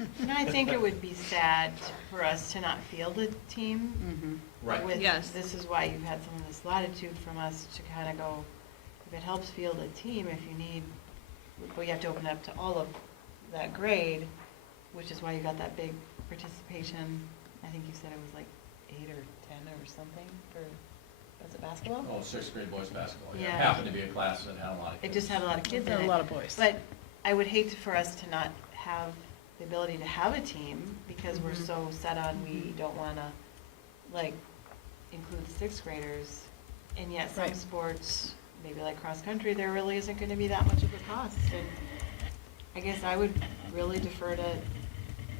be. And I think it would be sad for us to not field a team. Right. With, Yes. this is why you've had some of this latitude from us to kind of go, if it helps field a team, if you need, well, you have to open it up to all of that grade, which is why you got that big participation. I think you said it was like 8 or 10 or something for, was it basketball? Oh, sixth grade boys basketball, yeah. It Yeah. happened to be a class that had a lot of kids. It just had a lot of kids in There it. are a lot of boys. But I would hate for us to not have the ability to have a team because we're so set on we don't want to, like, include the sixth graders. And yet some Right. sports, maybe like cross-country, there really isn't going to be that much of a cost. And I guess I would really defer to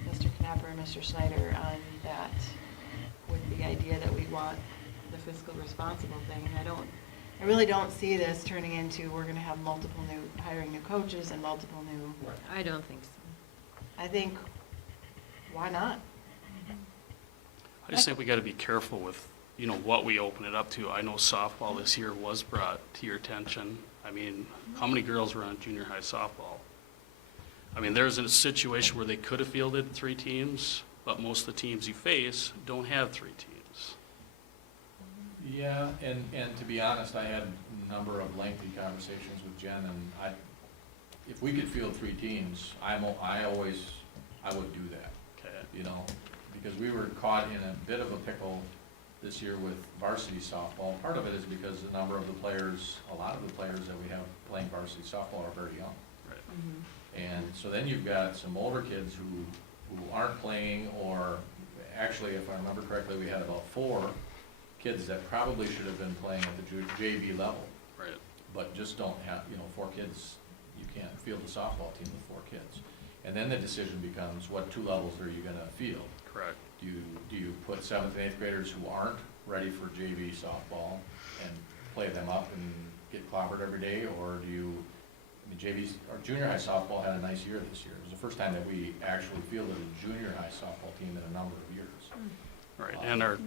Mr. Knapper and Mr. Snyder on that with the idea that we want the fiscal responsible thing. And I really don't see this turning into, we're gonna have hiring new coaches and multiple new, I don't think so. I think, why not? I just think we gotta be careful with, you know, what we open it up to. I know softball this year was brought to your attention. I mean, how many girls were on junior high softball? I mean, there's a situation where they could have fielded 3 teams, but most of the teams you face don't have 3 teams. Yeah, and to be honest, I had a number of lengthy conversations with Jen, and if we could field 3 teams, I would do that, Okay. you know, because we were caught in a bit of a pickle this year with varsity softball. Part of it is because a lot of the players that we have playing varsity softball are very young. Right. And so then you've got some older kids who aren't playing, or actually, if I remember correctly, we had about 4 kids that probably should have been playing at the JV level, Right. but just don't have, 4 kids, you can't field a softball team with 4 kids. And then the decision becomes, what 2 levels are you gonna field? Correct. Do you put 7th and 8th graders who aren't ready for JV softball and play them up and get clobbered every day, or do you, our junior high softball had a nice year this year. It was the first time that we actually fielded a junior high softball team in a number of years. Right, and our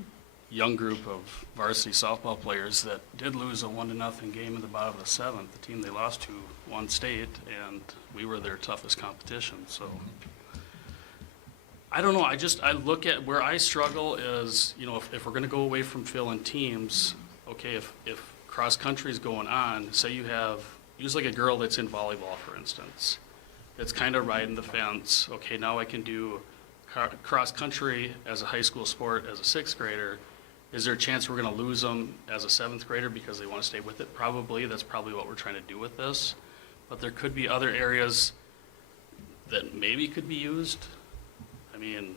young group of varsity softball players that did lose a 1-0 game in the bottom of the 7th, the team they lost to won state, and we were their toughest competition, so. I don't know, I look at, where I struggle is, you know, if we're gonna go away from filling teams, okay, if cross-country's going on, say you have, use like a girl that's in volleyball, for instance, that's kind of riding the fence, okay, now I can do cross-country as a high school sport as a 6th grader. Is there a chance we're gonna lose them as a 7th grader because they wanna stay with it? Probably, that's probably what we're trying to do with this. But there could be other areas that maybe could be used. I mean,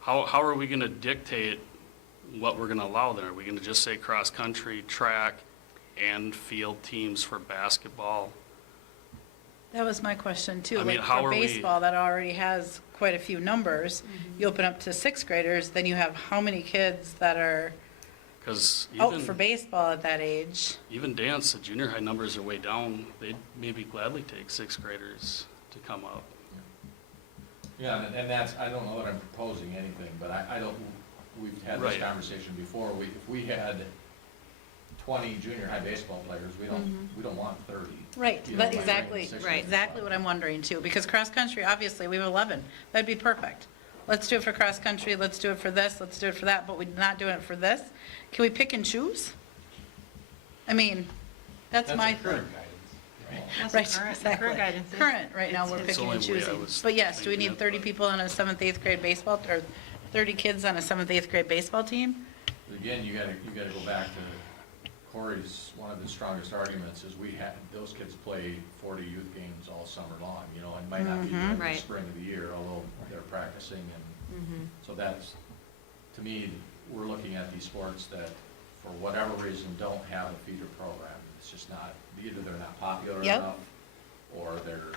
how are we gonna dictate what we're gonna allow there? Are we gonna just say cross-country, track, and field teams for basketball? That was my question too. I mean, Like how for are we- baseball, that already has quite a few numbers. You open up to sixth graders, then you have how many kids that are Because out for baseball at that age? even dance, the junior high numbers are way down. They'd maybe gladly take 6th graders to come up. Yeah, and that's, I don't know that I'm proposing anything, but I don't, we've had this Right. conversation before. If we had 20 junior high baseball players, we don't want 30. Right, You know, but like exactly, sixth Right. grade. exactly what I'm wondering too, because cross-country, obviously, we have 11. That'd be perfect. Let's do it for cross-country, let's do it for this, let's do it for that, but we're not doing it for this. Can we pick and choose? I mean, that's That's my the thing. current guidance, right? That's Right, what current exactly. guidance is. Current, right now, we're It's- picking and It's the only way I choosing. was But yes, do we thinking need it, 30 but- people on a 7th, 8th grade baseball, or 30 kids on a 7th, 8th grade baseball team? Again, you gotta go back to Corey's, one of his strongest arguments is we had, those kids play 40 youth games all summer long, you know, and might not be during the Right. spring of the year, although they're practicing and, so that's, to me, we're looking at these sports that, for whatever reason, don't have a feeder program. It's just not, either they're not popular Yep. enough, or they're,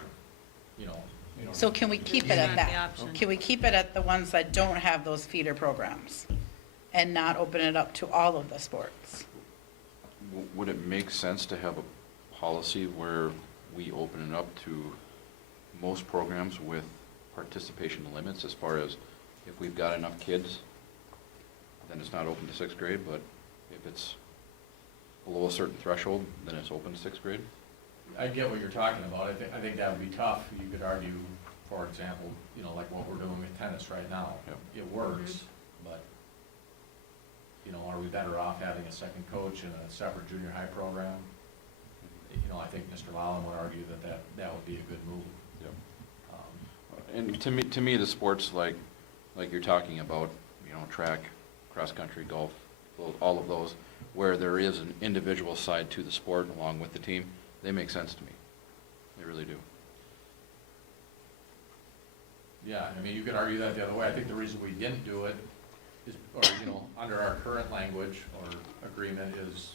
you know. So can we keep it There's at not the that? option. Can we keep it at the ones that don't have those feeder programs? And not open it up to all of the sports? Would it make sense to have a policy where we open it up to most programs with participation limits as far as if we've got enough kids, then it's not open to sixth grade, but if it's below a certain threshold, then it's open to sixth grade? I get what you're talking about. I think that would be tough. You could argue, for example, you know, like what we're doing with tennis right now. Yep. It works, but, you know, are we better off having a second coach in a separate junior high program? You know, I think Mr. Lawler would argue that would be a good move. Yep. Um, And to me, the sports like you're talking about, you know, track, cross-country, golf, all of those, where there is an individual side to the sport along with the team, they make sense to me. They really do. Yeah, I mean, you could argue that the other way. I think the reason we didn't do it is, or, you know, under our current language or agreement is,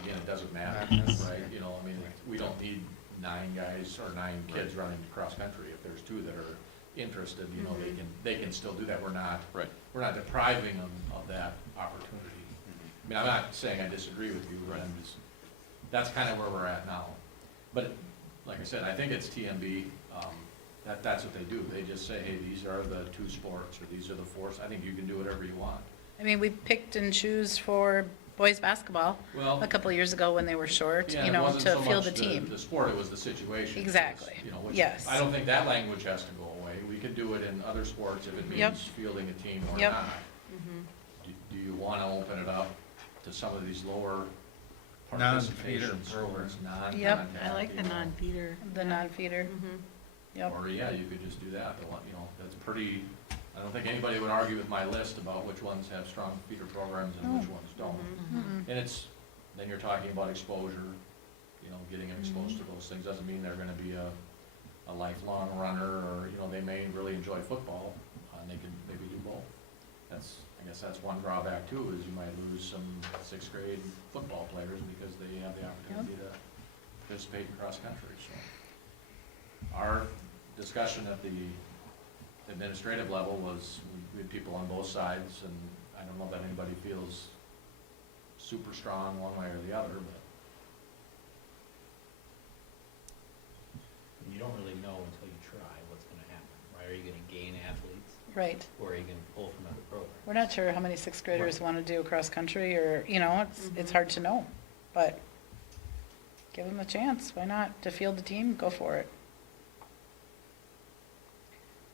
again, it doesn't matter, right? You know, I mean, we don't need 9 guys or 9 kids running cross-country. If there's 2 that are interested, you know, they can still do that. We're not depriving them of that opportunity. I mean, I'm not saying I disagree with you, but that's kind of where we're at now. But, like I said, I think it's TMB, that's what they do. They just say, hey, these are the 2 sports, or these are the 4. I think you can do whatever you want. I mean, we picked and choose for boys basketball Well, a couple of years ago when they were short, yeah, you it know, wasn't to so field much the team. The sport, it was the situation. Exactly. You know, which Yes. I don't think that language has to go away. We could do it in other sports if it Yep. means fielding a team or Yep. not. Do you want to open it up to some of these lower Non-feeder participation sports, non-contact? Yep. I like the you know? non-feeder. The non-feeder, yep. Or, yeah, you could just do that, you know, that's pretty, I don't think anybody would argue with my list about which ones have strong feeder programs and which ones don't. Mm-mm. And it's, then you're talking about exposure, you know, getting them exposed to those things, doesn't mean they're gonna be a lifelong runner, or, you know, they may really enjoy football, and they could maybe do both. I guess that's one drawback too, is you might lose some 6th grade football players because they have the opportunity to participate in cross-country, so. Our discussion at the administrative level was, we had people on both sides, and I don't know that anybody feels super strong one way or the other, but. And you don't really know until you try what's gonna happen, right? Are you gonna gain athletes, Right. or are you gonna pull from other programs? We're not sure how many 6th graders want to do cross-country, or, you know, it's hard to know. But give them a chance, why not? To field the team, go for it.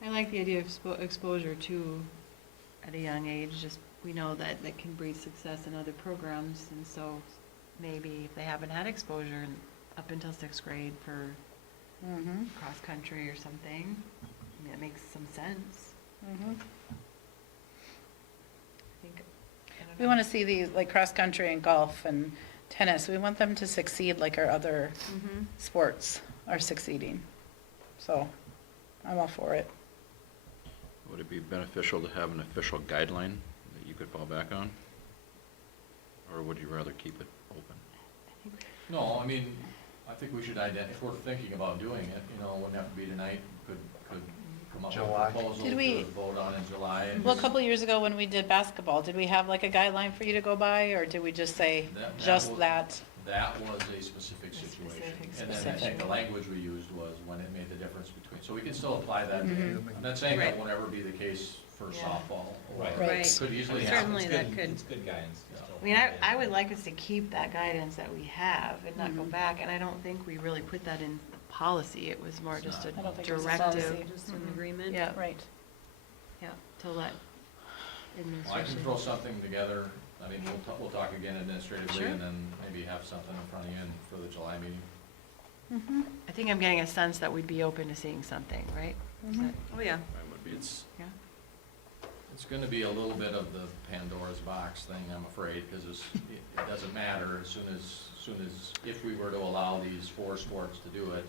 I like the idea of exposure too, at a young age, just, we know that that can breed success in other programs, and so maybe if they haven't had exposure up until 6th grade for Mm-hmm, cross-country or something, I mean, it makes some sense. mm-hmm. I think, I don't We know. want to see these, like cross-country and golf and tennis, we want them to succeed like our other sports are succeeding. So, I'm all for it. Would it be beneficial to have an official guideline that you could fall back on? Or would you rather keep it open? No, I mean, I think we should if we're thinking about doing it, you know, it wouldn't have to be tonight, could come up with July. a proposal Did we- to vote on in July. And Well, a just- couple of years ago when we did basketball, did we have like a guideline for you to go by, or did we just say That just was- that? That was a specific situation. And then I think the language we used was when it made the difference between, so we can still apply that. I'm not saying that won't ever be the case for Yeah. softball. or Right. Right. Could easily happen. Certainly that could. It's good guidance. to still I mean, have it. I would like us to keep that guidance that we have and not go Mhm. back, and I don't think we really put that in the policy. It was more It's just a not. I don't think it was a policy. directive. Just an agreement. Yeah, Right. yeah, to let Well, I can administration. throw something together. I mean, we'll talk again administratively Sure. and then maybe have something in front of you for the July meeting. I think I'm getting a sense that we'd be open to seeing something, right? Is that- Oh, yeah. I would be, it's Yeah. gonna be a little bit of the Pandora's box thing, I'm afraid, because it doesn't matter as soon as, if we were to allow these 4 sports to do it,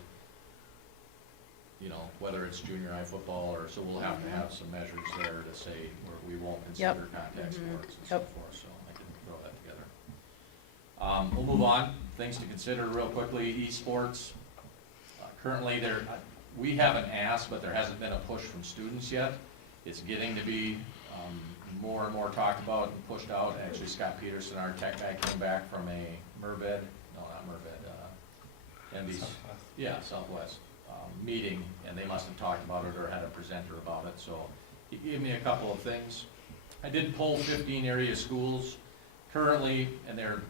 you know, whether it's junior high football or, so we'll have to have some measures there to say where we won't consider contact sports and so Yep. forth, so I can throw that together. We'll move on, things to consider real quickly, esports. Currently, we haven't asked, but there hasn't been a push from students yet. It's getting to be more and more talked about and pushed out. Actually, Scott Peterson, our tech guy, came back from a Southwest meeting, and they must have talked about it or had a presenter about it, so he gave me a couple of things. I did poll 15 area schools currently, and they're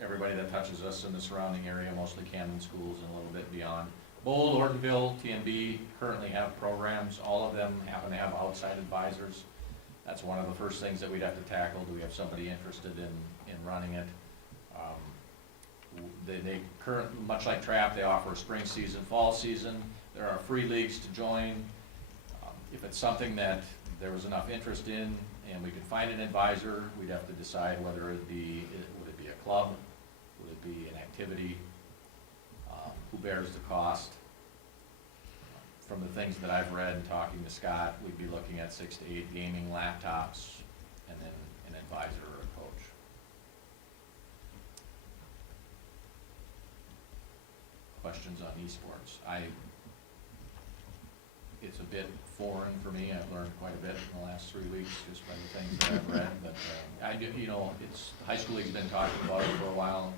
everybody that touches us in the surrounding area, mostly Camden schools and a little bit beyond. Bold, Ortonville, TNB currently have programs. All of them happen to have outside advisors. That's one of the first things that we'd have to tackle. Do we have somebody interested in running it? They much like TRAP, they offer a spring season, fall season. There are free leagues to join. If it's something that there was enough interest in and we could find an advisor, we'd have to decide whether would it be a club, would it be an activity, who bears the cost. From the things that I've read and talking to Scott, we'd be looking at 6 to 8 gaming laptops and then an advisor or a coach. Questions on esports? It's a bit foreign for me. I've learned quite a bit in the last 3 weeks just by the things that I've read, but I do, high school league's been talking about it for a while.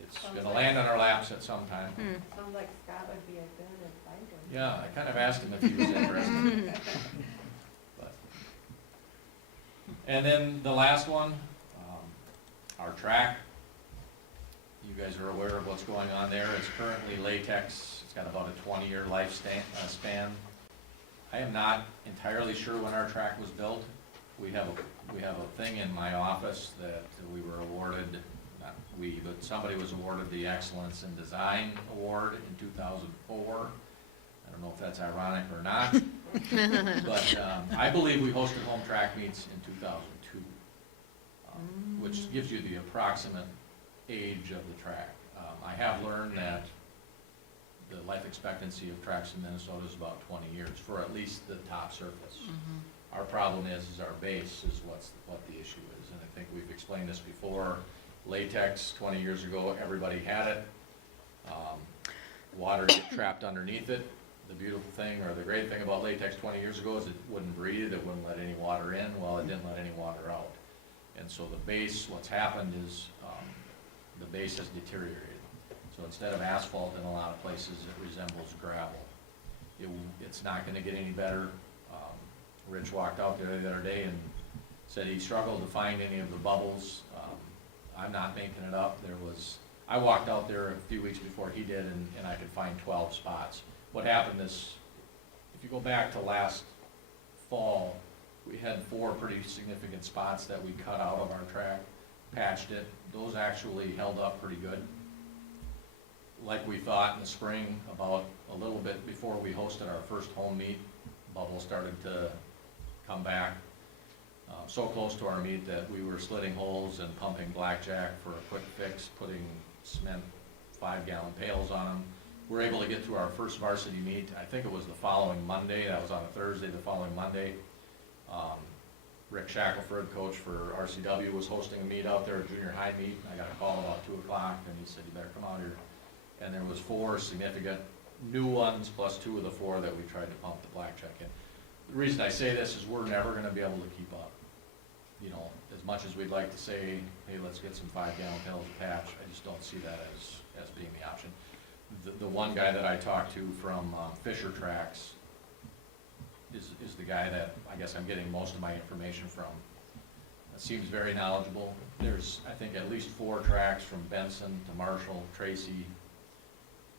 It's gonna land on our laps at some time. Sounds like Scott would be a good advisor. Yeah, I kind of asked him if he was interested. But- And then the last one, our track. You guys are aware of what's going on there. It's currently latex. It's got about a 20-year lifespan. I am not entirely sure when our track was built. We have a thing in my office that we were awarded, not we, but somebody was awarded the Excellence in Design Award in 2004. I don't know if that's ironic or not, but I believe we hosted home track meets in 2002, which gives you the approximate age of the track. I have learned that the life expectancy of tracks in Minnesota is about 20 years for at least the top surface. Our problem is our base is what the issue is, and I think we've explained this before. Latex, 20 years ago, everybody had it. Water get trapped underneath it. The beautiful thing, or the great thing about latex 20 years ago is it wouldn't breathe, it wouldn't let any water in, well, it didn't let any water out. And so the base, what's happened is, the base has deteriorated. So instead of asphalt in a lot of places, it resembles gravel. It's not gonna get any better. Rich walked out there the other day and said he struggled to find any of the bubbles. I'm not making it up. I walked out there a few weeks before he did and I could find 12 spots. What happened is, if you go back to last fall, we had 4 pretty significant spots that we cut out of our track, patched it. Those actually held up pretty good. Like we thought in the spring, about a little bit before we hosted our first home meet, bubble started to come back. So close to our meet that we were slitting holes and pumping blackjack for a quick fix, putting cement 5-gallon pails on them. We were able to get to our first varsity meet. I think it was the following Monday. That was on a Thursday, the following Monday. Rick Shackelford, coach for RCW, was hosting a meet out there, a junior high meet. I got a call about 2 o'clock and he said, you better come out here. And there was 4 significant new ones plus 2 of the 4 that we tried to pump the blackjack in. The reason I say this is we're never gonna be able to keep up. you know, as much as we'd like to say, hey, let's get some 5-gallon pails of patch, I just don't see that as being the option. The one guy that I talked to from Fisher Tracks is the guy that I guess I'm getting most of my information from. Seems very knowledgeable. There's, I think, at least 4 tracks from Benson to Marshall, Tracy,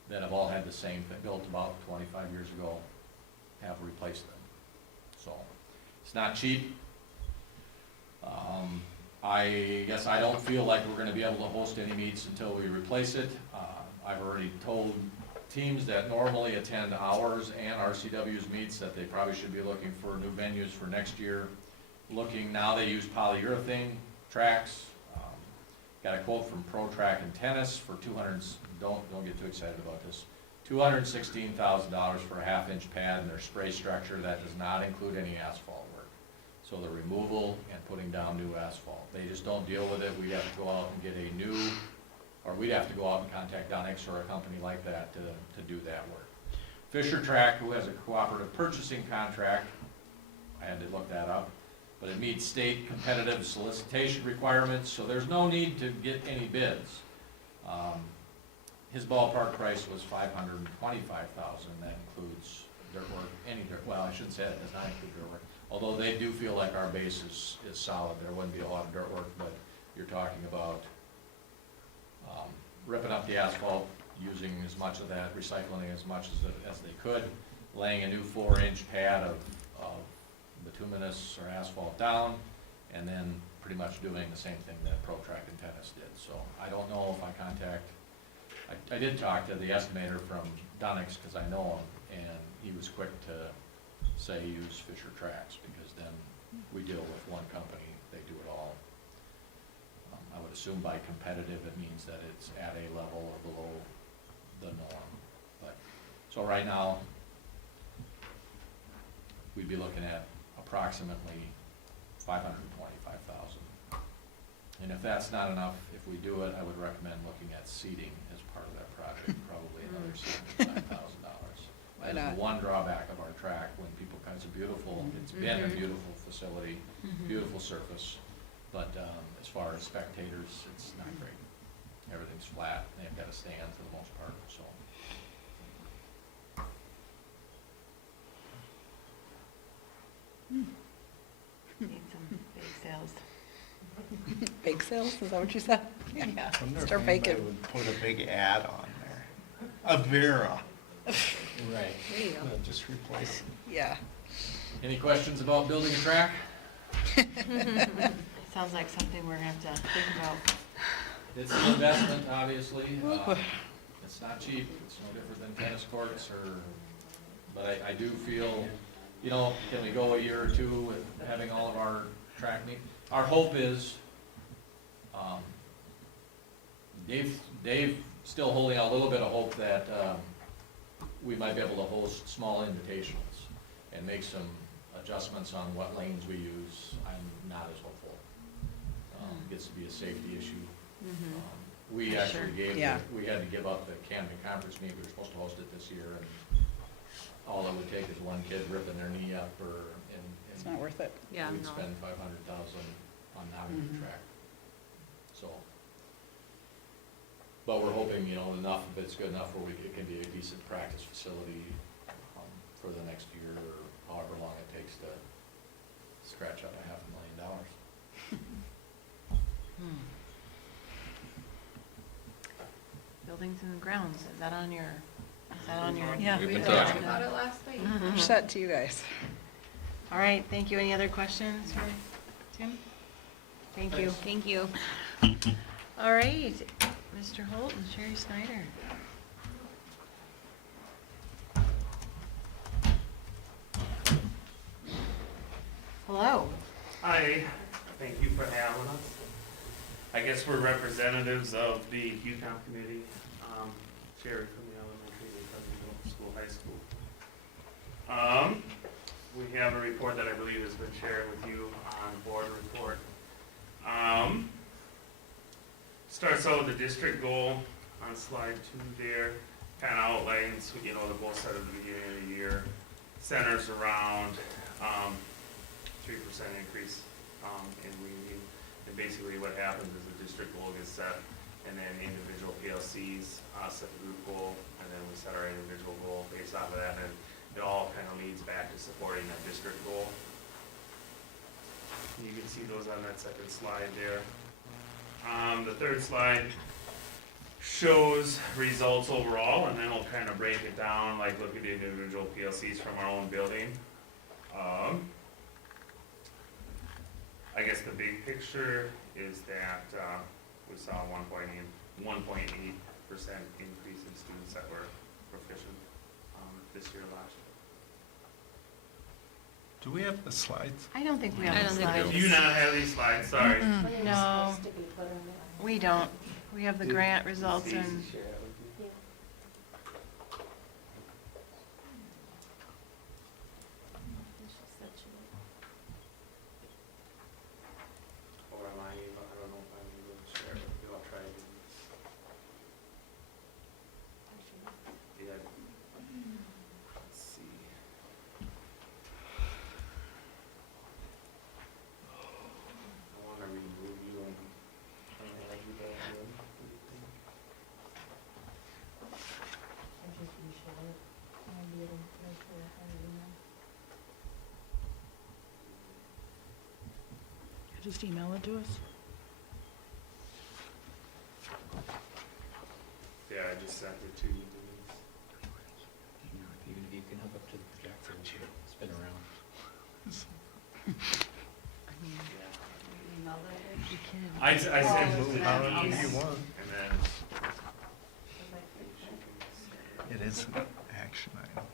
that have all had the same thing, built about 25 years ago, have replaced them. So, it's not cheap. I guess I don't feel like we're gonna be able to host any meets until we replace it. I've already told teams that normally attend ours and RCW's meets that they probably should be looking for new venues for next year. Now they use polyurethane tracks. Got a quote from Pro Track and Tennis for don't get too excited about this. $216,000 for a 1/2-inch pad and their spray structure. That does not include any asphalt work. So the removal and putting down new asphalt. They just don't deal with it. We'd have to go out and get we'd have to go out and contact Donix or a company like that to do that work. Fisher Track, who has a cooperative purchasing contract, I had to look that up, but it meets state competitive solicitation requirements, so there's no need to get any bids. His ballpark price was $525,000. That includes dirt work, any dirt, well, I shouldn't say that, it does not include dirt work. Although they do feel like our base is solid, there wouldn't be a lot of dirt work, but you're talking about ripping up the asphalt, using as much of that, recycling as much as they could, laying a new 4-inch pad of bituminous or asphalt down, and then pretty much doing the same thing that Pro Track and Tennis did. So I don't know if I did talk to the estimator from Donix because I know him, and he was quick to say use Fisher Tracks because then we deal with one company, they do it all. I would assume by competitive it means that it's at a level or below the norm. But so right now, we'd be looking at approximately $525,000. And if that's not enough, if we do it, I would recommend looking at seating as part of that project, probably another $75,000. That's one drawback of our track when people come, it's been a beautiful facility, beautiful surface, but as far as spectators, it's not great. Everything's flat, they've got to stand for the most part, so. Need some bake sales. Bake sales, is that what you said? Yeah, I wonder if start anybody baking. would put a big ad on there. Avera. Right. There you go. Just replace it. Yeah. Any questions about building a track? Sounds like something we're gonna have to think about. It's an investment, obviously. It's not cheap. It's no different than tennis courts but I do feel, can we go a year or two with having all of our track meet? Our hope is, Dave still holding out a little bit of hope that, we might be able to host small invitationals and make some adjustments on what lanes we use. I'm not as hopeful. Gets to be a safety issue. We actually we had to give up the Camden Conference meet. We were supposed to host it this year, and all it would take is one kid ripping their knee up It's not worth it. Yeah, we'd no. spend $500,000 on not even the track. So, but we're hoping, enough of it's good enough where it can be a decent practice facility for the next year or however long it takes to scratch up $500,000. Buildings and grounds, is that on your? Yeah. We've We been talked talking. about it last week. Push that to you guys. All right, thank you. Any other questions for Tim? Thank you. Thank you. All right, Mr. Holt and Sherry Snyder. Hello. Hi, thank you for having us. I guess we're representatives of the UConn committee, Sherry from the elementary, and Pleasant Middle School, high school. We have a report that I believe has been shared with you on board report. Starts out with the district goal on slide 2 there, kind of outlines, the goal set at the beginning of the year, centers around 3% increase And basically what happens is the district goal gets set, and then individual PLCs set the group goal, and then we set our individual goal based off of that, and it all kind of leads back to supporting that district goal. You can see those on that second slide there. The third slide shows results overall, and then we'll kind of break it down, like look at the individual PLCs from our own building. I guess the big picture is that we saw a 1.8% increase in students that were proficient this year, last year. Do we have the slides? I don't think we have I the don't think we slides. Do you not have these slides? Sorry. No, we don't. We have the grant results Stacy and, shared it with you? Or am I don't know if I'm able to share it with you. I'll try to do this. Yeah. Let's see. I want to remove you and add you back in. Just email it to us. Yeah, I just sent it to you, Denise. Even if you can hook up to the projector and spin around. I sent it to However Denise, you want. and then. It is an action item.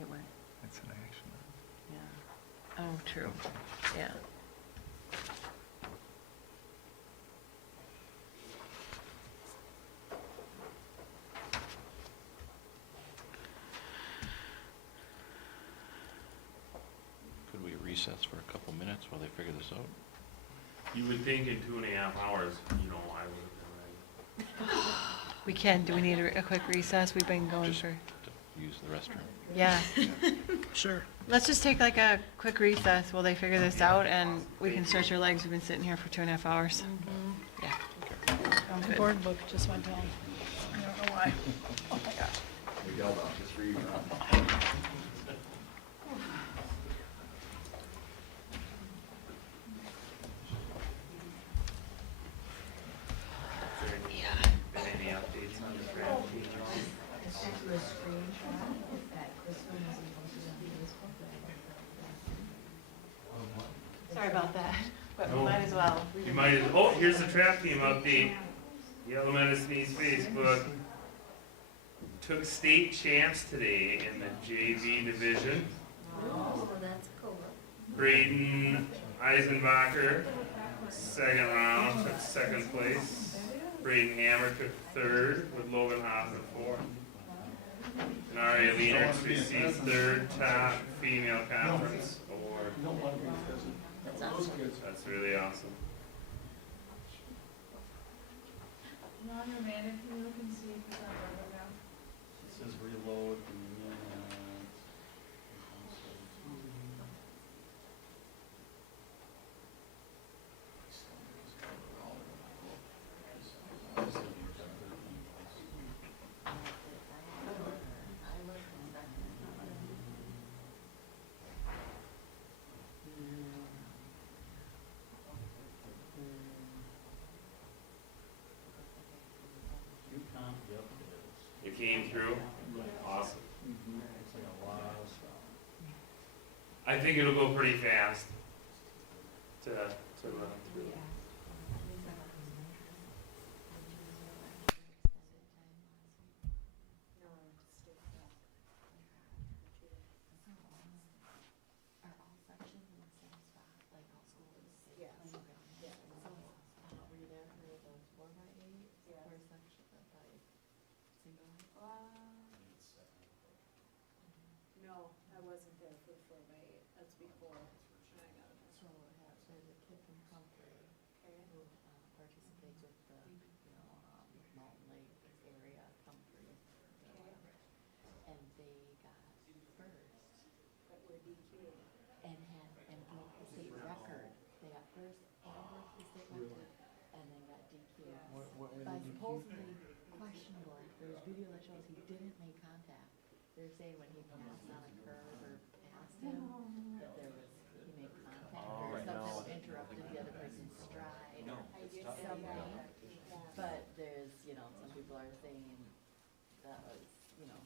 it went, It's an action item. yeah. Oh, true, yeah. Could we recess for a couple minutes while they figure this out? You would think in 2.5 hours, I would have been ready. We can, do we need a quick recess? We've been going Just for, to use the restroom. yeah. Sure. Let's just take like a quick recess while they figure this out and we can stretch our legs. We've been sitting here for 2.5 hours. Yeah. Sounds My good. board book just went down. I don't know why. Oh my gosh. Been any updates on the grant teacher? Sorry about that, but we might as well. You might, oh, here's the trap team update. Yellow Medicine East Facebook. Took state champs today in the JV division. Oh, that's cool. Braden Eisenbacher, second round, took second place. Braden Hammer took third, with Logan Hoffman fourth. And Aria Leonard received third top female conference award. That's awesome. That's really awesome. Non-romantic, can you look and see if it's on our now? It says reload and It came through? Awesome. it's like a lot of stuff. I think it'll go pretty fast to run through. No, I wasn't there for the 4x8, that's before. I got it. So there's a kid from Humphrey who participates with the, Mountain Lake area, Humphrey, whatever. And they got first But we're DQ. and broke the state record. They got First, Albert, his state went to, and then got DQ'd. By supposedly questionable, there's video that shows he didn't make contact. They're saying when he passed on a curve or passed him, that there was, he made contact, or somehow interrupted the other person's stride, or something. But there's, you know, some people are saying that was, you know,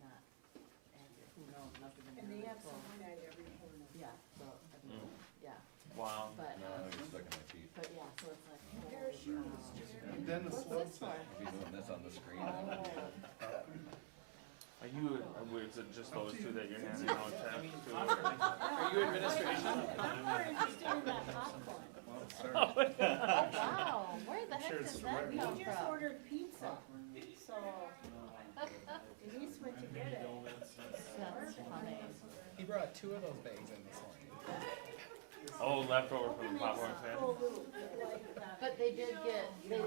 not accurate, who knows, must have been. And they really have close. someone at every corner. Yeah, so, I mean, yeah. Wow. But, No, I get stuck in my feet. but yeah, so it's like. Pair of shoes. And then the What's slow this for? If you're doing this on the screen. Are you, is it just those two that you're handing out checks to? Are you administration? I'm more interested in that popcorn. Oh, wow, where the heck does that We come just from? ordered pizza, so Denise went to get it. That's funny. He brought 2 of those bags in this morning. Oh, leftover from the popcorn stand? Full loop, like that. But they did then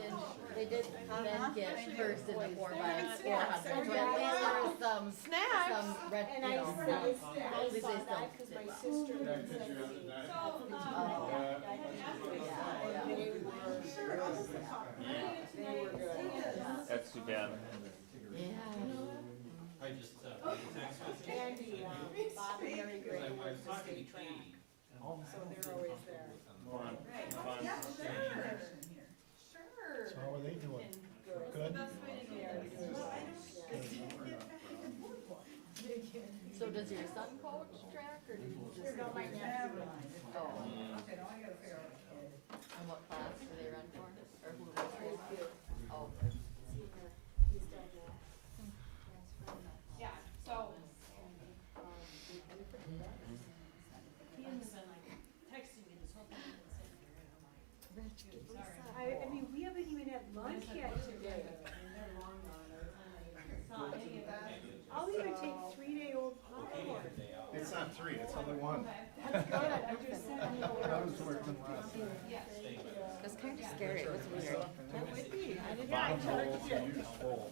get first in the 4x400, so at least there was some red, And you I know, said, at I least saw they that still because my did. sister had sent me. They were good. That's too bad. Yeah. I just, Andy, Bob and Mary Gray was the state track, so they're always there. Fun, fun. Sure. So how are they doing? Good? So does your son coach track, or do you just? No, my nephew. Oh. And what class do they run for, or who runs for? Oh. He's done that. Yeah, so. Ian's been like texting me this whole time. I mean, we haven't even had lunch yet today. I'll even take 3-day-old popcorn. It's not 3, it's only 1. That's good, I just said. I was working last night. It was kind of scary, it was weird. That would be, I didn't. Bottom hole, you use full.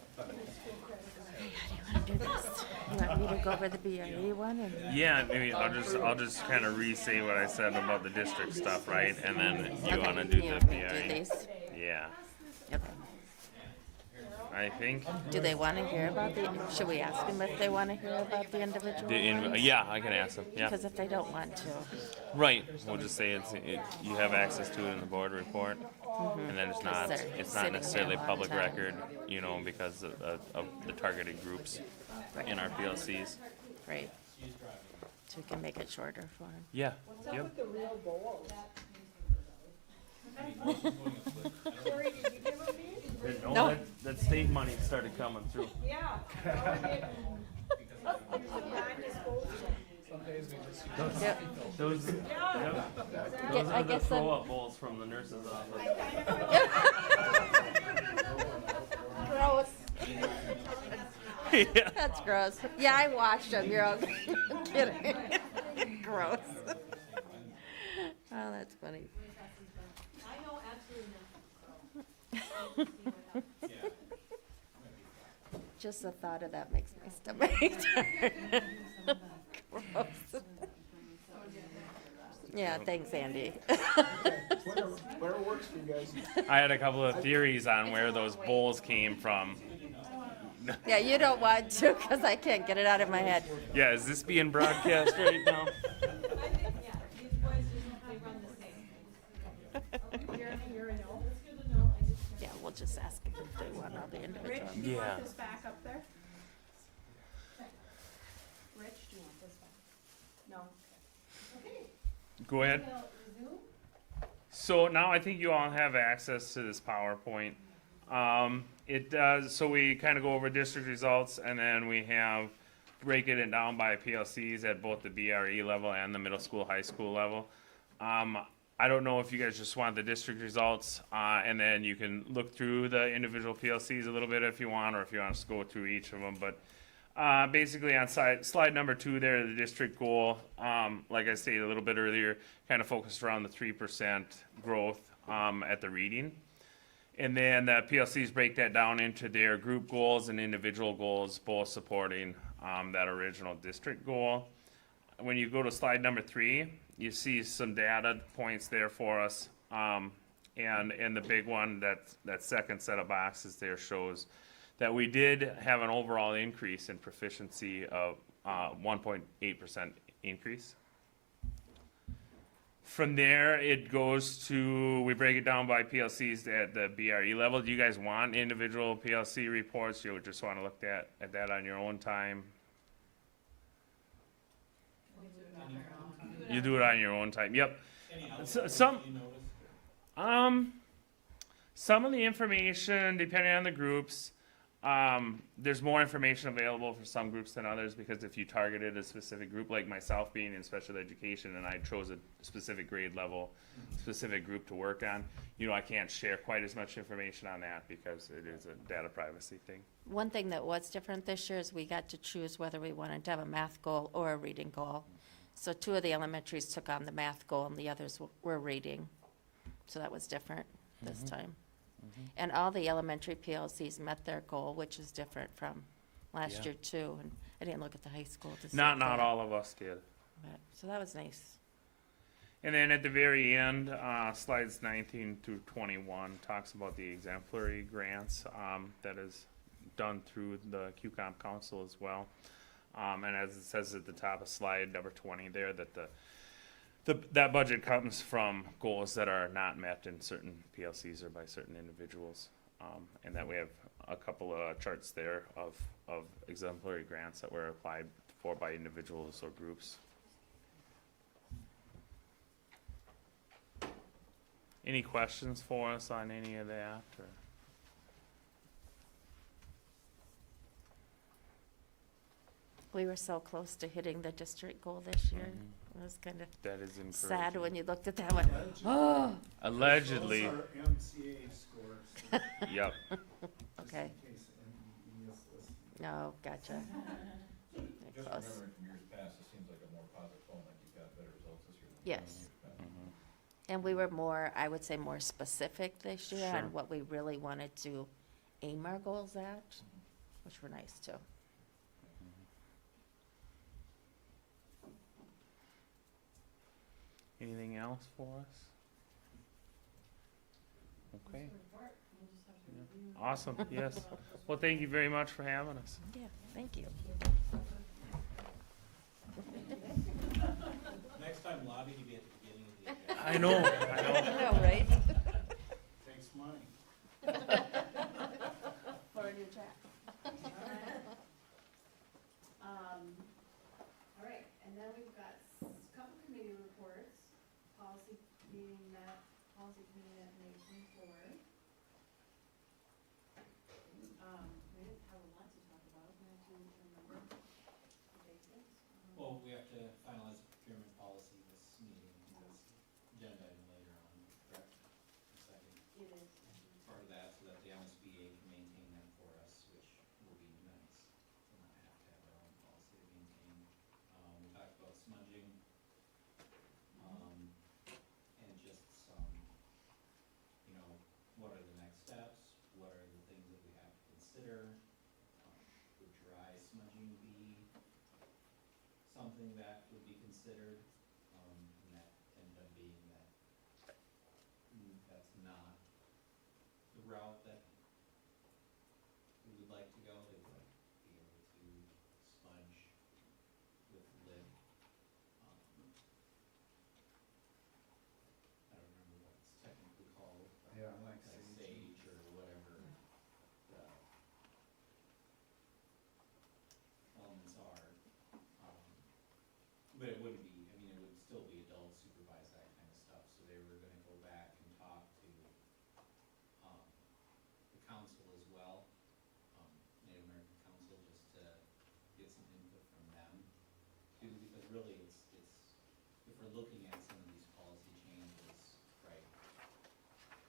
Do this. You want me to go over the BRE one and? Yeah, maybe I'll just kind of re-say what I said about the district stuff, right? And then you wanna do the BRE? these? Yeah, Okay. I think. Do they want to hear about the, should we ask them if they want to hear about the individual? Yeah, I can ask them, yeah. Because if they don't want to. Right, we'll just say you have access to it in the board report, and then it's not Because they're not sitting necessarily there a lot of public time. record, you know, because of the targeted groups in our PLCs. Right. So we can make it shorter for them. Yeah, What's up yep. with the real bowls? Corey, did you give them these? No, that state money started coming through. Yeah. Non-disposable. Some days we just. Those, yep, Yeah. those I are the guess then- throw-up bowls from the nurse's office. Gross. Yeah. That's gross. Yeah, I washed them. You're okay. I'm kidding. Gross. Oh, that's funny. I know absolutely nothing. Just the thought of that makes my stomach turn. Gross. Yeah, thanks, Andy. Whatever works for you guys. I had a couple of theories on where those bowls came from. Yeah, you don't want to because I can't get it out of my head. Yeah, is this being broadcast right now? I think, yeah, these boys just, they run the same. You're a no? It's good to know, I just. Yeah, we'll just ask if they want all the Rich, individuals. do you Yeah. want this back up there? Rich, do you want this back? No. Okay. Go ahead. Resume? So now I think you all have access to this PowerPoint. It does, so we kind of go over district results, and then we have breaking it down by PLCs at both the BRE level and the middle school, high school level. I don't know if you guys just want the district results, and then you can look through the individual PLCs a little bit if you want, or if you want us to go through each of them. But basically on slide number 2 there, the district goal, like I stated a little bit earlier, kind of focused around the 3% growth at the reading. And then the PLCs break that down into their group goals and individual goals, both supporting that original district goal. when you go to slide number 3, you see some data points there for us. And the big one, that second set of boxes there shows that we did have an overall increase in proficiency of 1.8% increase. From there, it goes to, we break it down by PLCs at the BRE level. Do you guys want individual PLC reports? You would just want to look at that on your own time? You do it on your own time, yep. Some of the information, depending on the groups, there's more information available for some groups than others, because if you targeted a specific group, like myself being in special education and I chose a specific grade level, specific group to work on, I can't share quite as much information on that because it is a data privacy thing. One thing that was different this year is we got to choose whether we wanted to have a math goal or a reading goal. So 2 of the elementaries took on the math goal and the others were reading. So that was different this time. And all the elementary PLCs met their goal, which is different from last year too. And I didn't look at the high school to see. Not all of us did. So that was nice. And then at the very end, slides 19 through 21 talks about the exemplary grants that is done through the QComp Council as well. And as it says at the top of slide number 20 there, that that budget comes from goals that are not met in certain PLCs or by certain individuals. And that we have a couple of charts there of exemplary grants that were applied for by individuals or groups. Any questions for us on any of that? Or? We were so close to hitting the district goal this year. It was kind of That is encouraging. sad when you looked at that one. Oh. Allegedly. Those are MCA scores. Yep. Okay. Just in case MEE is listening. No, gotcha. Just Close. remembering from years past, it seems like a more positive tone, like you've got better results this year. Than Yes. years past. And we were more, I would say, more specific this year Sure. on what we really wanted to aim our goals at, which were nice too. Anything else for us? Okay. Yeah. Awesome, yes. Well, thank you very much for having us. Yeah, thank you. Next time lobby to be at the beginning of the agenda. I know. I know, right? Takes money. For a new track. All right, and then we've got a couple committee reports, policy meeting that, policy committee that May 24. We didn't have a lot to talk about, do you remember the basics? Well, we have to finalize the procurement policy this meeting, that's agenda item later on, correct? Second. It is. Part of that, so that the MSBA can maintain that for us, which will be nice, to not have to have our own policy to maintain. We talked about smudging, and just some, what are the next steps, what are the things that we have to consider? Would dry smudging be something that would be considered? And that ended up being that that's not the route that we would like to go. They would like to be able to smudge with lid. I don't remember what it's technically called. Yeah, like sage or whatever the elements are. But it wouldn't be, it would still be adult supervised, that kind of stuff, so they were gonna go back and talk to, the council as well, Native American Council, just to get some input from them, too, because really it's, if we're looking at some of these policy changes, right,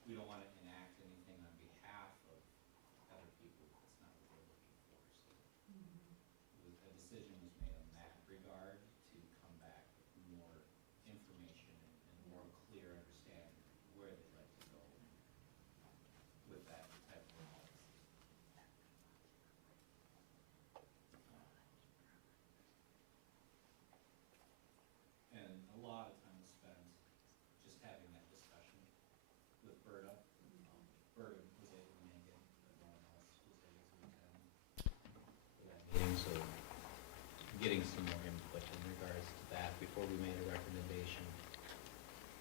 we don't wanna enact anything on behalf of other people, that's not what we're looking for, so. A decision was made in that regard to come back with more information and more clear understanding of where they'd like to go with that type of policy. getting some more input in regards to that before we made a recommendation,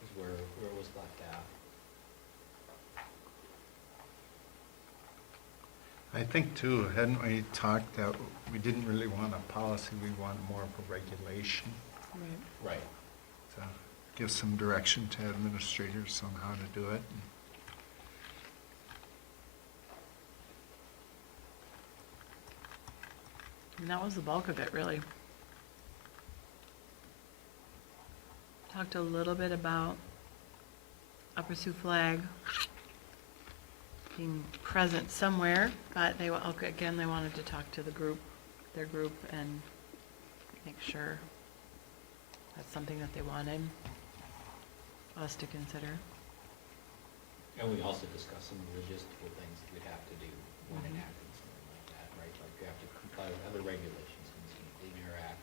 is where it was left at. I think too, hadn't we talked that we didn't really want a policy, we want more of a regulation Right. to give some direction to administrators on how to do it. And that was the bulk of it, really. Talked a little bit about Upper Sioux Flag being present somewhere, but they, again, they wanted to talk to the group, their group, and make sure that's something that they wanted us to consider. And we also discussed some logistical things that we'd have to do when enacting something like that, right? Like you have to comply with other regulations in the Clean Air Act.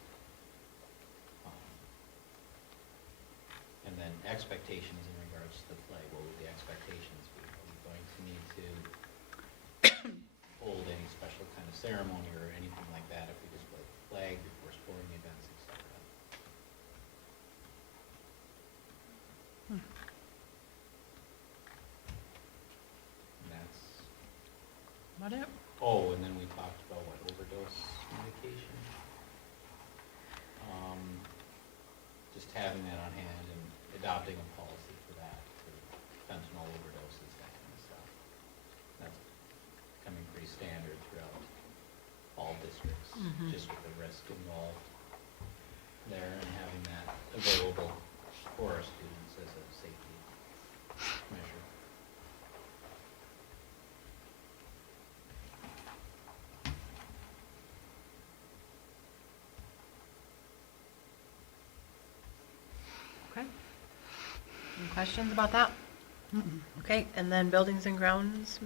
And then expectations in regards to the flag, what would the expectations be? Are we going to need to hold any special kind of ceremony or anything like that if we display the flag before sporting events, et cetera? And that's, What it? oh, and then we talked about what, overdose medication? Just having that on hand and adopting a policy for that, for fentanyl overdoses, that kind of stuff. That's becoming pretty standard throughout all districts, just with the risk involved there and having that available for our students as a safety measure. Okay. Any questions about that? Okay, and then Buildings and Grounds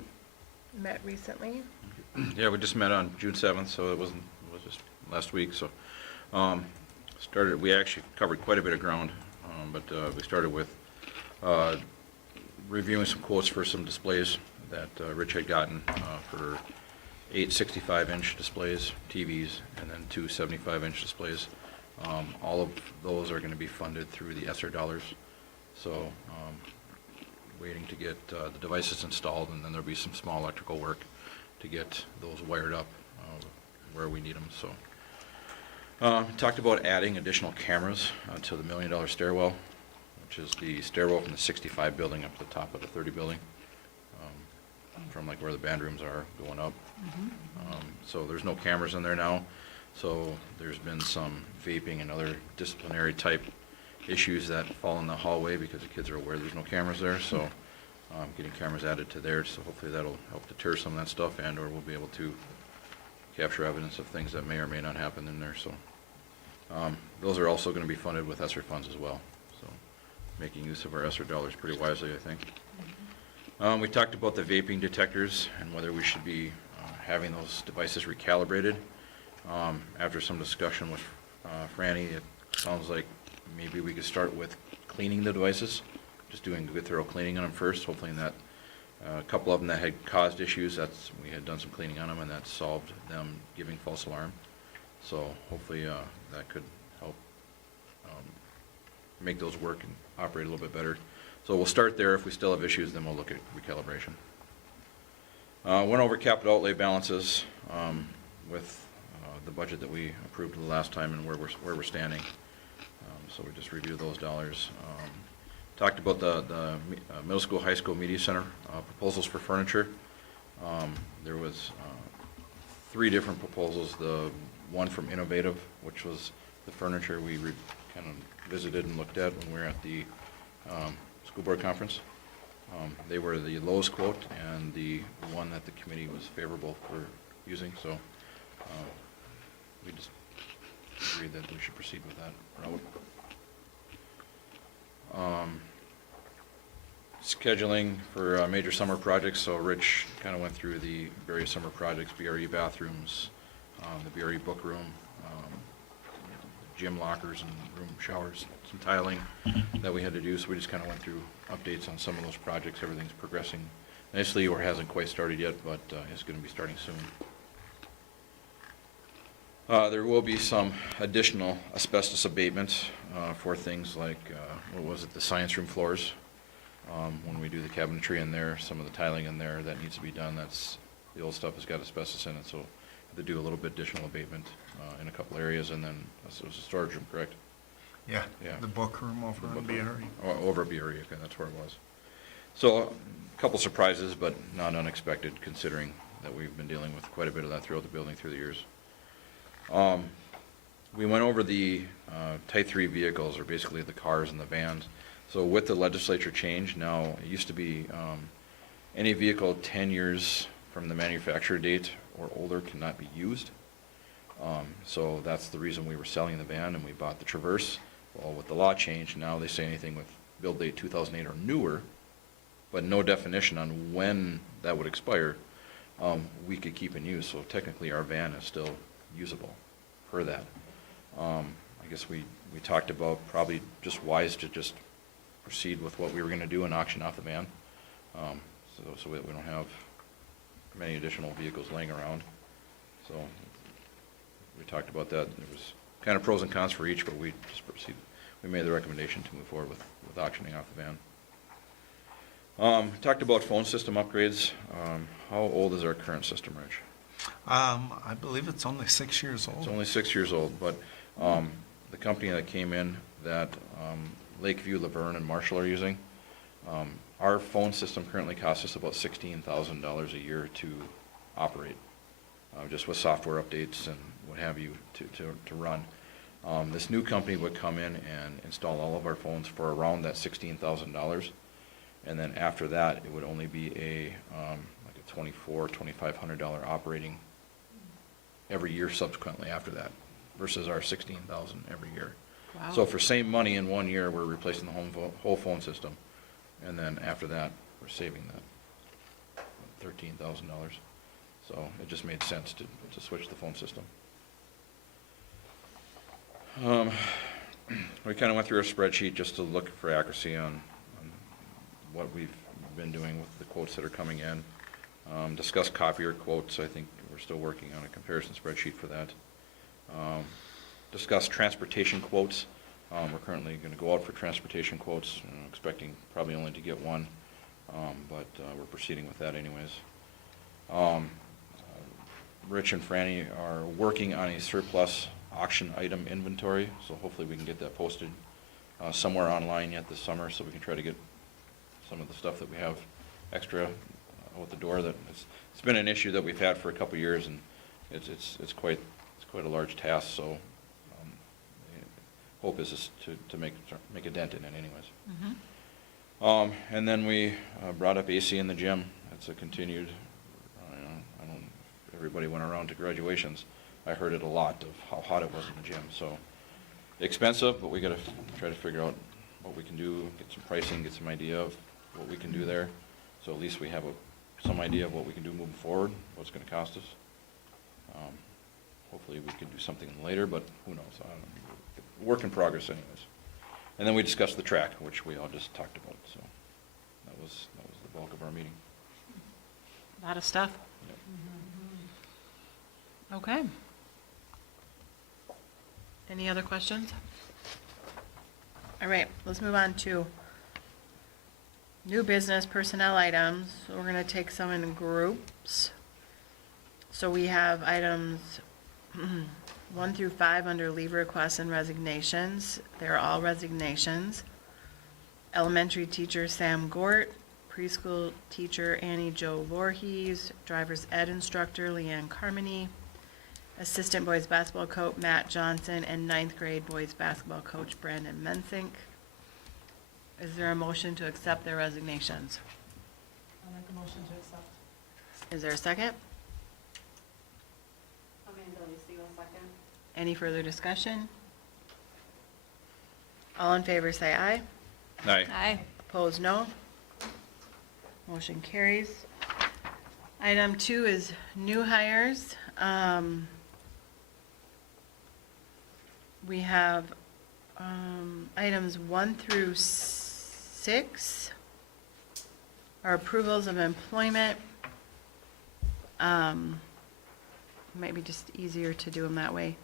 met recently? Yeah, we just met on June 7th, so it was just last week, so, we actually covered quite a bit of ground, but we started with reviewing some quotes for some displays that Rich had gotten for 8 65-inch displays, TVs, and then 2 75-inch displays. All of those are going to be funded through the ESSER dollars, so waiting to get the devices installed, and then there'll be some small electrical work to get those wired up where we need them. So talked about adding additional cameras to the $1 million stairwell, which is the stairwell from the 65 building up to the top of the 30 building, from like where the band rooms are going up. So there's no cameras in there now. So there's been some vaping and other disciplinary type issues that fall in the hallway because the kids are aware there's no cameras there. So getting cameras added to there, so hopefully that'll help deter some of that stuff, and or we'll be able to capture evidence of things that may or may not happen in there. So those are also going to be funded with ESSER funds as well. So making use of our ESSER dollars pretty wisely, I think. We talked about the vaping detectors and whether we should be having those devices recalibrated. After some discussion with Franny, it sounds like maybe we could start with cleaning the devices, just doing a good thorough cleaning on them first, hopefully that a couple of them that had caused issues, we had done some cleaning on them, and that solved them giving false alarm. So hopefully that could help make those work and operate a little bit better. So we'll start there. If we still have issues, then we'll look at recalibration. Went over capital outlay balances with the budget that we approved the last time and where we're standing. So we just reviewed those dollars. Talked about the middle school, high school media center proposals for furniture. There was 3 different proposals. The one from Innovative, which was the furniture we kind of visited and looked at when we were at the school board conference. They were the lowest quote and the one that the committee was favorable for using. So we just agreed that we should proceed with that route. Scheduling for major summer projects. So Rich kind of went through the various summer projects: BRE bathrooms, the BRE book room, gym lockers and room showers, some tiling that we had to do. So we just kind of went through updates on some of those projects. Everything's progressing nicely, or hasn't quite started yet, but it's going to be starting soon. There will be some additional asbestos abatement for things like, what was it, the science room floors. When we do the cabinetry in there, some of the tiling in there that needs to be done, the old stuff has got asbestos in it, so have to do a little bit additional abatement in a couple areas, and then it was a storage room, correct? Yeah, Yeah. the book room over The on book BRE. room. Over at BRE, okay, that's where it was. So, a couple surprises, but not unexpected, considering that we've been dealing with quite a bit of that throughout the building through the years. We went over the Type 3 vehicles, or basically the cars and the vans. So with the legislature change, now, it used to be any vehicle 10 years from the manufacturer date or older cannot be used. So that's the reason we were selling the van and we bought the Traverse. Well, with the law change, now they say anything with build date 2008 or newer, but no definition on when that would expire, we could keep in use. So technically, our van is still usable per that. I guess we talked about probably just wise to just proceed with what we were going to do and auction off the van, so that we don't have many additional vehicles laying around. So we talked about that. There was kind of pros and cons for each, but we just proceeded. We made the recommendation to move forward with auctioning off the van. Talked about phone system upgrades. How old is our current system, Rich? I believe it's only 6 years old. It's only 6 years old, but the company that came in that Lakeview, Laverne, and Marshall are using, our phone system currently costs us about $16,000 a year to operate, just with software updates and what have you to run. This new company would come in and install all of our phones for around that $16,000, and then after that, it would only be like a $2,500 operating every year subsequently after that, versus our $16,000 every year. Wow. So for same money in 1 year, we're replacing the whole phone system, and then after that, we're saving that $13,000. So it just made sense to switch the phone system. We kind of went through our spreadsheet just to look for accuracy on what we've been doing with the quotes that are coming in. Discussed copier quotes. I think we're still working on a comparison spreadsheet for that. Discussed transportation quotes. We're currently going to go out for transportation quotes, expecting probably only to get one, but we're proceeding with that anyways. Rich and Franny are working on a surplus auction item inventory, so hopefully we can get that posted somewhere online yet this summer, so we can try to get some of the stuff that we have extra out the door. That it's been an issue that we've had for a couple of years, and it's quite a large task. So the hope is to make a dent in it anyways. Mm-hmm. And then we brought up AC in the gym. It's a continued. I don't. Everybody went around to graduations. I heard it a lot of how hot it was in the gym. So expensive, but we got to try to figure out what we can do, get some pricing, get some idea of what we can do there. So at least we have some idea of what we can do moving forward, what's going to cost us. Hopefully we can do something later, but who knows? Work in progress anyways. And then we discussed the track, which we all just talked about. So that was the bulk of our meeting. A lot of stuff. Yep. Okay. Any other questions? All right, let's move on to new business personnel items. So we're gonna take some in groups. So we have items 1 through 5 under leave requests and resignations. They're all resignations. Elementary teacher Sam Gort, preschool teacher Annie Jo Voorhees, driver's ed instructor Leanne Carmody, assistant boys basketball coach Matt Johnson, and 9th grade boys basketball coach Brandon Mensink. Is there a motion to accept their resignations? I'll make a motion to accept. Is there a second? Amanda Lucy will second. Any further discussion? All in favor say aye. Aye. Aye. Opposed, no. Motion carries. Item 2 is new hires. We have items 1 through 6 are approvals of employment. might be just easier to do them that way.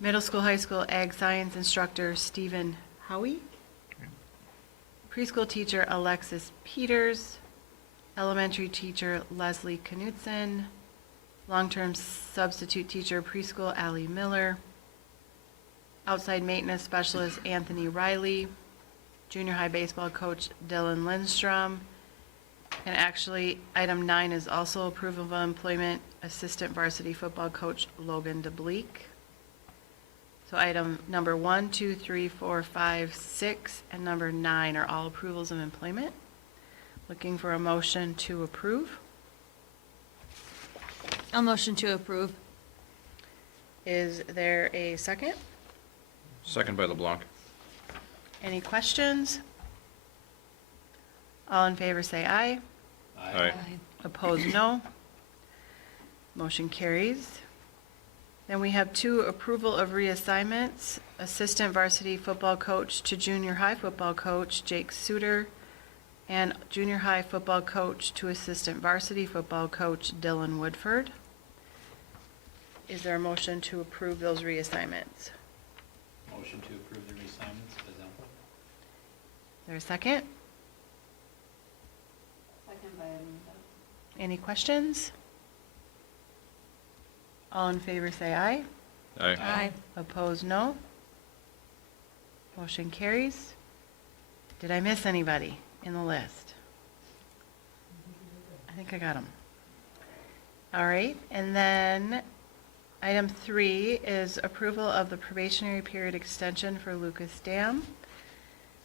Middle school, high school, ag science instructor Stephen Howie. Preschool teacher Alexis Peters. Elementary teacher Leslie Knudsen. Long-term substitute teacher preschool Allie Miller. Outside maintenance specialist Anthony Riley. Junior high baseball coach Dylan Lindstrom. And actually, item 9 is also approval of employment, assistant varsity football coach Logan DeBleek. So item number 1, 2, 3, 4, 5, 6, and number 9 are all approvals of employment. Looking for a motion to approve. I'll motion to approve. Is there a second? Second by LeBlanc. Any questions? All in favor say aye. Aye. Opposed, no. Motion carries. Then we have 2 approval of reassignments. Assistant varsity football coach to junior high football coach Jake Suter, and junior high football coach to assistant varsity football coach Dylan Woodford. Is there a motion to approve those reassignments? Motion to approve the reassignments as output. Is there a second? Second by Anita. Any questions? All in favor say aye. Aye. Opposed, no. Motion carries. Did I miss anybody in the list? I think I got them. All right, and then item 3 is approval of the probationary period extension for Lucas Dam.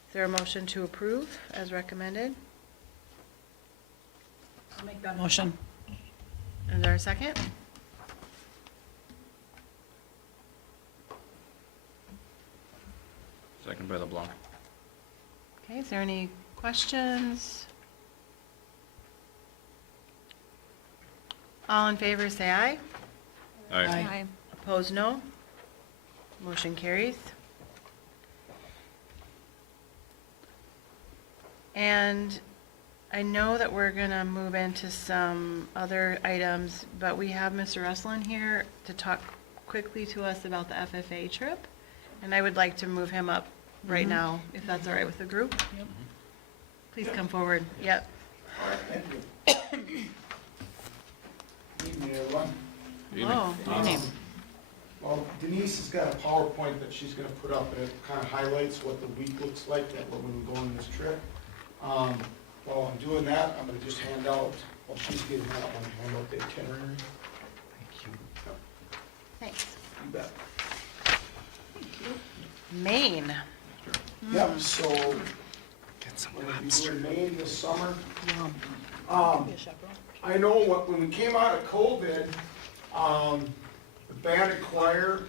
Is there a motion to approve as recommended? I'll make that motion. Is there a second? Second by LeBlanc. Okay, is there any questions? All in favor, say aye. Aye. Opposed, no. Motion carries. And I know that we're gonna move into some other items, but we have Mr. Russell here to talk quickly to us about the FFA trip. And I would like to move him up right now, if that's all right with the group. Yep. Please come forward. Yep. All right, thank you. Evening, everyone. Oh, evening. Well, Denise has got a PowerPoint that she's gonna put up, and it kind of highlights what the week looks like that when we go on this trip. While I'm doing that, I'm gonna just hand out, while she's getting that, I'm gonna hand out the itinerary. Thank you. Thanks. You bet. Maine. Yep, so, we're gonna be doing Maine this summer. I know when we came out of COVID, the band and choir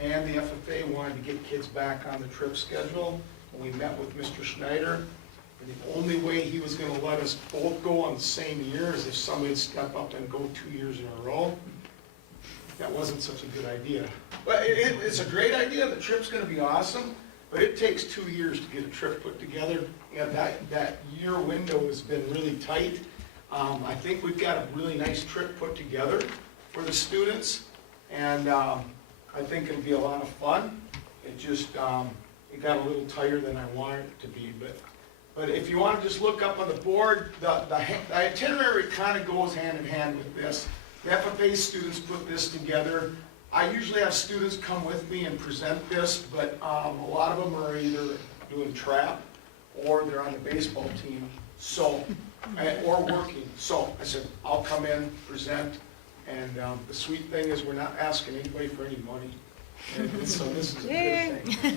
and the FFA wanted to get kids back on the trip schedule. And we met with Mr. Schneider, and the only way he was gonna let us both go on the same year is if somebody would step up and go 2 years in a row. That wasn't such a good idea. But it's a great idea, the trip's gonna be awesome, but it takes 2 years to get a trip put together. And that year window has been really tight. I think we've got a really nice trip put together for the students, and I think it'll be a lot of fun. It just, it got a little tighter than I wanted it to be, but if you want to just look up on the board, the itinerary kind of goes hand in hand with this. The FFA students put this together. I usually have students come with me and present this, but a lot of them are either doing trap or they're on the baseball team, so, or working. So I said, I'll come in, present, and the sweet thing is we're not asking anybody for any money. And so this is a good thing.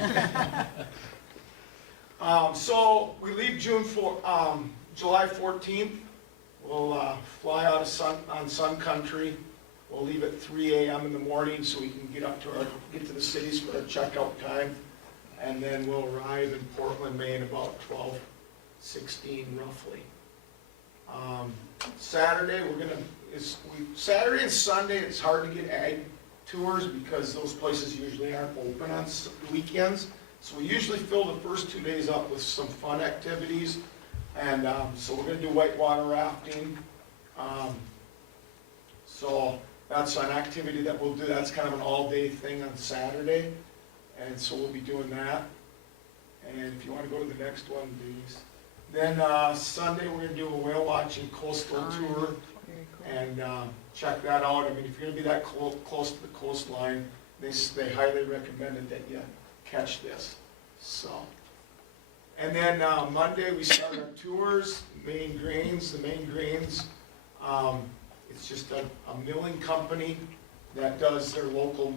So we leave July 14th. We'll fly out on Sun Country. We'll leave at 3 a.m. in the morning so we can get to the cities for our checkout time. And then we'll arrive in Portland, Maine about 12:16 roughly. Saturday, Saturday and Sunday, it's hard to get ag tours because those places usually aren't open on weekends. So we usually fill the first 2 days up with some fun activities. And so we're going to do whitewater rafting. So that's an activity that we'll do, that's kind of an all-day thing on Saturday, and so we'll be doing that. And if you want to go to the next one, please. Then Sunday, we're gonna do a whale watching coastal tour, and check that out. I mean, if you're gonna be that close to the coastline, they highly recommend it that you catch this, so. And then Monday, we start our tours, Maine Grains. The Maine Grains, it's just a milling company that does their local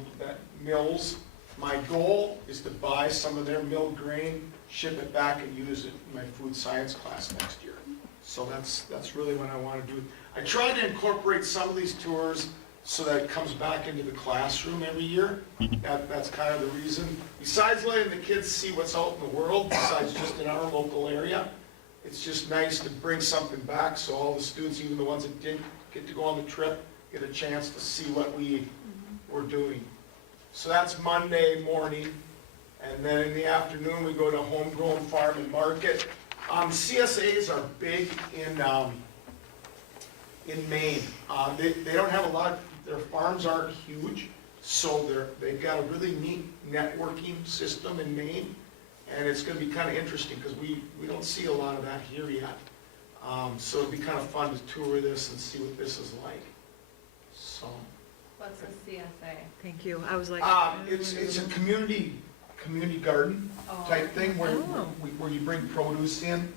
mills. My goal is to buy some of their milled grain, ship it back and use it in my food science class next year. So that's really what I want to do. I try to incorporate some of these tours so that it comes back into the classroom every year. That's kind of the reason. Besides letting the kids see what's out in the world, besides just in our local area, it's just nice to bring something back so all the students, even the ones that didn't get to go on the trip, get a chance to see what we were doing. So that's Monday morning, and then in the afternoon we go to Homegrown Farm and Market. CSAs are big in Maine. They don't have a lot, their farms aren't huge, so they've got a really neat networking system in Maine, and it's going to be kind of interesting because we don't see a lot of that here yet. So it'd be kind of fun to tour this and see what this is like. So. What's a CSA? Thank you. I was like. It's a community garden type thing where you bring produce in,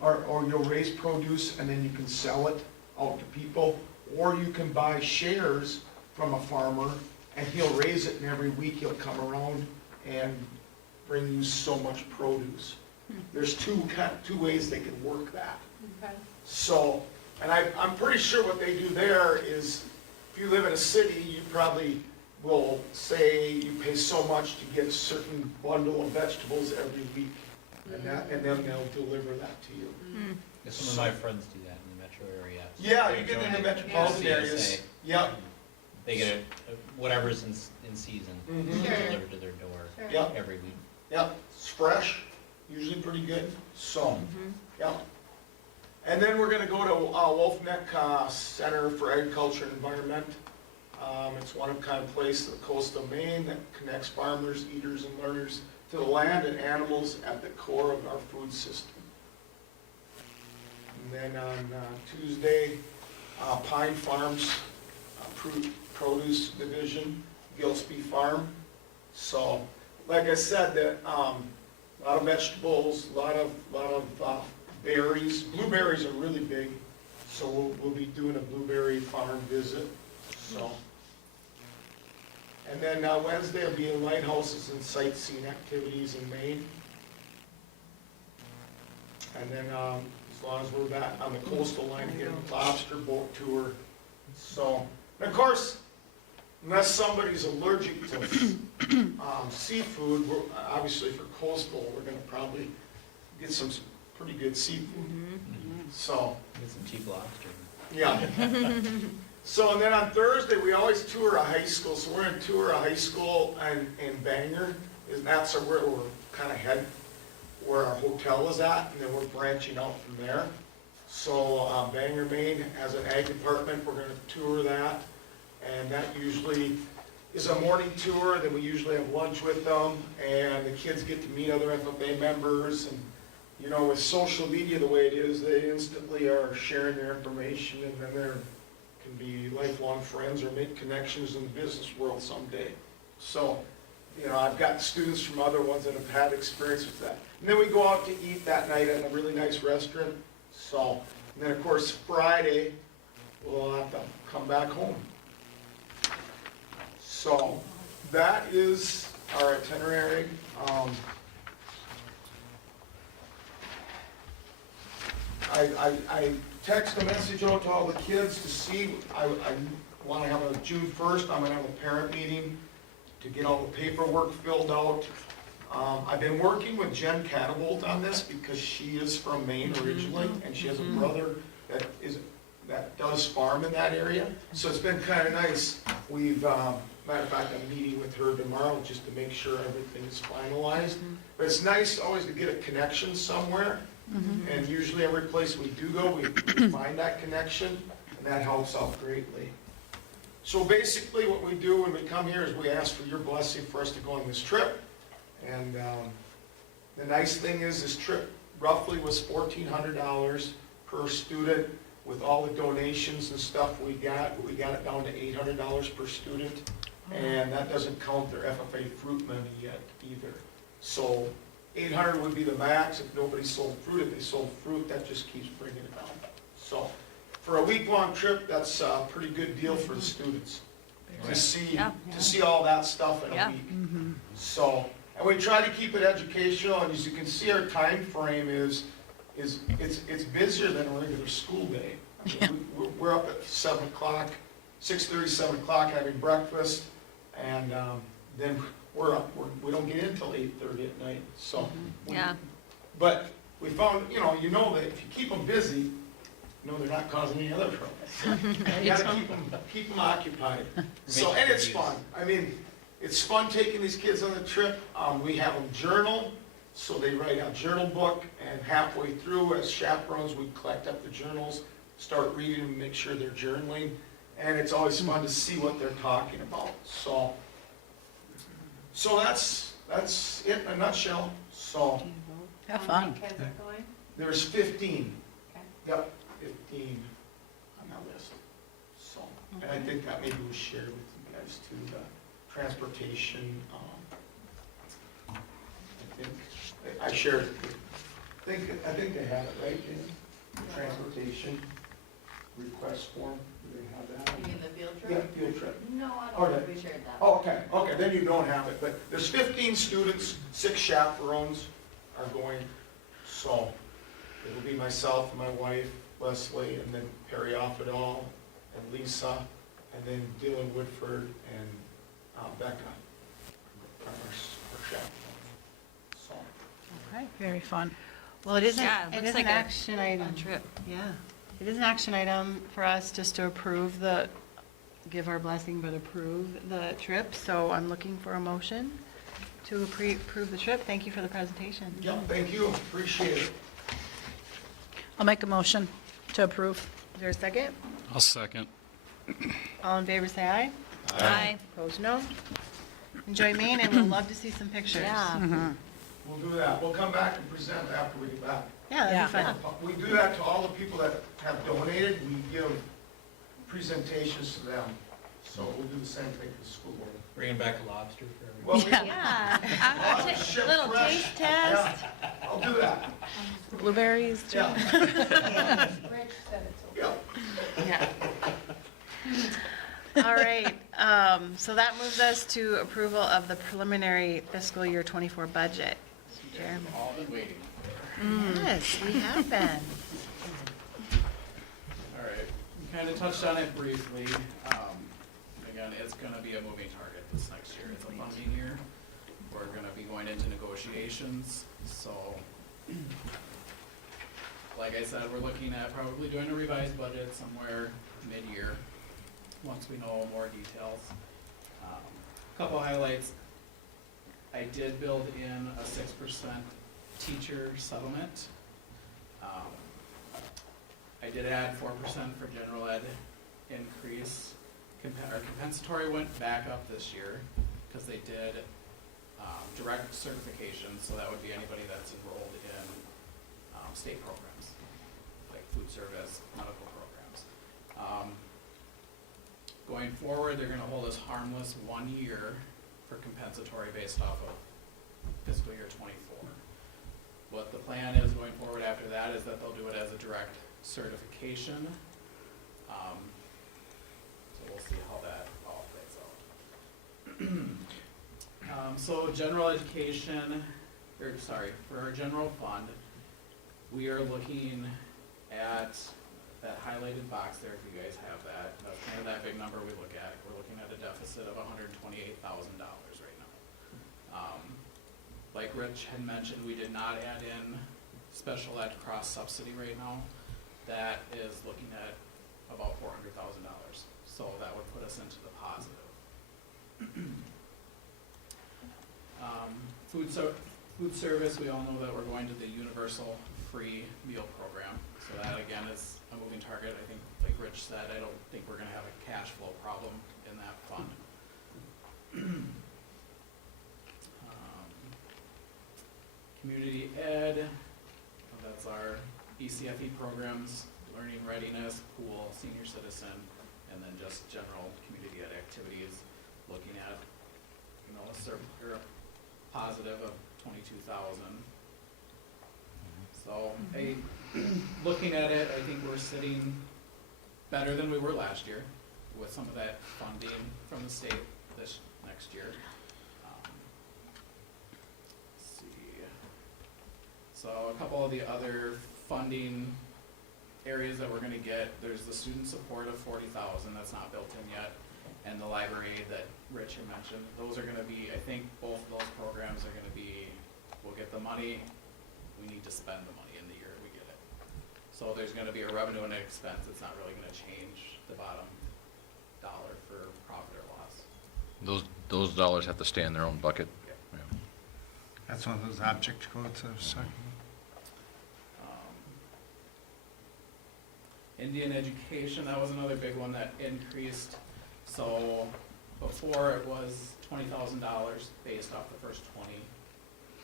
or you'll raise produce and then you can sell it out to people, or you can buy shares from a farmer and he'll raise it and every week he'll come around and bring you so much produce. There's two ways they can work that. Okay. So, and I'm pretty sure what they do there is, if you live in a city, you probably will say you pay so much to get a certain bundle of vegetables every week, and then they'll deliver that to you. Yeah, some of my friends do that in the metro area. Yeah, you get in the metropolitan CSA. areas. Yep. They get whatever's in season delivered to their door Yep. every week. Yep, it's fresh, usually pretty good, so, yep. And then we're gonna go to Wolf Neck Center for Agriculture and Environment. It's one of a kind place on the coast of Maine that connects farmers, eaters, and learners to the land and animals at the core of our food system. And then on Tuesday, Pine Farms Produce Division, Gillespie Farm. So, like I said, that a lot of vegetables, a lot of berries. Blueberries are really big, so we'll be doing a blueberry farm visit. So, and then Wednesday will be lighthouses and sightseeing activities in Maine. And then as long as we're back on the coastal line here, lobster boat tour. So, and of course, unless somebody's allergic to seafood, obviously for coastal, we're gonna probably get some pretty good seafood. So. Get some cheap lobster. Yeah. So, and then on Thursday, we always tour a high school, so we're gonna tour a high school in Bangor, and that's where we're kind of heading, where our hotel is at, and then we're branching out from there. So, Bangor, Maine has an ag department, we're gonna tour that, and that usually is a morning tour, then we usually have lunch with them, and the kids get to meet other FFA members, and you know, with social media the way it is, they instantly are sharing their information, and then they can be lifelong friends or make connections in the business world someday. So, you know, I've got students from other ones that have had experience with that. And then we go out to eat that night at a really nice restaurant. So, and then of course Friday, we'll have to come back home. So, that is our itinerary. I text a message out to all the kids to see, I want to have a June 1st, I'm going to have a parent meeting to get all the paperwork filled out. I've been working with Jen Catavolt on this because she is from Maine originally, and she has a brother that does farm in that area. So it's been kind of nice. We've, matter of fact, I'm meeting with her tomorrow just to make sure everything is finalized. But it's nice always to get a connection somewhere. And usually every place we do go, we find that connection, and that helps out greatly. So basically what we do when we come here is we ask for your blessing for us to go on this trip. And the nice thing is this trip roughly was $1,400 per student. With all the donations and stuff we got it down to $800 per student. And that doesn't count their FFA fruit money yet either. So 800 would be the max if nobody sold fruit. If they sold fruit, that just keeps bringing it down. So for a week-long trip, that's a pretty good deal for the students to see all that stuff in a week. So, and we try to keep it educational, and as you can see, our time frame is it's busier than a regular school day. I mean, we're up at 7 o'clock, 6:30, 7 o'clock having breakfast, and then we don't get in until 8:30 at night. So, but we found, you know that if you keep them busy, they're not causing any other trouble. You gotta keep them occupied. So, and it's fun. I mean, it's fun taking these kids on the trip. We have them journal. So they write a journal book, and halfway through, as chaperones, we collect up the journals, start reading them, make sure they're journaling, and it's always fun to see what they're talking about. So that's it in a nutshell. So Have fun. How many kids are going? there's 15. Okay. Yep, 15 on that list. So, and I think that maybe was shared with you guys too, the transportation. I think I shared. I think they have it right, Jan? Transportation request form. Do they have that? You mean the field trip? Yeah, field trip. No, I Oh, don't think we shared that. Oh, okay, then you don't have it, but there's 15 students, 6 chaperones are going, so it'll be myself and my wife, Leslie, and then Perry Offedall, and Lisa, and then Dylan Woodford, and Becca, our chaperone. So, Okay, very fun. Well, it is Yeah, it it looks is like an a action item. trip. Yeah, it is an action item for us just to approve give our blessing, but approve the trip. So I'm looking for a motion to approve the trip. Thank you for the presentation. yeah, thank you, appreciate it. I'll make a motion to approve. Is there a second? I'll second. All in favor, say aye. Aye. Opposed, no. Enjoy Maine, and we'll love to see some pictures. Yeah. We'll do that, we'll come back and present after we get back. Yeah, that'd be Yeah. fun. We do that to all the people that have donated, we give presentations to them. So we'll do the same thing for the school board. Bringing back lobster for everyone. Well, Yeah. Ship Little fresh. taste test. Yeah, I'll do that. Blueberries, too. Yeah, Rich said it's okay. yeah. Yeah. All right, so that moves us to approval of the preliminary fiscal year '24 budget. Mr. Chairman. All been waiting. Yes, we have been. All right, we kind of touched on it briefly. Again, it's gonna be a moving target this next year. It's a funding year. We're gonna be going into negotiations, so like I said, we're looking at probably doing a revised budget somewhere mid-year, once we know more details. Couple highlights. I did build in a 6% teacher settlement. I did add 4% for general ed increase. Our compensatory went back up this year because they did direct certification, so that would be anybody that's enrolled in state programs, like food service, medical programs. Going forward, they're gonna hold us harmless 1 year for compensatory based off of fiscal year '24. What the plan is going forward after that is that they'll do it as a direct certification. So we'll see how that all plays out. So general education, for our general fund, we are looking at that highlighted box there, if you guys have that. That's kind of that big number we look at. We're looking at a deficit of $128,000 right now. Like Rich had mentioned, we did not add in special ed cross subsidy right now. That is looking at about $400,000. So that would put us into the positive. Food service, we all know that we're going to the universal free meal program. So that again is a moving target. I think, like Rich said, I don't think we're gonna have a cash flow problem in that fund. Community ed, that's our ECFE programs, learning readiness, pool, senior citizen, and then just general community ed activities, looking at, a certain, or a positive of 22,000. So, looking at it, I think we're sitting better than we were last year with some of that funding from the state this next year. Let's see. So a couple of the other funding areas that we're gonna get, there's the student support of 40,000, that's not built in yet, and the library aid that Rich had mentioned. Those are gonna be, I think both of those programs are gonna be, we'll get the money, we need to spend the money in the year we get it. So there's gonna be a revenue and an expense, it's not really gonna change the bottom dollar for profit or loss. Those dollars have to stay in their own bucket. Yeah. That's one of those object codes I was talking Indian education, that was another big one that increased. So before it was $20,000 based off the first 20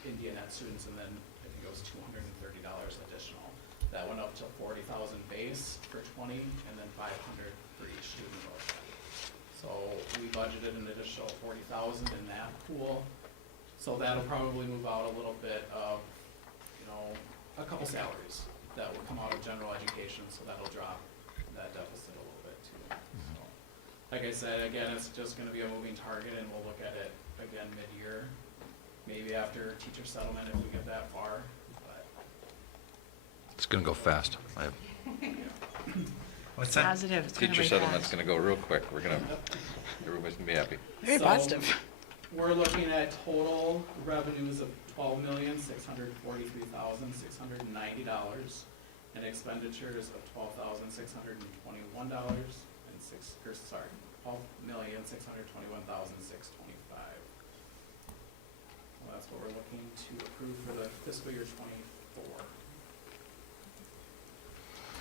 Indian ed students, and then I think it was $230 additional. That went up to 40,000 base for 20, and then 500 for each student above that. So we budgeted an additional 40,000 in that pool. So that'll probably move out a little bit of, a couple salaries that will come out of general education, so that'll drop that deficit a little bit too. So, like I said, again, it's just gonna be a moving target, and we'll look at it again mid-year, maybe after teacher settlement if we get that far, but. It's gonna go fast. What's that? Positive, it's gonna Teacher be settlement's fast. gonna go real quick. Everybody's gonna be happy. Very So, positive. We're looking at total revenues of $12,643,690 and expenditures of $12,621 $12,621,625. Well, that's what we're looking to approve for the fiscal year '24.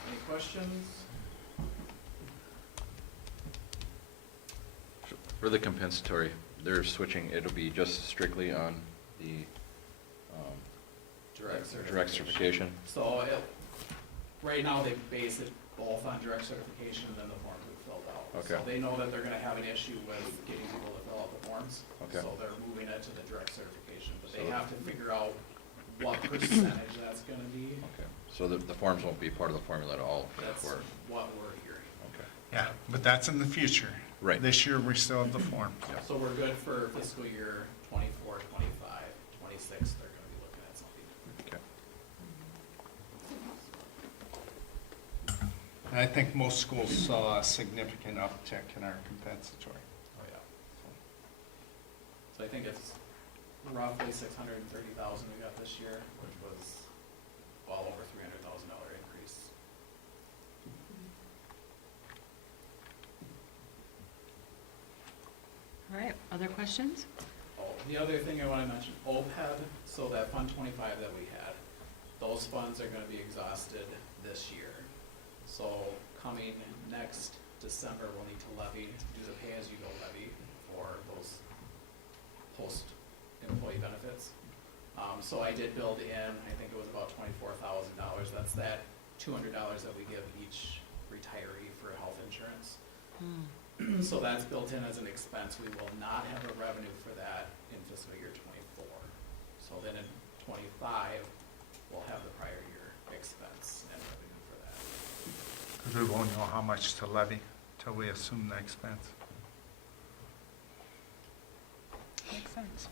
Any questions? For the compensatory, they're switching, it'll be just strictly on the direct certification. So right now they base it both on direct certification and then the forms we filled out. Okay. So they know that they're gonna have an issue with getting people to fill out the forms. Okay. So they're moving it to the direct certification, but they So- have to figure out what percentage that's gonna be. Okay, so the forms won't be part of the formula at all? That's for- what we're hearing. Okay. Yeah, but that's in the future. Right. This year, we still have the form. So we're good for fiscal year '24, '25, '26, they're gonna be looking at something. Okay. And I think most schools saw a significant uptick in our compensatory. Oh, yeah. So I think it's roughly 630,000 we got this year, which was well over $300,000 increase. All right, other questions? Oh, the other thing I want to mention, OPEB, so that Fund 25 that we had, those funds are going to be exhausted this year. So coming next December, we'll need to levy, do the pay-as-you-go levy for those post-employee benefits. So I did build in, I think it was about $24,000. That's that $200 that we give each retiree for health insurance. So that's built in as an expense. We will not have a revenue for that in fiscal year '24. So then in '25, we'll have the prior year expense and revenue for that. Because we won't know how much to levy till we assume the expense. Makes sense.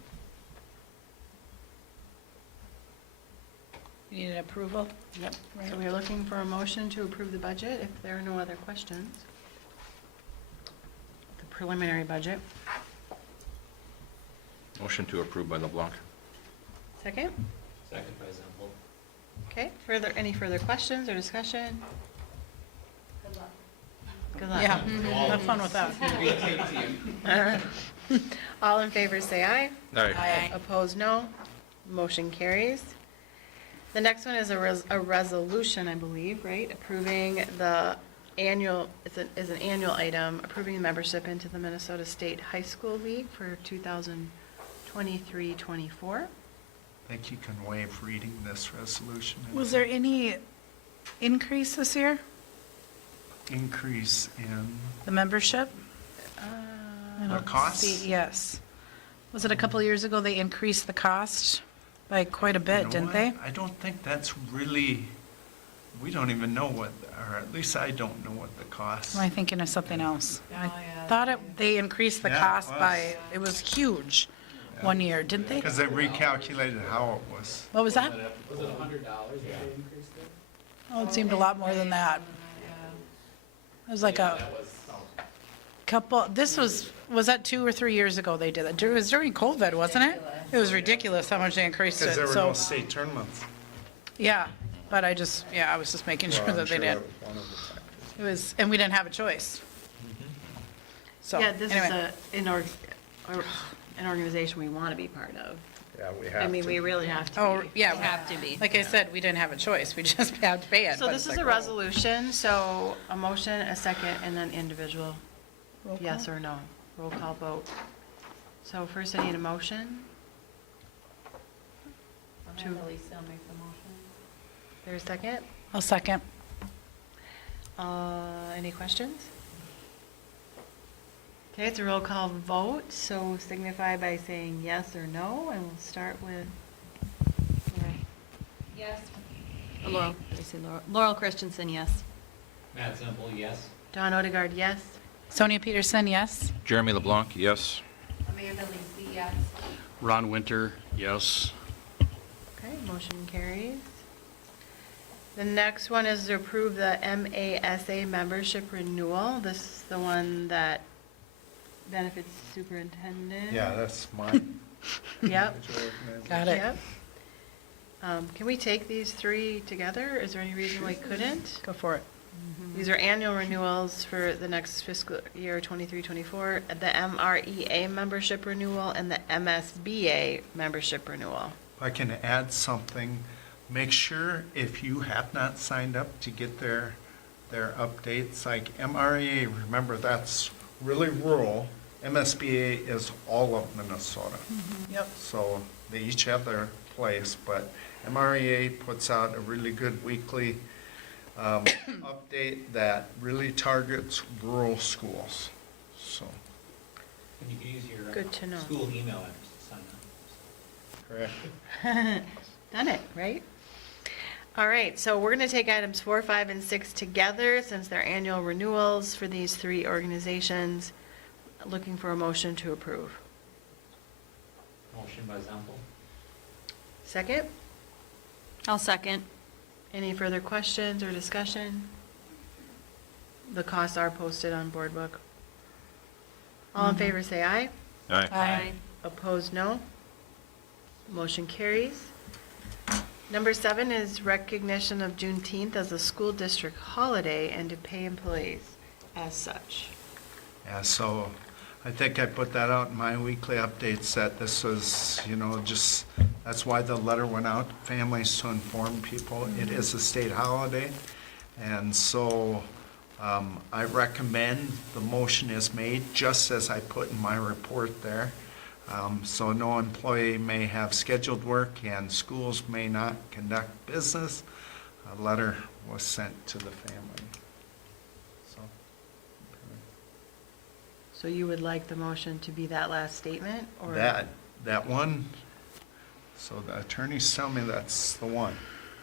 You need an approval? Yep. Right. So we're looking for a motion to approve the budget, if there are no other questions. The preliminary budget. Motion to approve by LeBlanc. Second? Second by Zempel. Okay, any further questions or discussion? Good luck. Good luck. Yeah, have fun with that. All in favor, say aye. Aye. Aye. Opposed, no. Motion carries. The next one is a resolution, I believe, right? Approving the annual, is an annual item, approving the membership into the Minnesota State High School League for 2023-24. I think you can waive reading this resolution. Was there any increase this year, Increase in, the membership? I The don't costs? see- Yes. Was it a couple of years ago they increased the cost by quite a you bit, know didn't what? they? I don't think that's really, we don't even know what, or at least I don't know what the cost. Am I thinking of something else? Oh, I yeah. thought they increased the Yeah, it cost was. by, it was huge one year, didn't they? Because they recalculated how it was. What was that? Was it $100 that they increased it? Oh, it seemed a lot more than that. It was like a That was, couple, this was that 2 or 3 years ago they did it? It was during COVID, wasn't it? It was ridiculous how much they increased Because it, there were so, no state tournaments. yeah. But I just, I was just making sure Well, I'm that they sure did. that was one of the factors. It was, and we didn't have a choice. So, Yeah, this is anyway. an organization we want to be part of. Yeah, we have I mean, to. we really have to Oh, be. yeah. We have to be. Like I said, we didn't have a choice. We just had to pay it. So but this it's is a like, oh. resolution, so a motion, a second, and then individual, Roll call? yes or no. Roll call vote. So first I need a motion. I'll have Elisa make the motion. There's a second. I'll second. Any questions? Okay, it's a roll call vote, so signify by saying yes or no, and we'll start with Yes. Laurel, did I say Laurel? Laurel Christensen, yes. Matt Semple, yes. Dawn Odegaard, yes. Sonia Peterson, yes. Jeremy LeBlanc, yes. Amanda Lisi, yes. Ron Winter, yes. Okay, motion carries. The next one is to approve the MASA membership renewal. This is the one that benefits superintendent. Yeah, that's mine. Yep. Got it. Yep. Can we take these three together? Is there any reason we couldn't? Go for it. These are annual renewals for the next fiscal year 23-24, the MREA membership renewal and the MSBA membership renewal. If I can add something, make sure if you have not signed up to get their updates, like MREA, remember that's really rural. MSBA is all of Minnesota. Yep. So they each have their place, but MREA puts out a really good weekly update that really targets rural schools, so. And you can use your Good to know. school email address to sign up. Correct. Done it, right? All right, so we're going to take items 4, 5, and 6 together since they're annual renewals for these three organizations. Looking for a motion to approve. Motion by Semple. Second? I'll second. Any further questions or discussion? The costs are posted on Board Book. All in favor, say aye. Aye. Opposed, no. Motion carries. Number 7 is recognition of Juneteenth as a school district holiday and to pay employees as such. Yeah, so I think I put that out in my weekly updates that this was, just, that's why the letter went out to families to inform people. It is a state holiday. And so I recommend the motion is made, just as I put in my report there. So no employee may have scheduled work and schools may not conduct business. A letter was sent to the family. So. So you would like the motion to be that last statement, or? That one, so the attorneys tell me that's the one,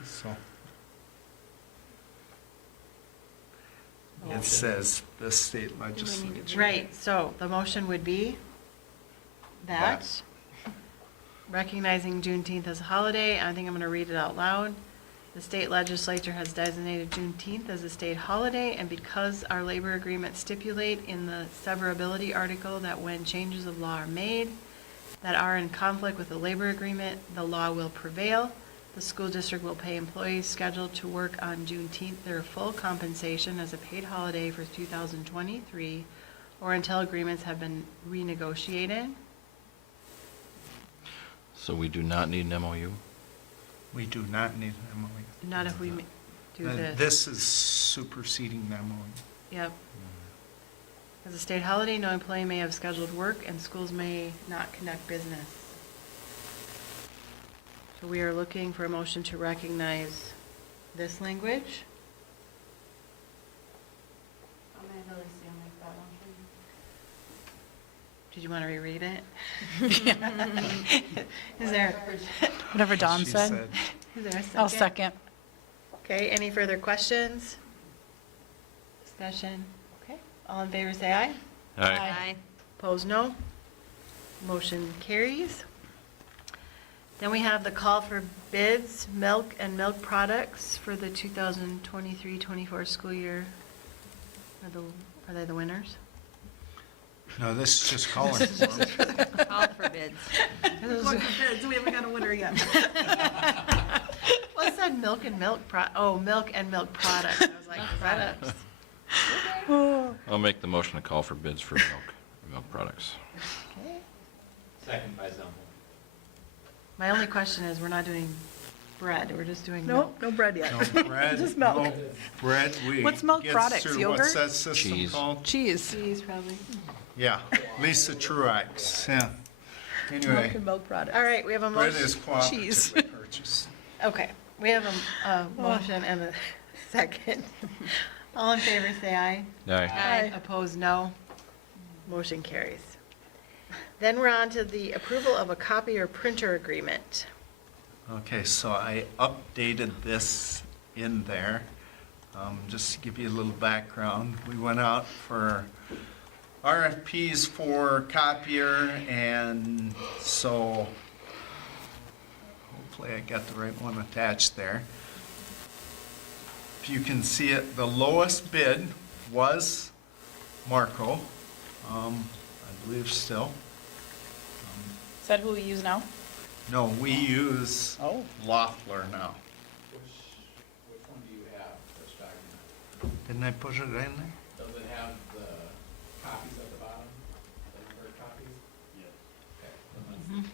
so. It says the state legislature. Right, so the motion would be that, recognizing Juneteenth as a holiday, I think I'm going to read it out loud. The state legislature has designated Juneteenth as a state holiday, and because our labor agreements stipulate in the severability article that when changes of law are made that are in conflict with the labor agreement, the law will prevail. The school district will pay employees scheduled to work on Juneteenth their full compensation as a paid holiday for 2023 or until agreements have been renegotiated. So we do not need an MOU? We do not need an MOU. Not if we, do this. This is superseding them one. Yep. As a state holiday, no employee may have scheduled work and schools may not conduct business. So we are looking for a motion to recognize this language. Did you want to reread it? Is there? Whatever Dawn She said. Is there a second? I'll second. Okay, any further questions? Discussion? Okay, all in favor say aye. Aye. Opposed, no. Motion carries. Then we have the call for bids, milk and milk products for the 2023-24 school year. Are they the winners? No, this is just calling for them. Call for bids. We haven't got a winner yet. Well, it said milk and milk milk and milk products. I was like, is that a? I'll make the motion to call for bids for milk products. Okay. Second by Zumble. My only question is, we're not doing bread, we're just doing milk. Nope, no bread yet. No bread, Just milk. no bread, we. What's milk gets products, through- yogurt? What's that system Cheese. called? Cheese. Cheese, probably. Yeah, Lisa Truax, yeah. Milk Anyway, and milk products. All right, we have a bread motion. is Cheese. cooperatively purchased. Okay, we have a motion and a second. All in favor, say aye. Aye. Opposed, no. Motion carries. Then we're on to the approval of a copier printer agreement. Okay, so I updated this in there. Just to give you a little background, we went out for RFPs for copier, and so hopefully I got the right one attached there. If you can see it, the lowest bid was Marco, I believe still. Is that who we use now? No, we use Oh. Loeffler now. Which one do you have, which document? Didn't I put it in there? Does it have the copies at the bottom, the numbered copies? Yes. Okay. then let's-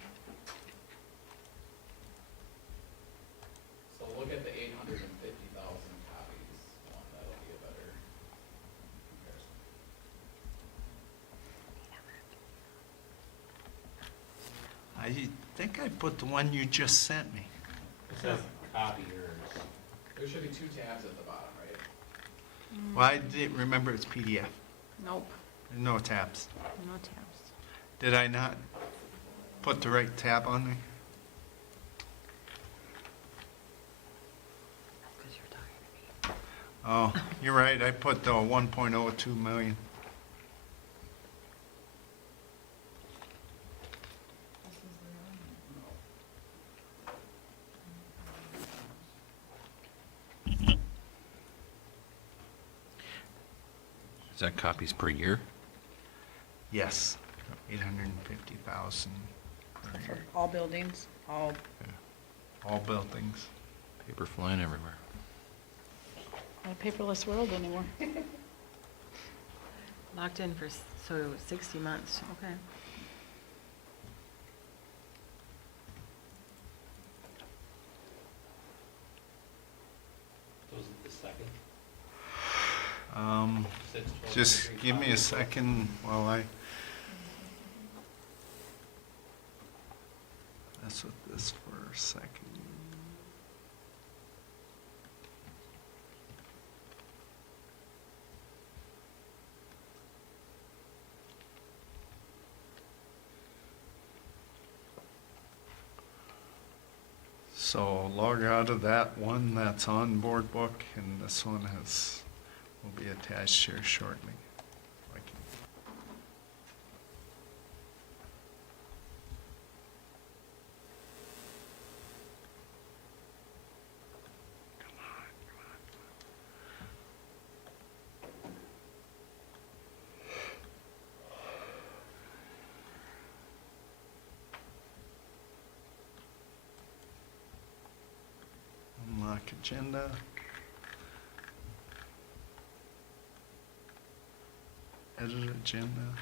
So look at the 850,000 copies one, that'll be a better comparison. I think I put the one you just sent me. It says copiers. There should be 2 tabs at the bottom, right? Well, I didn't remember it's PDF. Nope, No tabs. no tabs. Did I not put the right tab on there? Because you're talking to me. Oh, you're right, I put the 1.02 million. Is that copies per year? Yes, 850,000 per For year, all buildings, all, all buildings. Paper flying everywhere. not a paperless world anymore. Locked in for, 60 months, okay. Those are the second. Six, 12, Just 3, give me a 5. second while I. Mess with this for a second. So log out of that one that's on board book, and this one will be attached here shortly. I can- Come on, come on. Unlock agenda. Edit agenda.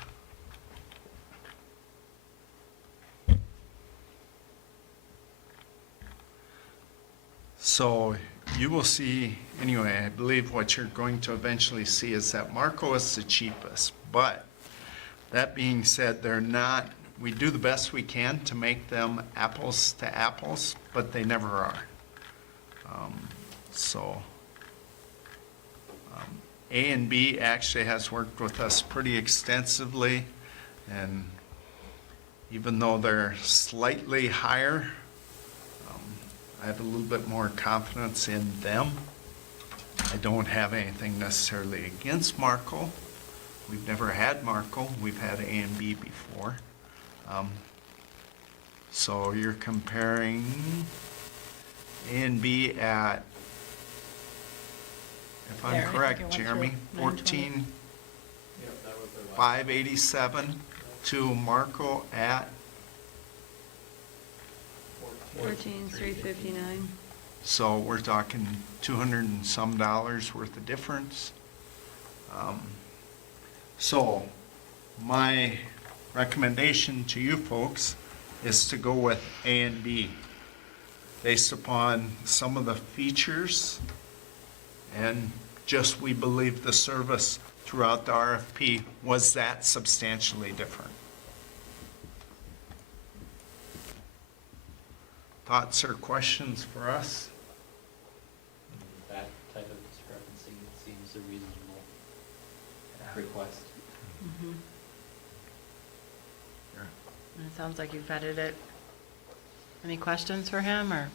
So you will see, anyway, I believe what you're going to eventually see is that Marco is the cheapest. But that being said, they're not, we do the best we can to make them apples to apples, but they never are. A and B actually has worked with us pretty extensively, and even though they're slightly higher, I have a little bit more confidence in them. I don't have anything necessarily against Marco. We've never had Marco. We've had A and B before. So you're comparing A and B at, if I'm There, I think correct, it went through Jeremy, 920. 14,587 to Marco at 14,359. So we're talking 200 and some dollars worth of difference. So my recommendation to you folks is to go with A and B based upon some of the features and just we believe the service throughout the RFP was that substantially different. Thoughts or questions for us? That type of discrepancy seems a reasonable request. Mhm. And it sounds like you've vetted it. Any questions for him, or?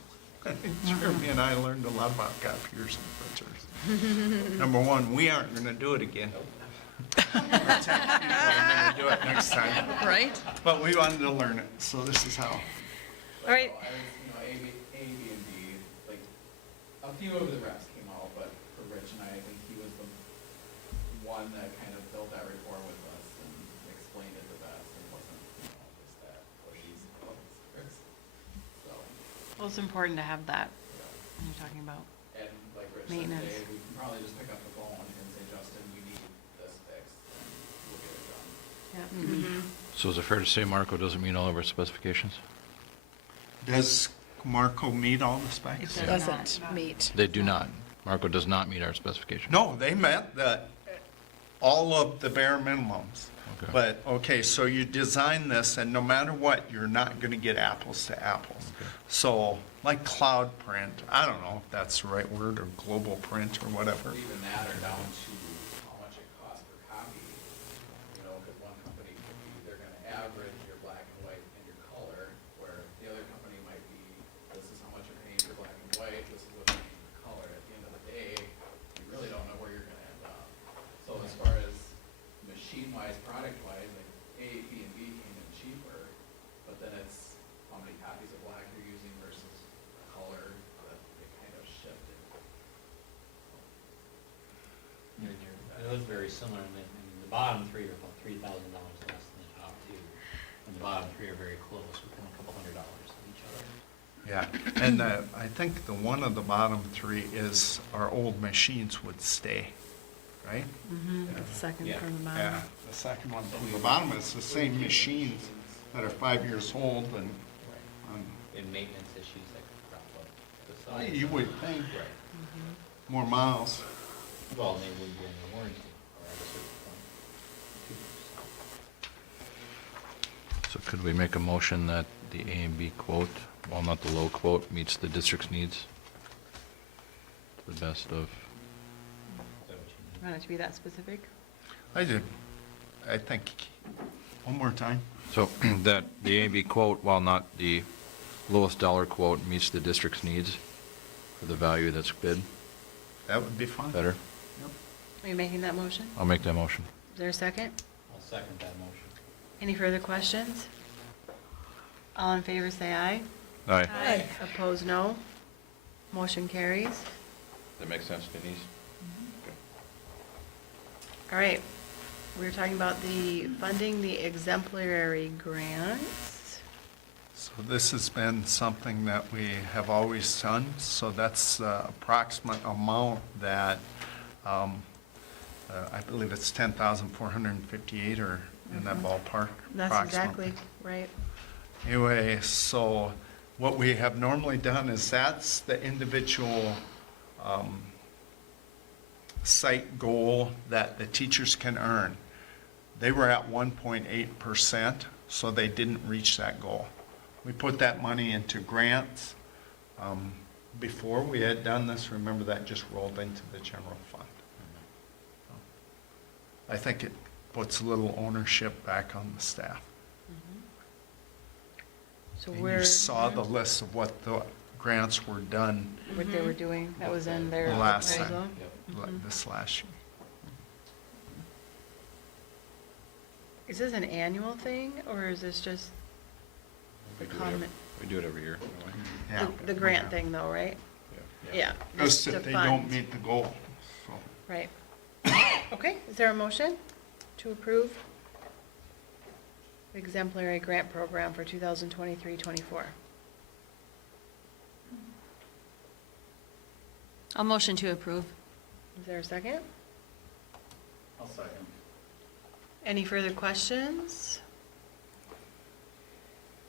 Jeremy and I learned a lot about copiers and printers. Number one, we aren't gonna do it again. Our tech people are gonna do it next time. Right? But we wanted to learn it, so this is how. All right. I was, A, B, and D, like, a few of the reps came out, but for Rich and I think he was the one that kind of built that rapport with us and explained it the best, and wasn't, just that pushy, so. Well, it's important to have that when you're talking about And like Rich said maintenance. today, we can probably just pick up the phone and say, Justin, we need this fixed, and we'll get it done. Yep. So is it fair to say Marco doesn't meet all of our specifications? Does Marco meet all the specs? It doesn't meet. They do not. Marco does not meet our specifications. No, they met all of the bare minimums. Okay. But, okay, so you design this, and no matter what, you're not gonna get apples to apples. Okay. So, like cloud print, I don't know if that's the right word, or global print, or whatever. Even that or down to how much it costs per copy, because one company could be, they're gonna average your black and white and your color, where the other company might be, this is how much you're paying for black and white, this is what you're paying for color. At the end of the day, you really don't know where you're gonna end up. So as far as machine-wise, product-wise, like A, B, and B came in cheaper, but then it's how many copies of black you're using versus color, that it kind of shifted. It was very similar, and the bottom three are about $3,000 less than the top two. And the bottom three are very close, within a couple $100 of each other. Yeah, and I think the one of the bottom three is our old machines would stay, right? Mm-hmm, the second Yeah. from the bottom. Yeah, the second one from the bottom is the same machines that are 5 years old and, And maintenance issues that could crop up besides. you would think Right. more miles. Well, they wouldn't be under warranty, or at a certain point. So could we make a motion that the A and B quote, while not the low quote, meets the district's needs? To the best of, Is that what you Want it to be that specific? I did. I think, one more time. so that the A and B quote, while not the lowest dollar quote, meets the district's needs for the value that's bid? That would be fine. Better? Are you making that motion? I'll make that motion. Is there a second? I'll second that motion. Any further questions? All in favor, say aye. Aye. Aye. Opposed, no. Motion carries. That makes sense, Denise? All right, we were talking about the funding the exemplary grants. So this has been something that we have always done, so that's the approximate amount that, I believe it's 10,458 or in that ballpark. That's approximately. exactly right. Anyway, so what we have normally done is that's the individual site goal that the teachers can earn. They were at 1.8%, so they didn't reach that goal. We put that money into grants. Before we had done this, remember that just rolled into the general fund. I think it puts a little ownership back on the staff. So And where, you saw the list of what the grants were done what they were doing, that was in their last proposal? time, this last year. Is this an annual thing, or is this just the We do it every- common, We do it every year. don't we? Yeah. the grant thing though, right? Yeah. Just to if they fund. don't meet the goal, so. Right. Okay, is there a motion to approve the exemplary grant program for 2023-24? I'll motion to approve. Is there a second? I'll second. Any further questions?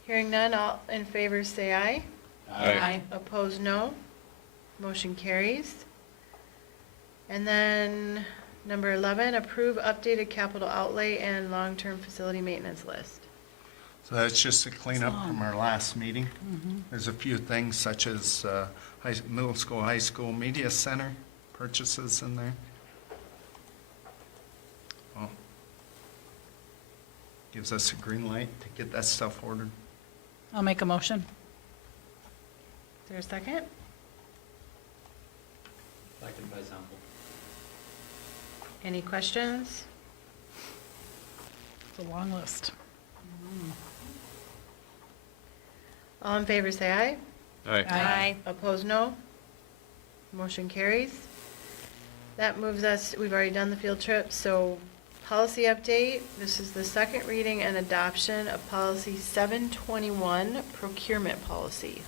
Hearing none, all in favor say aye. Aye. Opposed, no. Motion carries. And then number 11, approve updated capital outlay and long-term facility maintenance list. So that's just a cleanup from our last meeting. There's a few things such as middle school, high school media center purchases in there. Well, gives us a green light to get that stuff ordered. I'll make a motion. Is there a second? Second by Sample. Any questions? It's a long list. All in favor say aye. Aye. Opposed, no. Motion carries. That moves us, we've already done the field trip, so policy update. This is the second reading and adoption of policy 721, procurement policy.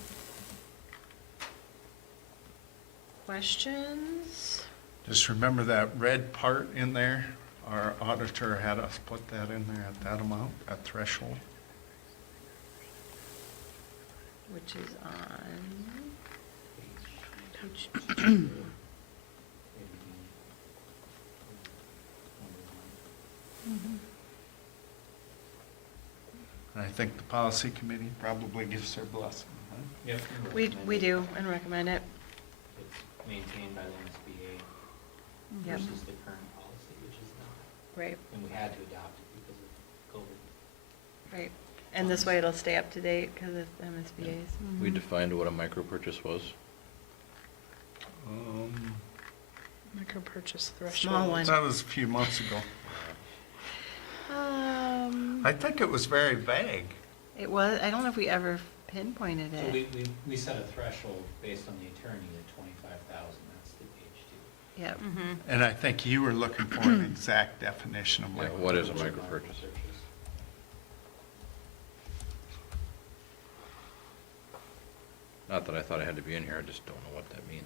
Questions? Just remember that red part in there, our auditor had us put that in there at that amount, that threshold. Which is on page And I think the policy committee probably gives their blessing, huh? Yep. We do and recommend it. It's maintained by the MSBA Yep. versus the current policy, which is not. Right, And we had to adopt it because of COVID. right. And this way it'll stay up to date because of MSBA's. We defined what a micro purchase was. Micro purchase Small threshold. one. That was a few months ago. I think it was very vague. It was, I don't know if we ever pinpointed So it. we set a threshold based on the attorney at 25,000, that's the page two. Yep. And I think you were looking for an exact definition of Yeah, micro. what is a micro purchase? Not that I thought it had to be in here, I just don't know what that means.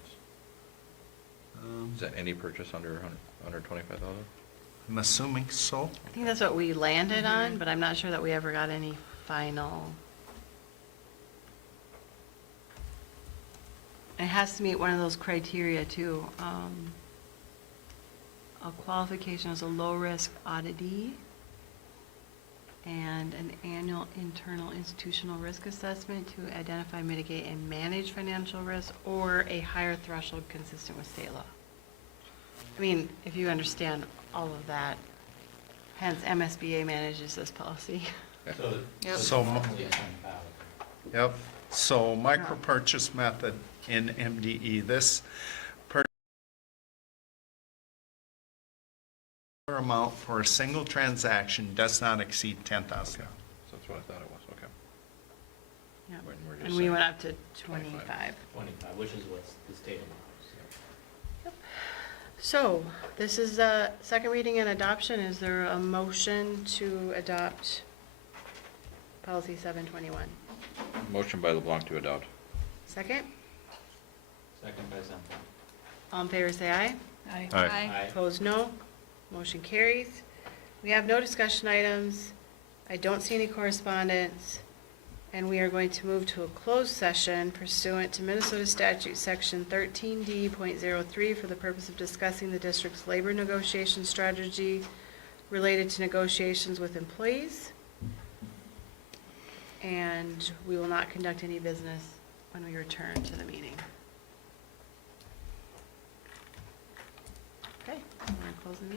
Is that any purchase under 25,000? I'm assuming so. I think that's what we landed on, but I'm not sure that we ever got any final. It has to meet one of those criteria too. A qualification as a low-risk auditee and an annual internal institutional risk assessment to identify, mitigate, and manage financial risk, or a higher threshold consistent with state law. I mean, if you understand all of that, hence MSBA manages this policy. So, Yep. So, normally 10,000. yep, so micro purchase method in MDE, this per amount for a single transaction does not exceed 10,000. So that's what I thought it was, okay. Yep. When we're just And we saying went up to 25. 25, which is what the state allows. So, this is the second reading and adoption. Is there a motion to adopt policy 721? Motion by LeBlanc to adopt. Second? Second by Zemple. All in favor, say aye. Aye. Aye. Opposed, no. Motion carries. We have no discussion items. I don't see any correspondence. And we are going to move to a closed session pursuant to Minnesota Statute Section 13D.03 for the purpose of discussing the district's labor negotiation strategy related to negotiations with employees. And we will not conduct any business when we return to the meeting. Okay, I'm going to close the meeting.